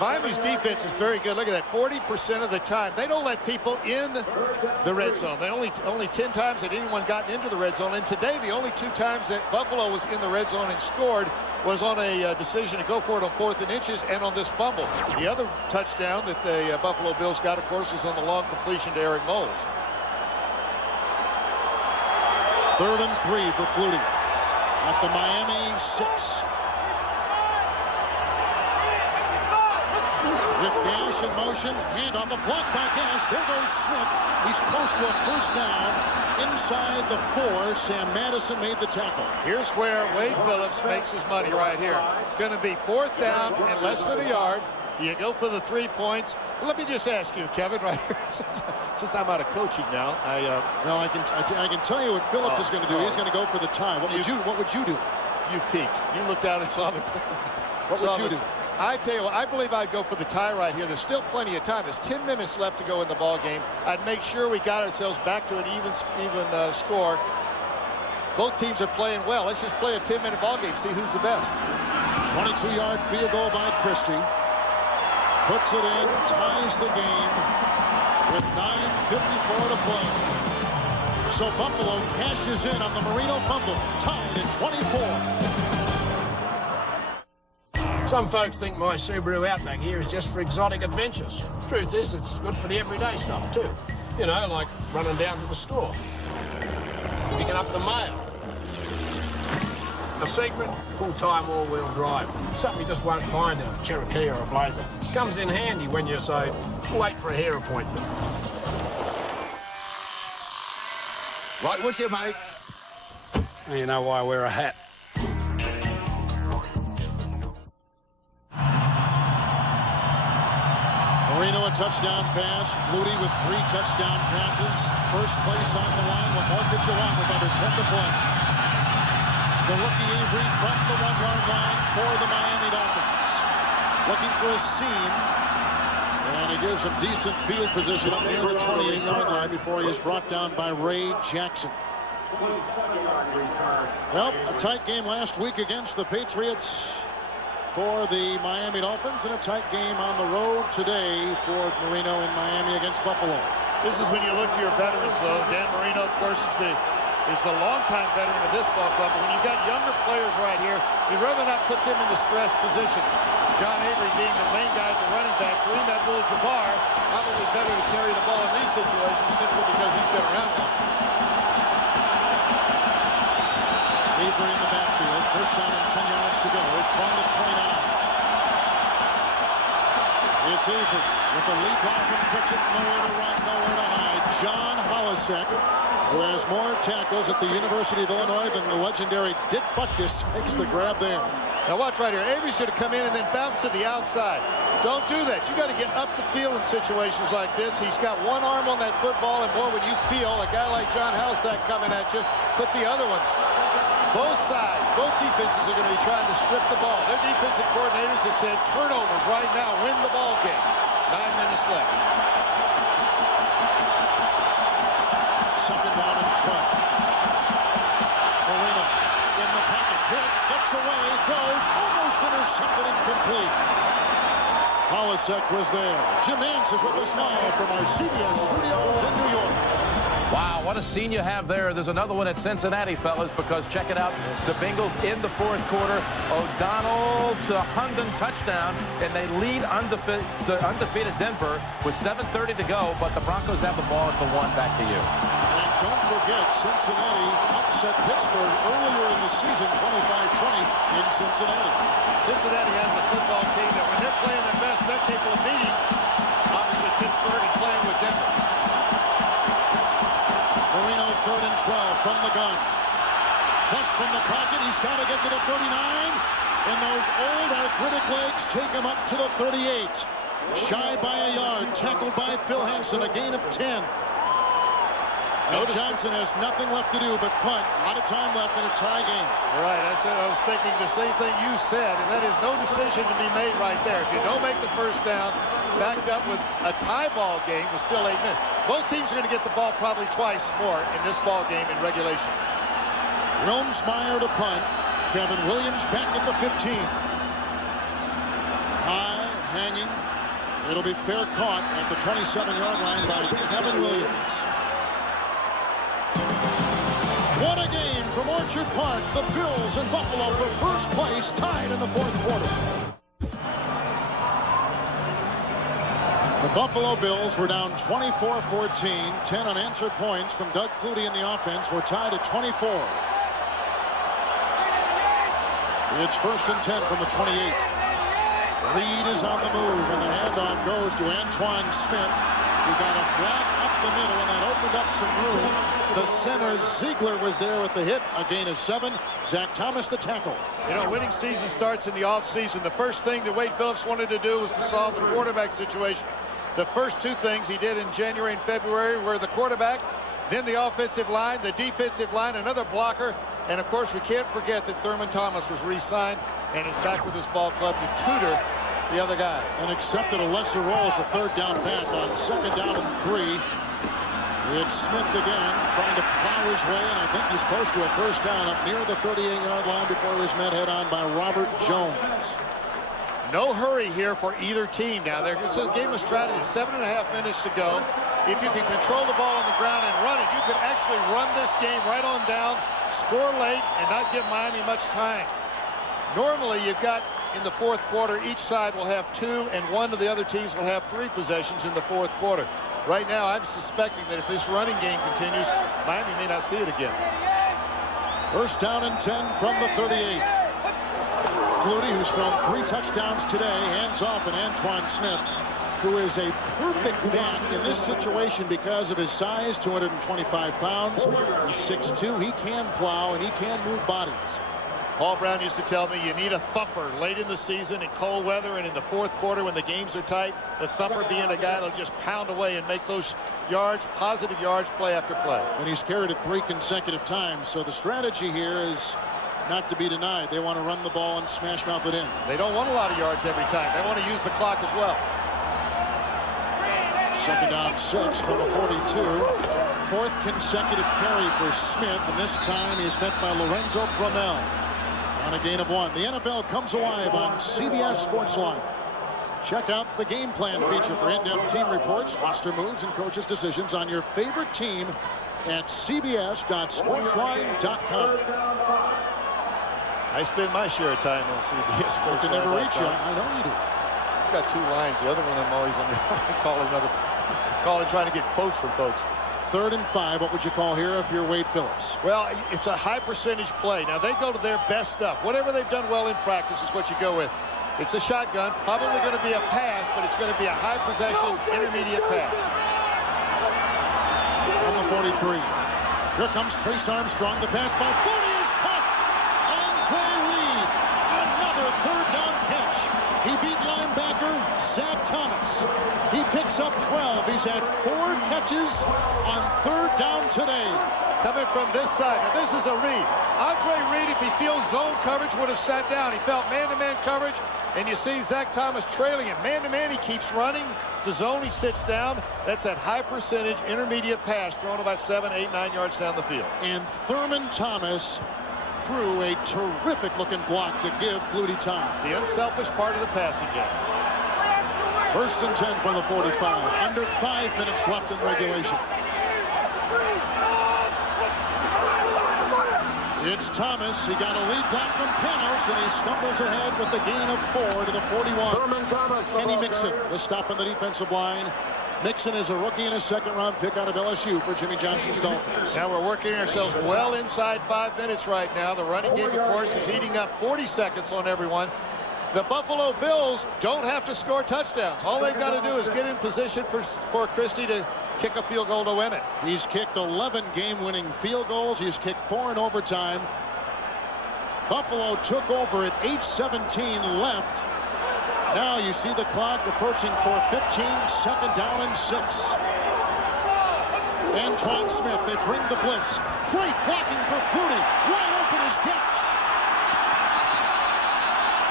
Miami's defense is very good. Look at that, 40% of the time. They don't let people in the red zone. They only 10 times that anyone got into the red zone. And today, the only 2 times that Buffalo was in the red zone and scored was on a decision to go for it on 4th and inches and on this fumble. The other touchdown that the Buffalo Bills got, of course, was on the long completion to Eric Moles. 3rd and 3 for Flutie at the Miami 6. With Gash in motion, handoff, a block by Gash. There goes Smith. He's close to a 1st down inside the 4. Sam Madison made the tackle. Here's where Wade Phillips makes his money right here. It's going to be 4th down and less than a yard. You go for the 3 points. Let me just ask you, Kevin, right here, since I'm out of coaching now, well, I can tell you what Phillips is going to do. He's going to go for the tie. What would you do? You peeked. You looked out and saw the. What would you do? I tell you what, I believe I'd go for the tie right here. There's still plenty of time. There's 10 minutes left to go in the ball game. I'd make sure we got ourselves back to an even score. Both teams are playing well. Let's just play a 10-minute ball game, see who's the best. 22-yard field goal by Christie. Puts it in, ties the game with 9:54 to play. So Buffalo cashes in on the Marino fumble, tied at 24. Some folks think my Subaru Outback here is just for exotic adventures. Truth is, it's good for the everyday stuff too. You know, like running down to the store, picking up the mail. The secret, full-time all-wheel drive. Something you just won't find in a Cherokee or a Blazer. Comes in handy when you're, say, late for a hair appointment. Right, what's your mate? You know why I wear a hat. Marino a touchdown pass. Flutie with 3 touchdown passes. First place on the line. What more could you want with under 10 to play? The rookie Avery from the 1-yard line for the Miami Dolphins. Looking for a seam. And he gives him decent field position up near the 28-yard line before he is brought down by Ray Jackson. Well, a tight game last week against the Patriots for the Miami Dolphins, and a tight game on the road today for Marino in Miami against Buffalo. This is when you look to your veterans, though. Dan Marino, of course, is the longtime veteran of this ball club. But when you've got younger players right here, you'd rather not put them in the stress position. John Avery being the main guy at the running back, Kareem Abdul-Jabbar, probably better to carry the ball in these situations simply because he's been around long. Avery in the backfield. 1st down and 10 yards to go from the 29. It's Avery with the lead block from Pritchett. Nowhere to run, nowhere to hide. John Holisek, who has more tackles at the University of Illinois than the legendary Dick Butkus, makes the grab there. Now watch right here. Avery's going to come in and then bounce to the outside. Don't do that. You got to get up the field in situations like this. He's got one arm on that football, and boy, when you feel a guy like John Holisek coming at you, put the other one. Both sides, both defenses are going to be trying to strip the ball. Their defensive coordinators have said turnovers right now win the ball game. 9 minutes left. 2nd down and 12. Marino in the pocket. Hit, gets away, goes, almost intercepted, incomplete. Polasek was there. Jim Nantz is with us now from our CBS studios in New York. Wow, what a scene you have there. There's another one at Cincinnati, fellas, because check it out. The Bengals in the fourth quarter. O'Donnell to Hundon touchdown, and they lead undefeated Denver with 7:30 to go, but the Broncos have the ball at the 1. Back to you. And don't forget, Cincinnati upset Pittsburgh earlier in the season, 25-20 in Cincinnati. Cincinnati has a football team that when they're playing their best, they're capable of beating, obviously, Pittsburgh and playing with Denver. Marino 3rd and 12 from the gun. Flush from the pocket. He's got to get to the 39. And those old arthritic legs take him up to the 38. Shy by a yard. Tackled by Phil Hansen. A gain of 10. And Johnson has nothing left to do but punt. A lot of time left in a tie game. Right. I was thinking the same thing you said, and that is no decision to be made right there. If you don't make the first down, backed up with a tie ball game with still 8 minutes. Both teams are going to get the ball probably twice more in this ball game in regulation. Wilmsmeyer to punt. Kevin Williams back at the 15. High, hanging. It'll be fair caught at the 27-yard line by Kevin Williams. What a game from Orchard Park. The Bills and Buffalo for first place, tied in the fourth quarter. The Buffalo Bills were down 24-14. 10 unanswered points from Doug Flutie in the offense. Were tied at 24. It's 1st and 10 from the 28. Reed is on the move, and the handoff goes to Antoine Smith. He got a block up the middle, and that opened up some room. The center, Ziegler, was there with the hit. A gain of 7. Zach Thomas, the tackle. You know, winning season starts in the offseason. The first thing that Wade Phillips wanted to do was to solve the quarterback situation. The first 2 things he did in January and February were the quarterback, then the offensive line, the defensive line, another blocker. And, of course, we can't forget that Thurman Thomas was re-signed and is back with his ball club to tutor the other guys. And accepted a lesser role as a 3rd down back on 2nd down and 3. It's Smith again trying to plow his way, and I think he's close to a first down up near the 38-yard line before he was met head on by Robert Jones. No hurry here for either team now. It's a game of strategy. 7.5 minutes to go. If you can control the ball on the ground and run it, you could actually run this game right on down, score late, and not give Miami much time. Normally, you've got in the fourth quarter, each side will have 2, and one of the other teams will have 3 possessions in the fourth quarter. Right now, I'm suspecting that if this running game continues, Miami may not see it again. 1st down and 10 from the 38. Flutie, who's thrown 3 touchdowns today, hands off, and Antoine Smith, who is a perfect back in this situation because of his size, 225 pounds. He's 6'2". He can plow, and he can move bodies. Paul Brown used to tell me you need a thumper late in the season in cold weather and in the fourth quarter when the games are tight. The thumper being a guy that'll just pound away and make those yards, positive yards, play after play. And he's carried it 3 consecutive times. So the strategy here is not to be denied. They want to run the ball and smash mouth it in. They don't want a lot of yards every time. They want to use the clock as well. 2nd down 6 from the 42. 4th consecutive carry for Smith, and this time he's met by Lorenzo Bromell on a gain of 1. The NFL comes alive on CBS Sportsline. Check out the game plan feature for in-depth team reports, roster moves, and coaches' decisions on your favorite team at cbs.sportsline.com. I spend my share of time on CBS Sportsline. I can never reach you. I know you do. I've got 2 lines. The other one I'm always on calling, trying to get quotes from folks. 3rd and 5. What would you call here if you're Wade Phillips? Well, it's a high percentage play. Now, they go to their best stuff. Whatever they've done well in practice is what you go with. It's a shotgun, probably going to be a pass, but it's going to be a high possession, intermediate pass. On the 43. Here comes Trace Armstrong. The pass by Flutie is caught. Andre Reed. Another 3rd down catch. He beat linebacker Zach Thomas. He picks up 12. He's had 4 catches on 3rd down today. Coming from this side. Now, this is a Reed. Andre Reed, if he feels zone coverage, would have sat down. He felt man-to-man coverage, and you see Zach Thomas trailing him. Man-to-man, he keeps running. To zone, he sits down. That's that high percentage intermediate pass thrown about 7, 8, 9 yards down the field. And Thurman Thomas threw a terrific-looking block to give Flutie time. The unselfish part of the passing game. First and 10 from the 45. Under 5 minutes left in regulation. It's Thomas. He got a lead back from Panos, and he stumbles ahead with the gain of 4 to the 41. Kenny Mixon, the stop on the defensive line. Mixon is a rookie and a second-round pick out of LSU for Jimmy Johnson's Dolphins. Now we're working ourselves well inside 5 minutes right now. The running game, of course, is eating up 40 seconds on everyone. The Buffalo Bills don't have to score touchdowns. All they've got to do is get in position for Christie to kick a field goal to win it. He's kicked 11 game-winning field goals. He's kicked 4 in overtime. Buffalo took over at 8:17 left. Now you see the clock approaching for 15, second down and 6. Antoine Smith, they bring the blitz. Great blocking for Flutie. Wide open as gets.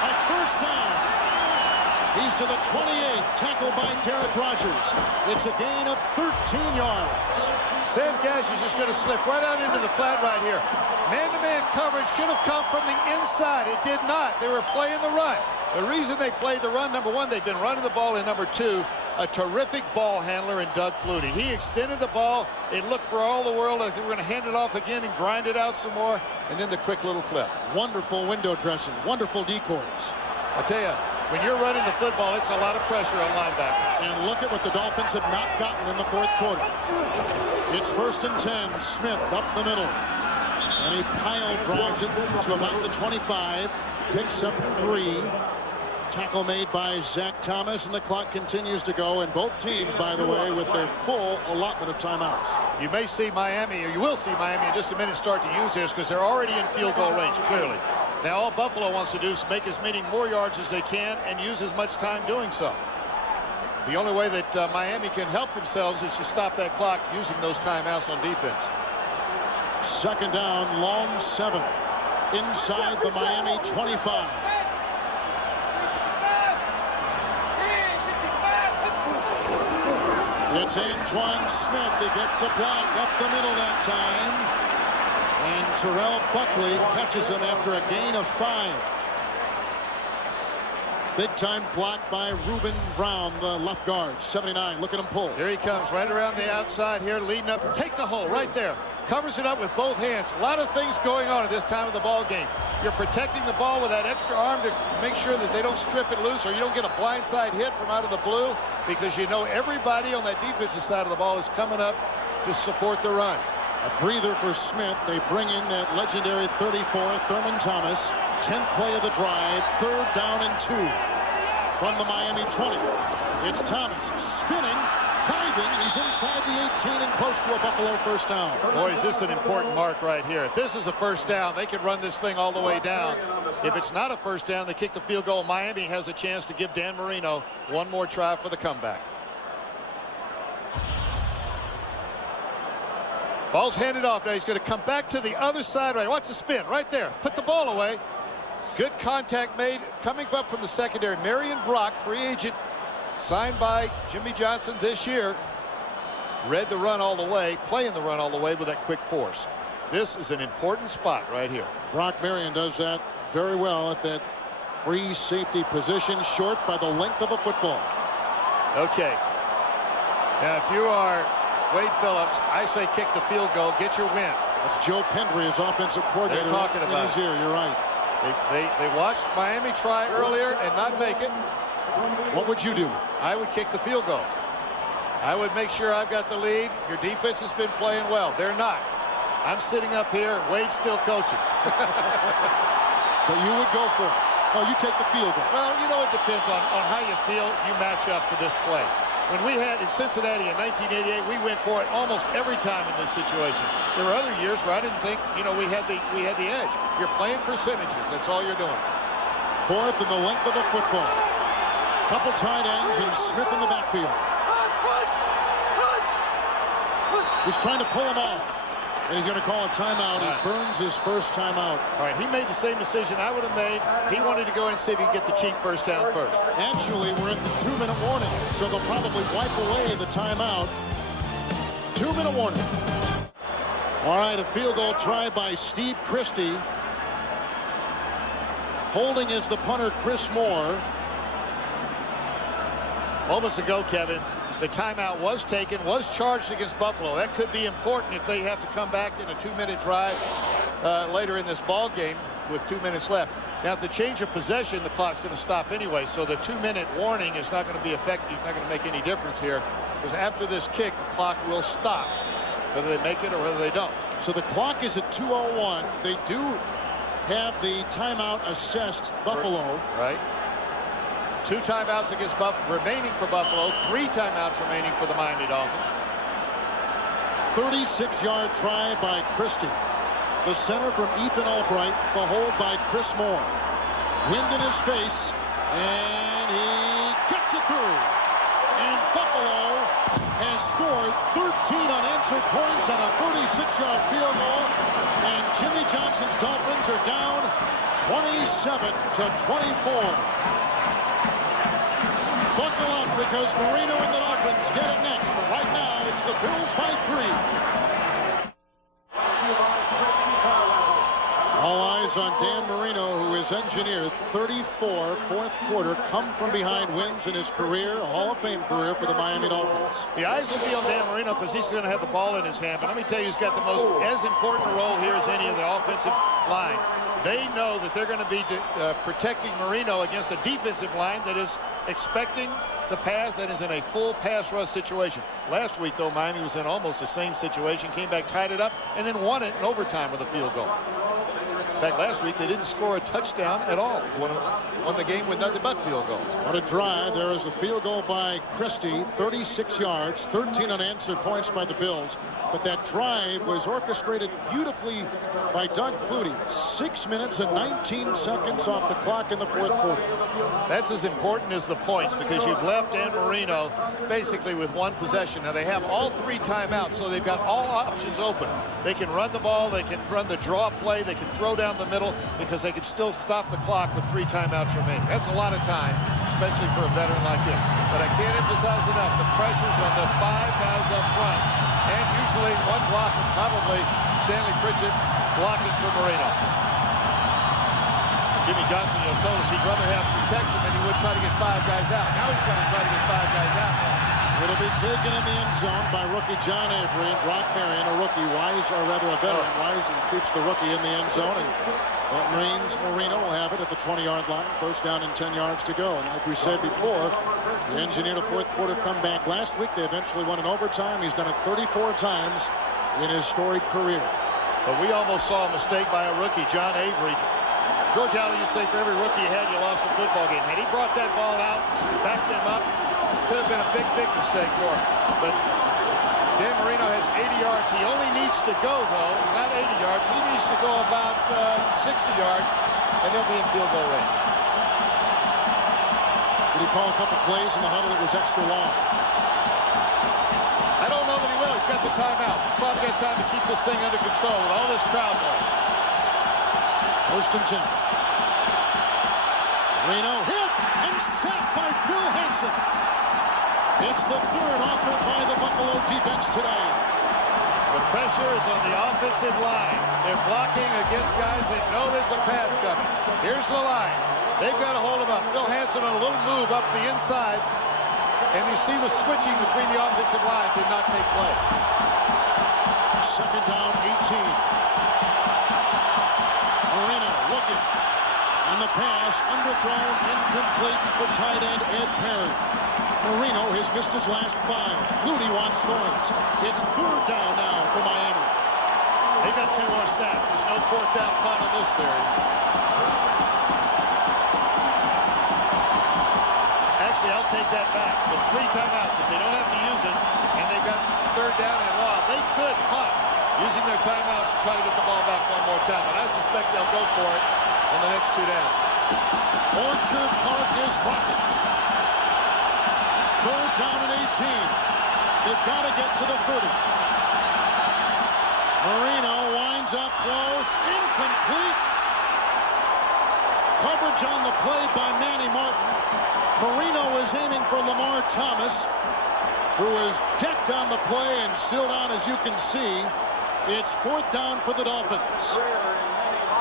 A first down. He's to the 28, tackled by Derek Rogers. It's a gain of 13 yards. Sam Gash is just going to slip right out into the flat right here. Man-to-man coverage should have come from the inside. It did not. They were playing the run. The reason they played the run, number one, they've been running the ball, and number two, a terrific ball handler in Doug Flutie. He extended the ball. It looked for all the world like they were going to hand it off again and grind it out some more, and then the quick little flip. Wonderful window dressing, wonderful decoys. I'll tell you, when you're running the football, it's a lot of pressure on linebackers. And look at what the Dolphins have not gotten in the fourth quarter. It's first and 10. Smith up the middle. And he pile drives it to about the 25. Picks up 3. Tackle made by Zach Thomas, and the clock continues to go. And both teams, by the way, with their full allotment of timeouts. You may see Miami, or you will see Miami in just a minute start to use this because they're already in field goal range, clearly. Now all Buffalo wants to do is make as many more yards as they can and use as much time doing so. The only way that Miami can help themselves is to stop that clock using those timeouts on defense. Second down, long 7. Inside the Miami 25. It's Antoine Smith. He gets a block up the middle that time. And Terrell Buckley catches him after a gain of 5. Big time block by Reuben Brown, the left guard. 79, look at him pull. Here he comes right around the outside here, leading up. Take the hole right there. Covers it up with both hands. A lot of things going on at this time of the ball game. You're protecting the ball with that extra arm to make sure that they don't strip it loose or you don't get a blindside hit from out of the blue, because you know everybody on that defensive side of the ball is coming up to support the run. A breather for Smith. They bring in that legendary 34, Thurman Thomas. 10th play of the drive, third down and 2 from the Miami 20. It's Thomas spinning, diving. He's inside the 18 and close to a Buffalo first down. Boy, is this an important mark right here. If this is a first down, they can run this thing all the way down. If it's not a first down, they kick the field goal. Miami has a chance to give Dan Marino one more try for the comeback. Ball's handed off. Now he's going to come back to the other side. Right, watch the spin right there. Put the ball away. Good contact made coming up from the secondary. Marion Brock, free agent, signed by Jimmy Johnson this year. Read the run all the way, playing the run all the way with that quick force. This is an important spot right here. Brock Marion does that very well at that free safety position, short by the length of the football. Okay. Now, if you are Wade Phillips, I say kick the field goal, get your win. That's Joe Pendry, his offensive coordinator. They're talking about in his ear. You're right. They watched Miami try earlier and not make it. What would you do? I would kick the field goal. I would make sure I've got the lead. Your defense has been playing well. They're not. I'm sitting up here. Wade's still coaching. But you would go for it. No, you take the field goal. Well, you know, it depends on how you feel you match up for this play. When we had in Cincinnati in 1988, we went for it almost every time in this situation. There were other years where I didn't think, you know, we had the edge. You're playing percentages. That's all you're doing. Fourth in the length of the football. Couple tight ends and Smith in the backfield. He's trying to pull him off. And he's going to call a timeout. He burns his first timeout. All right, he made the same decision I would have made. He wanted to go in and see if he could get the cheap first down first. Actually, we're at the 2-minute warning, so they'll probably wipe away the timeout. 2-minute warning. All right, a field goal try by Steve Christie. Holding is the punter, Chris Moore. Moments ago, Kevin, the timeout was taken, was charged against Buffalo. That could be important if they have to come back in a 2-minute drive later in this ball game with 2 minutes left. Now, if the change of possession, the clock's going to stop anyway, so the 2-minute warning is not going to be effective, not going to make any difference here, because after this kick, the clock will stop, whether they make it or whether they don't. So the clock is at 2:01. They do have the timeout assessed Buffalo. Right. 2 timeouts against remaining for Buffalo, 3 timeouts remaining for the Miami Dolphins. 36-yard try by Christie. The center from Ethan Albright, the hold by Chris Moore. Wind in his face, and he gets it through. And Buffalo has scored 13 unanswered points on a 36-yard field goal. And Jimmy Johnson's Dolphins are down 27-24. Buckle up, because Marino and the Dolphins get it next. But right now, it's the Bills by 3. All eyes on Dan Marino, who has engineered 34 fourth quarter come-from-behind wins in his career, a Hall of Fame career for the Miami Dolphins. The eyes will be on Dan Marino because he's going to have the ball in his hand. But let me tell you, he's got the most as important a role here as any of the offensive line. They know that they're going to be protecting Marino against a defensive line that is expecting the pass and is in a full pass rush situation. Last week, though, Miami was in almost the same situation, came back, tied it up, and then won it in overtime with a field goal. In fact, last week they didn't score a touchdown at all. Won the game with nothing but field goals. What a drive. There is a field goal by Christie, 36 yards, 13 unanswered points by the Bills. But that drive was orchestrated beautifully by Doug Flutie. 6 minutes and 19 seconds off the clock in the fourth quarter. That's as important as the points, because you've left Dan Marino basically with 1 possession. Now they have all 3 timeouts, so they've got all options open. They can run the ball, they can run the draw play, they can throw down the middle, because they can still stop the clock with 3 timeouts remaining. That's a lot of time, especially for a veteran like this. But I can't emphasize enough, the pressure's on the 5 guys up front, and usually 1 blocker, probably Stanley Pritchett blocking for Marino. Jimmy Johnson, told us he'd rather have protection than he would try to get 5 guys out. Now he's got to try to get 5 guys out. It'll be taken in the end zone by rookie John Avery, and Brock Marion, a rookie, a veteran, Wise, keeps the rookie in the end zone, and that means Marino will have it at the 20-yard line. First down and 10 yards to go. And like we said before, he engineered a fourth quarter comeback last week. They eventually won in overtime. He's done it 34 times in his storied career. But we almost saw a mistake by a rookie, John Avery. George Allen used to say for every rookie you had, you lost a football game. And he brought that ball out, backed them up. Could have been a big mistake for him. But Dan Marino has 80 yards. He only needs to go, though, not 80 yards. He needs to go about 60 yards, and they'll be in field goal range. Did he call a couple plays in the huddle that was extra long? I don't know that he will. He's got the timeouts. He's probably got time to keep this thing under control with all this crowd noise. First and 10. Marino hit and sacked by Bill Hansen. It's the 3rd offered by the Buffalo defense today. The pressure is on the offensive line. They're blocking against guys that know there's a pass coming. Here's the line. They've got to hold him up. Bill Hansen on a little move up the inside. And you see the switching between the offensive line did not take place. Second down, 18. Marino looking. And the pass underthrown, incomplete for tight end Ed Perry. Marino has missed his last 5. Flutie wants noise. It's 3rd down now for Miami. They got 2 more snaps. There's no 4th down punt on this series. Actually, I'll take that back. With 3 timeouts, if they don't have to use it, and they've got 3rd down and long, they could punt using their timeouts to try to get the ball back 1 more time. And I suspect they'll go for it on the next 2 downs. Orchard Park is rocking. 3rd down and 18. They've got to get to the 30. Marino winds up, throws, incomplete. Coverage on the play by Manny Martin. Marino is aiming for Lamar Thomas, who is decked on the play and still down, as you can see. It's 4th down for the Dolphins.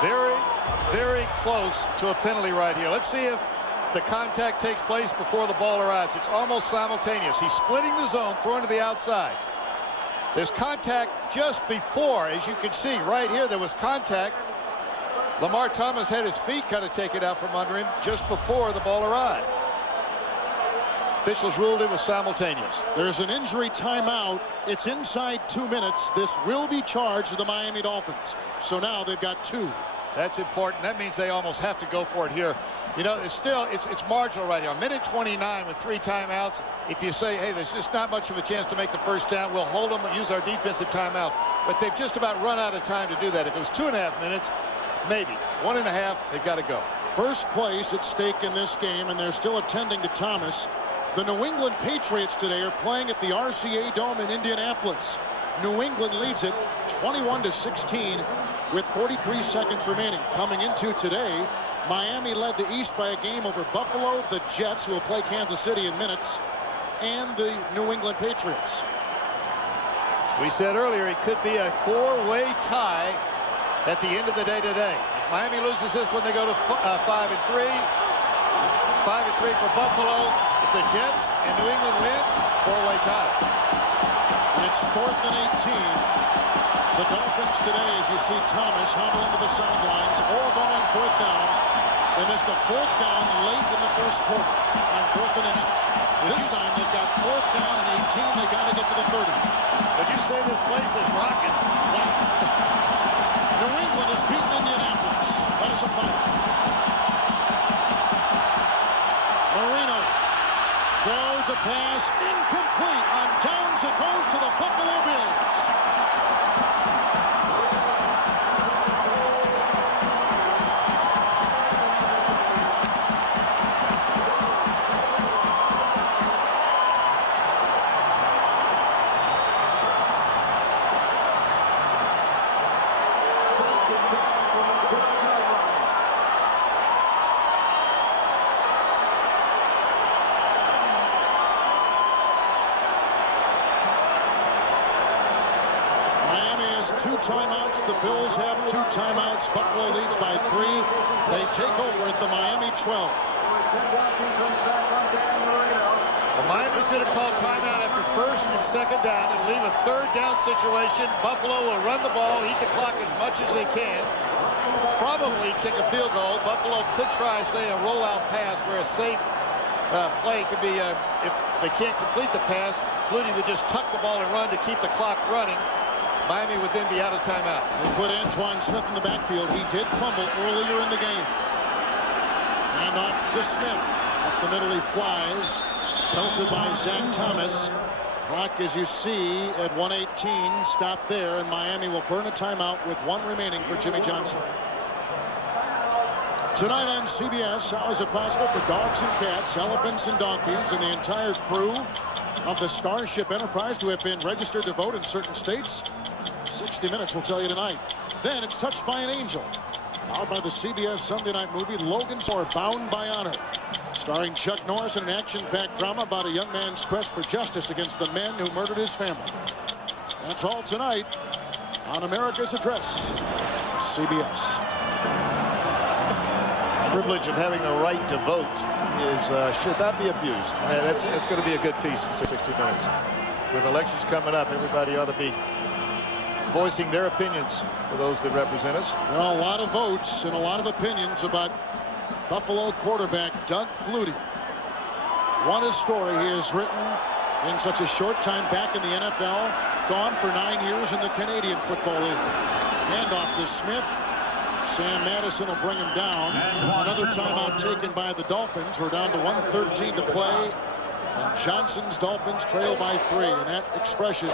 Very, very close to a penalty right here. Let's see if the contact takes place before the ball arrives. It's almost simultaneous. He's splitting the zone, throwing to the outside. There's contact just before, as you can see right here, there was contact. Lamar Thomas had his feet kind of taken out from under him just before the ball arrived. Officials ruled it was simultaneous. There's an injury timeout. It's inside 2 minutes. This will be charged to the Miami Dolphins. So now they've got 2. That's important. That means they almost have to go for it here. You know, it's marginal right now. Minute 29 with 3 timeouts. If you say, hey, there's just not much of a chance to make the first down, we'll hold them and use our defensive timeout. But they've just about run out of time to do that. If it was 2.5 minutes, maybe. 1.5, they've got to go. First place at stake in this game, and they're still attending to Thomas. The New England Patriots today are playing at the RCA Dome in Indianapolis. New England leads it 21-16 with 43 seconds remaining. Coming into today, Miami led the East by a game over Buffalo, the Jets, who will play Kansas City in minutes, and the New England Patriots. As we said earlier, it could be a 4-way tie at the end of the day today. If Miami loses this one, they go to 5-3. 5-3 for Buffalo. If the Jets and New England win, 4-way tie. And it's 4th and 18. The Dolphins today, as you see Thomas hobbling to the sidelines, all ball on 4th down. They missed a 4th down late in the first quarter on 4th and inches. This time they've got 4th down and 18. They got to get to the 30. Would you say this place is rocking? New England has beaten Indianapolis. That is a fight. Marino throws a pass incomplete. On downs it goes to the Buffalo Bills. Two timeouts. The Bills have 2 timeouts. Buffalo leads by 3. They take over at the Miami 12. Well, Miami's going to call timeout after 1st and 2nd down and leave a 3rd down situation. Buffalo will run the ball, eat the clock as much as they can. Probably kick a field goal. Buffalo could try, say, a rollout pass where a safe play could be, if they can't complete the pass, Flutie would just tuck the ball and run to keep the clock running. Miami would then be out of timeouts. They put Antoine Smith in the backfield. He did fumble earlier in the game. And off to Smith. Up the middle he flies. Pelted by Zach Thomas. Clock, as you see, at 1:18. Stop there, and Miami will burn a timeout with 1 remaining for Jimmy Johnson. Tonight on CBS, how is it possible for dogs and cats, elephants and donkeys, and the entire crew of the Starship Enterprise to have been registered to vote in certain states? 60 Minutes will tell you tonight. Then it's Touched by an Angel, powered by the CBS Sunday night movie Logan's or Bound by Honor, starring Chuck Norris in an action-packed drama about a young man's quest for justice against the men who murdered his family. That's all tonight on America's Address, CBS. The privilege of having the right to vote is should not be abused. That's going to be a good piece in 60 Minutes. With elections coming up, everybody ought to be voicing their opinions for those that represent us. Well, a lot of votes and a lot of opinions about Buffalo quarterback Doug Flutie. What a story he has written in such a short time back in the NFL. Gone for 9 years in the Canadian Football League. Handoff to Smith. Sam Madison will bring him down. Another timeout taken by the Dolphins. We're down to 1:13 to play. And Johnson's Dolphins trail by 3. And that expression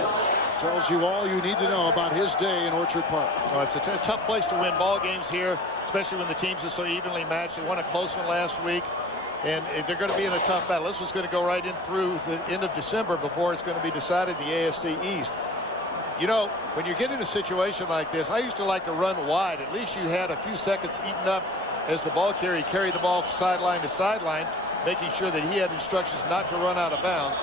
tells you all you need to know about his day in Orchard Park. Well, it's a tough place to win ball games here, especially when the teams are so evenly matched. They won a close one last week, and they're going to be in a tough battle. This one's going to go right in through the end of December before it's going to be decided, the AFC East. You know, when you get in a situation like this, I used to like to run wide. At least you had a few seconds eaten up as the ball carrier carried the ball sideline to sideline, making sure that he had instructions not to run out of bounds.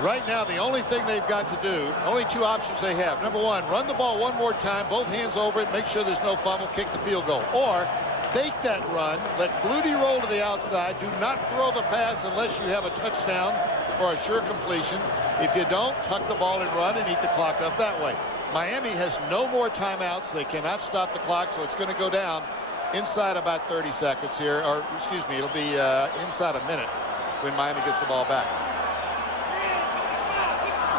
Right now, the only thing they've got to do, only 2 options they have. Number 1, run the ball one more time, both hands over it, make sure there's no fumble, kick the field goal. Or fake that run. Let Flutie roll to the outside. Do not throw the pass unless you have a touchdown or a sure completion. If you don't, tuck the ball and run and eat the clock up that way. Miami has no more timeouts. They cannot stop the clock, so it's going to go down inside about 30 seconds here. Or, excuse me, it'll be inside a minute when Miami gets the ball back.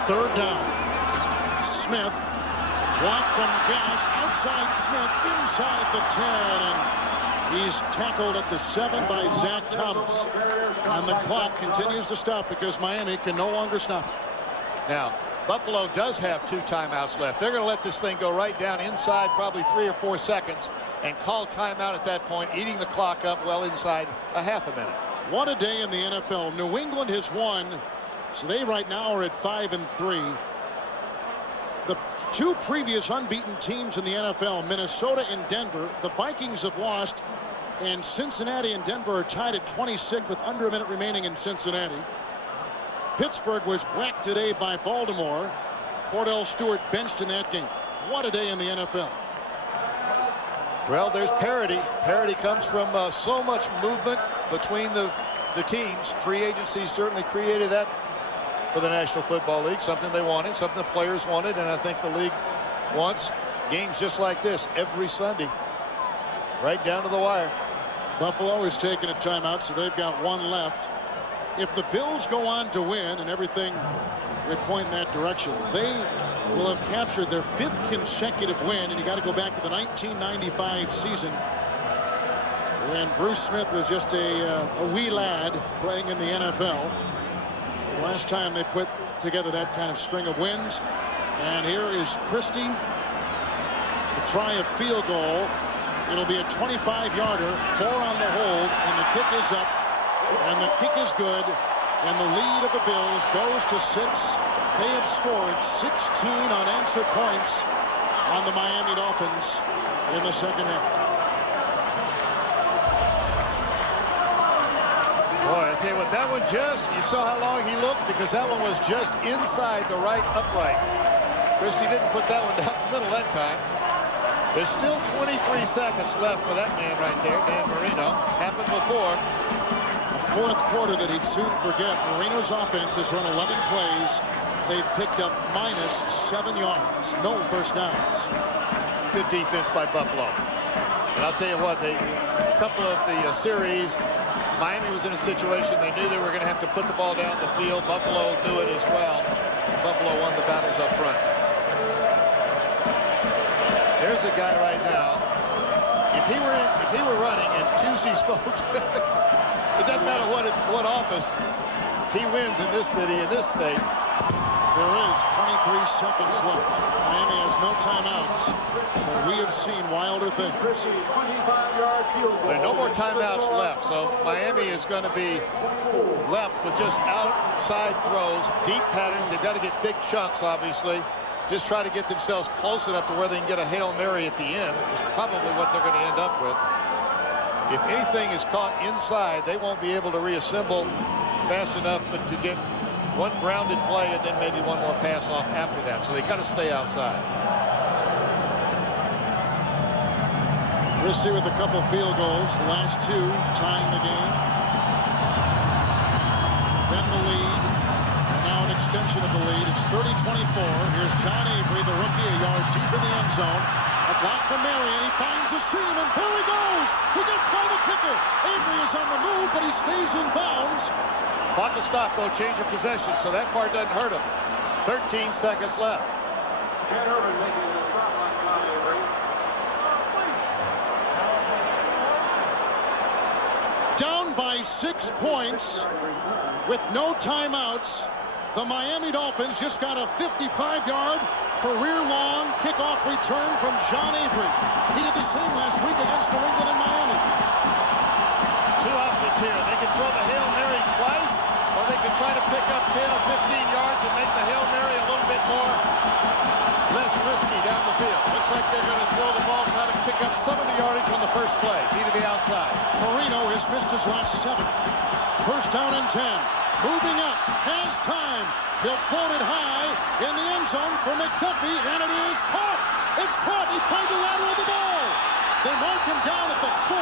Third down. Smith. Block from Gash. Outside Smith. Inside the 10. And he's tackled at the 7 by Zach Thomas. And the clock continues to stop because Miami can no longer stop it. Now, Buffalo does have 2 timeouts left. They're going to let this thing go right down inside probably 3 or 4 seconds and call timeout at that point, eating the clock up well inside a half a minute. What a day in the NFL. New England has won, so they right now are at 5-3. The 2 previous unbeaten teams in the NFL, Minnesota and Denver, the Vikings have lost, and Cincinnati and Denver are tied at 26 with under a minute remaining in Cincinnati. Pittsburgh was whacked today by Baltimore. Cordell Stewart benched in that game. What a day in the NFL. Well, there's parity. Parity comes from so much movement between the teams. Free agency certainly created that for the National Football League, something they wanted, something the players wanted, and I think the league wants games just like this every Sunday, right down to the wire. Buffalo is taking a timeout, so they've got 1 left. If the Bills go on to win, and everything would point in that direction, they will have captured their 5th consecutive win, and you got to go back to the 1995 season when Bruce Smith was just a wee lad playing in the NFL. The last time they put together that kind of string of wins. And here is Christie to try a field goal. It'll be a 25-yarder, 4 on the hold, and the kick is up. And the kick is good, and the lead of the Bills goes to 6. They have scored 16 unanswered points on the Miami Dolphins in the second half. Boy, I tell you what, that one you saw how long he looked, because that one was just inside the right upright. Christie didn't put that one down the middle that time. There's still 23 seconds left for that man right there, Dan Marino. Happened before. Fourth quarter that he'd soon forget. Marino's offense has run 11 plays. They've picked up -7 yards. No first downs. Good defense by Buffalo. And I'll tell you what, a couple of the series, Miami was in a situation they knew they were going to have to put the ball down the field. Buffalo knew it as well. Buffalo won the battles up front. There's a guy right now. If he were running and Tuesday's vote, it doesn't matter what office he wins in this city, in this state. There is 23 seconds left. Miami has no timeouts, but we have seen wilder things. There are no more timeouts left, so Miami is going to be left with just outside throws, deep patterns. They've got to get big chunks, obviously. Just try to get themselves close enough to where they can get a Hail Mary at the end is probably what they're going to end up with. If anything is caught inside, they won't be able to reassemble fast enough but to get one grounded play and then maybe one more pass off after that. So they got to stay outside. Christie with a couple field goals, the last 2 tying the game. Then the lead, and now an extension of the lead. It's 30-24. Here's John Avery, the rookie, a yard deep in the end zone. A block from Marion. He finds a seam, and there he goes. He gets by the kicker. Avery is on the move, but he stays in bounds. Clock will stop, though, change of possession, so that part doesn't hurt him. 13 seconds left. Ken Irvin making the stop on John Avery. Down by 6 points with no timeouts. The Miami Dolphins just got a 55-yard career-long kickoff return from John Avery. He did the same last week against New England and Miami. 2 options here. They can throw the Hail Mary twice, or they can try to pick up 10 or 15 yards and make the Hail Mary a little bit less risky down the field. Looks like they're going to throw the ball, try to pick up some of the yardage on the first play. Be to the outside. Marino has missed his last 7. First down and 10. Moving up, has time. He'll float it high in the end zone for McDuffie, and it is caught. It's caught. He tried to lateral the ball. They mark him down at the 4.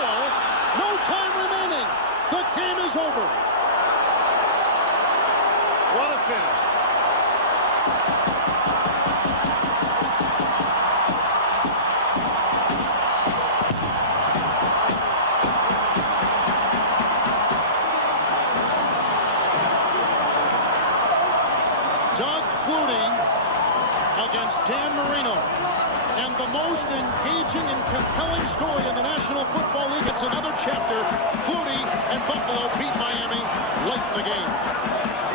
No time remaining. The game is over. What a finish. Doug Flutie against Dan Marino. And the most engaging and compelling story in the National Football League. It's another chapter. Flutie and Buffalo beat Miami late in the game.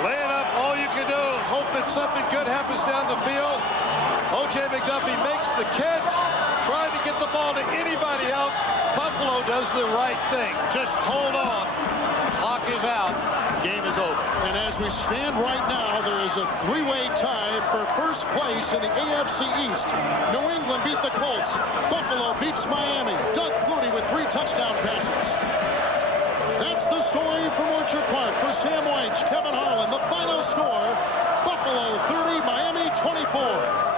Lay it up, all you can do. Hope that something good happens down the field. O.J. McDuffie makes the catch. Trying to get the ball to anybody else. Buffalo does the right thing. Just hold on. Clock is out. Game is over. And as we stand right now, there is a 3-way tie for first place in the AFC East. New England beat the Colts. Buffalo beats Miami. Doug Flutie with 3 touchdown passes. That's the story from Orchard Park. For Sam Weich, Kevin Harlan, the final score, Buffalo 30, Miami 24.